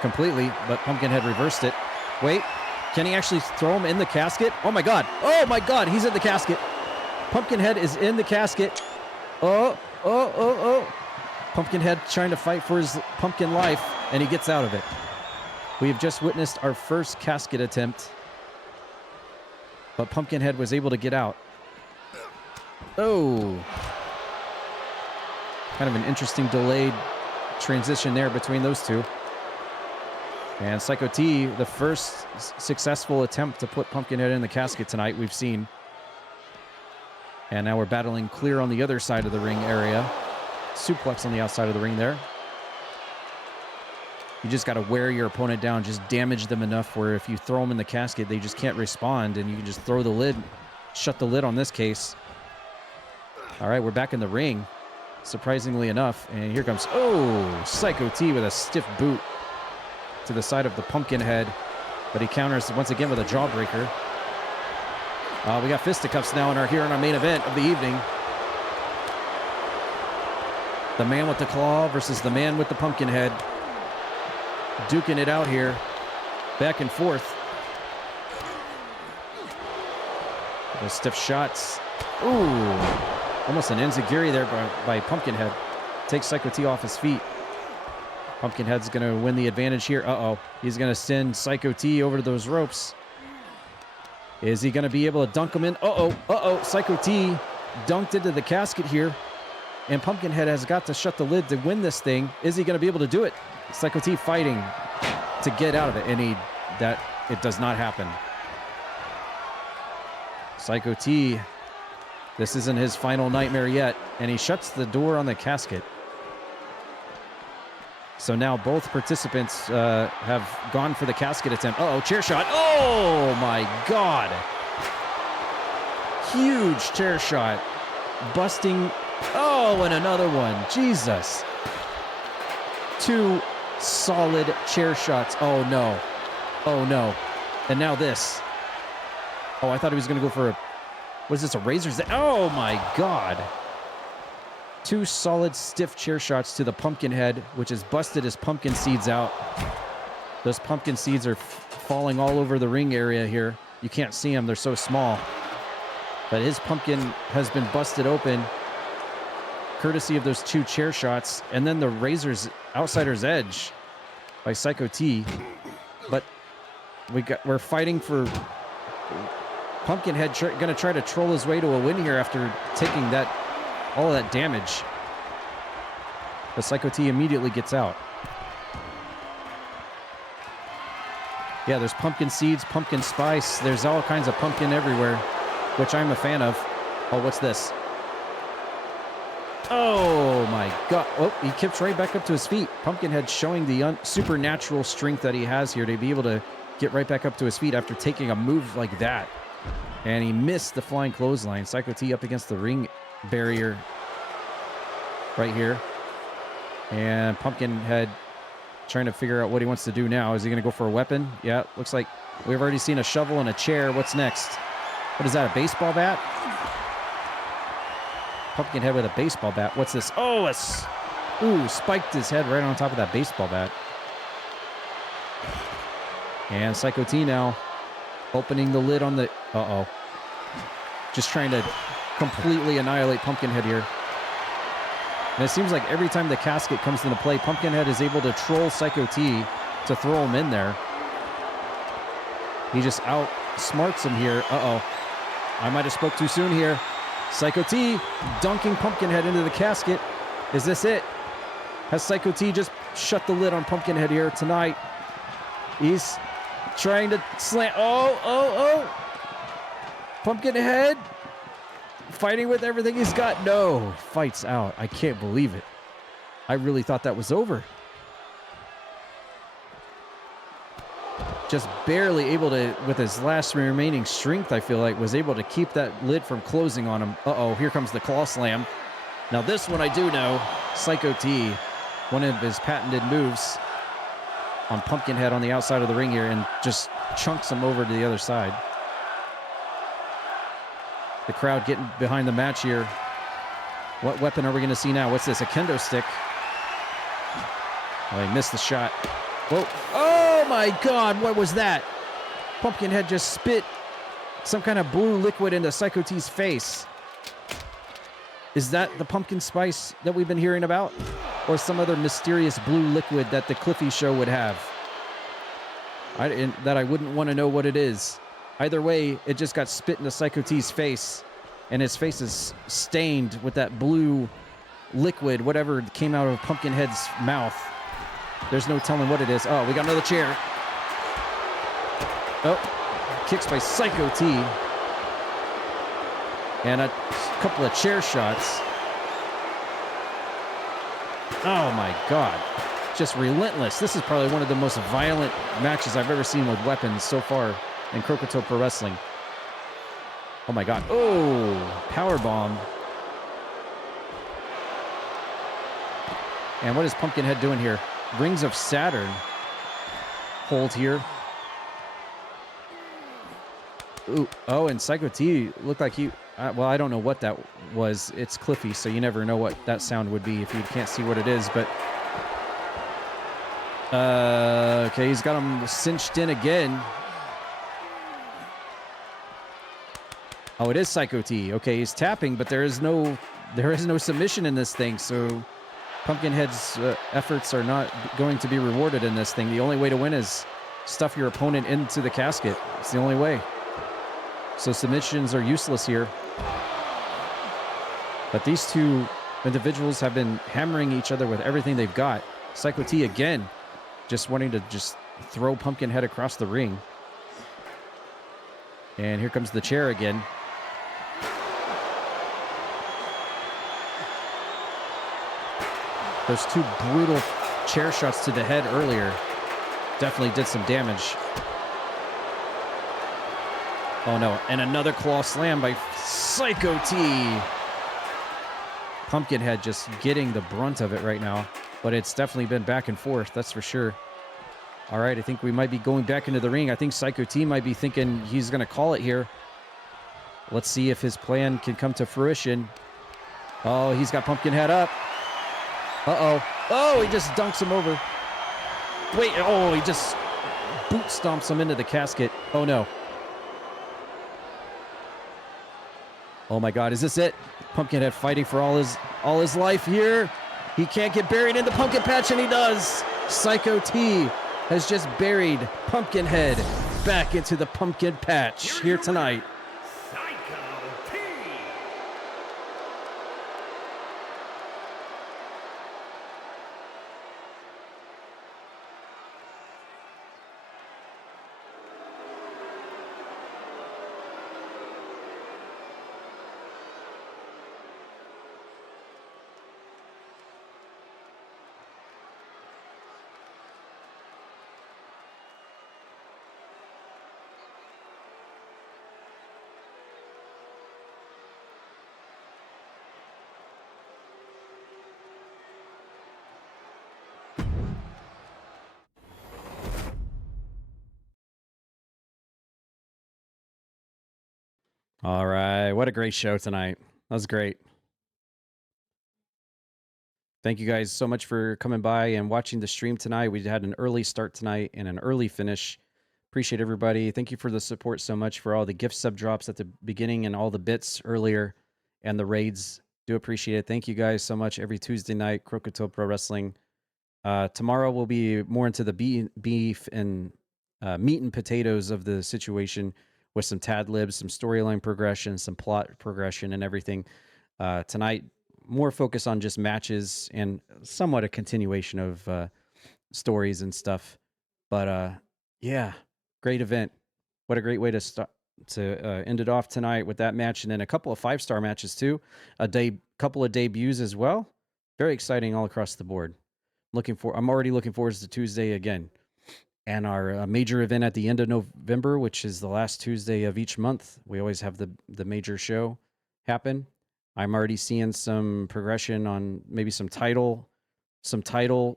completely, but Pumpkinhead reversed it. Wait. Can he actually throw him in the casket? Oh my God. Oh my God. He's in the casket. Pumpkinhead is in the casket. Oh. Pumpkinhead trying to fight for his pumpkin life, and he gets out of it. We have just witnessed our first casket attempt, but Pumpkinhead was able to get out. Oh. Kind of an interesting delayed transition there between those two. And Psycho T, the first successful attempt to put Pumpkinhead in the casket tonight we've seen. And now we're battling clear on the other side of the ring area. Suplex on the outside of the ring there. You just got to wear your opponent down, just damage them enough where if you throw them in the casket, they just can't respond, and you can just throw the lid, shut the lid on this case. All right, we're back in the ring, surprisingly enough. And here comes, oh, Psycho T with a stiff boot to the side of the Pumpkinhead. But he counters once again with a jawbreaker. We got fisticuffs now here in our main event of the evening. The man with the claw versus the man with the Pumpkinhead. Duking it out here. Back and forth. Those stiff shots. Ooh. Almost an enziguri there by Pumpkinhead. Takes Psycho T off his feet. Pumpkinhead's going to win the advantage here. Uh-oh. He's going to send Psycho T over to those ropes. Is he going to be able to dunk him in? Uh-oh. Uh-oh. Psycho T dunked into the casket here. And Pumpkinhead has got to shut the lid to win this thing. Is he going to be able to do it? Psycho T fighting to get out of it. And it does not happen. Psycho T, this isn't his final nightmare yet. And he shuts the door on the casket. So now both participants have gone for the casket attempt. Uh-oh, chair shot. Oh, my God. Huge chair shot. Busting. Oh, and another one. Jesus. 2 solid chair shots. Oh, no. Oh, no. And now this. Oh, I thought he was going to go for a... What is this, a razor's... Oh, my God. 2 solid, stiff chair shots to the Pumpkinhead, which has busted his pumpkin seeds out. Those pumpkin seeds are falling all over the ring area here. You can't see them. They're so small. But his pumpkin has been busted open, courtesy of those 2 chair shots. And then the razor's outsider's edge by Psycho T. But we're fighting for... Pumpkinhead going to try to troll his way to a win here after taking all of that damage. The Psycho T immediately gets out. Yeah, there's pumpkin seeds, pumpkin spice. There's all kinds of pumpkin everywhere, which I'm a fan of. Oh, what's this? Oh, my God. Oh, he kips right back up to his feet. Pumpkinhead showing the supernatural strength that he has here to be able to get right back up to his feet after taking a move like that. And he missed the flying clothesline. Psycho T up against the ring barrier right here. And Pumpkinhead trying to figure out what he wants to do now. Is he going to go for a weapon? Yeah, looks like we've already seen a shovel and a chair. What's next? What is that, a baseball bat? Pumpkinhead with a baseball bat. What's this? Oh, spiked his head right on top of that baseball bat. And Psycho T now opening the lid on the... Uh-oh. Just trying to completely annihilate Pumpkinhead here. And it seems like every time the casket comes into play, Pumpkinhead is able to troll Psycho T to throw him in there. He just outsmarts him here. Uh-oh. I might have spoke too soon here. Psycho T dunking Pumpkinhead into the casket. Is this it? Has Psycho T just shut the lid on Pumpkinhead here tonight? He's trying to slam. Oh. Pumpkinhead fighting with everything he's got. No, fights out. I can't believe it. I really thought that was over. Just barely able to, with his last remaining strength, I feel like, was able to keep that lid from closing on him. Uh-oh, here comes the claw slam. Now this one I do know. Psycho T, one of his patented moves on Pumpkinhead on the outside of the ring here, and just chunks him over to the other side. The crowd getting behind the match here. What weapon are we going to see now? What's this, a kendo stick? Oh, he missed the shot. Whoa. Oh my God, what was that? Pumpkinhead just spit some kind of blue liquid into Psycho T's face. Is that the pumpkin spice that we've been hearing about? Or some other mysterious blue liquid that the Cliffy show would have? That I wouldn't want to know what it is. Either way, it just got spit into Psycho T's face, and his face is stained with that blue liquid, whatever came out of Pumpkinhead's mouth. There's no telling what it is. Oh, we got another chair. Oh, kicks by Psycho T. And a couple of chair shots. Oh my God. Just relentless. This is probably one of the most violent matches I've ever seen with weapons so far in Croakitoad Pro Wrestling. Oh my God. Oh, power bomb. And what is Pumpkinhead doing here? Rings of Saturn. Hold here. Ooh. Oh, and Psycho T looked like he... well, I don't know what that was. It's Cliffy, so you never know what that sound would be if you can't see what it is, but... okay, he's got him cinched in again. Oh, it is Psycho T. Okay, he's tapping, but there is no submission in this thing, so Pumpkinhead's efforts are not going to be rewarded in this thing. The only way to win is stuff your opponent into the casket. It's the only way. So submissions are useless here. But these two individuals have been hammering each other with everything they've got. Psycho T again, just wanting to just throw Pumpkinhead across the ring. And here comes the chair again. Those two brutal chair shots to the head earlier definitely did some damage. Oh no, and another claw slam by Psycho T. Pumpkinhead just getting the brunt of it right now, but it's definitely been back and forth, that's for sure. All right, I think we might be going back into the ring. I think Psycho T might be thinking he's going to call it here. Let's see if his plan can come to fruition. Oh, he's got Pumpkinhead up. Uh-oh. Oh, he just dunks him over. Wait, oh, he just boot stomps him into the casket. Oh, no. Oh, my God, is this it? Pumpkinhead fighting for all his life here. He can't get buried in the pumpkin patch, and he does. Psycho T has just buried Pumpkinhead back into the pumpkin patch here tonight. Psycho T. All right, what a great show tonight. That was great. Thank you guys so much for coming by and watching the stream tonight. We had an early start tonight and an early finish. Appreciate everybody. Thank you for the support so much, for all the gift sub drops at the beginning and all the bits earlier and the raids. Do appreciate it. Thank you guys so much. Every Tuesday night, Croakitoad Pro Wrestling. Tomorrow we'll be more into the beef and meat and potatoes of the situation, with some tad libs, some storyline progression, some plot progression, and everything. Tonight, more focus on just matches and somewhat a continuation of stories and stuff. But yeah, great event. What a great way to start to end it off tonight with that match, and then a couple of 5-star matches too. Couple of debuts as well. Very exciting all across the board. I'm already looking forward to Tuesday again. And our major event at the end of November, which is the last Tuesday of each month. We always have the major show happen. I'm already seeing some progression on maybe some title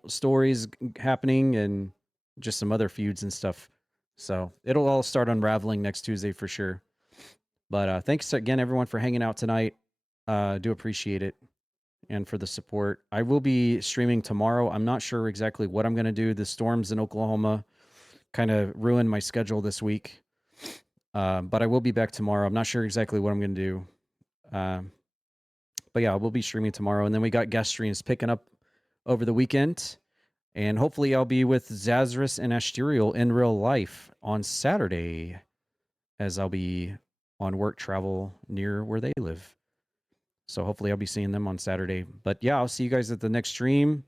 stories happening, and just some other feuds and stuff. So it'll all start unraveling next Tuesday for sure. But thanks again, everyone, for hanging out tonight. Do appreciate it. And for the support. I will be streaming tomorrow. I'm not sure exactly what I'm going to do. The storms in Oklahoma kind of ruined my schedule this week. But I will be back tomorrow. I'm not sure exactly what I'm going to do. But yeah, we'll be streaming tomorrow. And then we got guest streams picking up over the weekend. And hopefully I'll be with Zazarus and Ashterial in real life on Saturday, as I'll be on work travel near where they live. So hopefully I'll be seeing them on Saturday. But yeah, I'll see you guys at the next stream.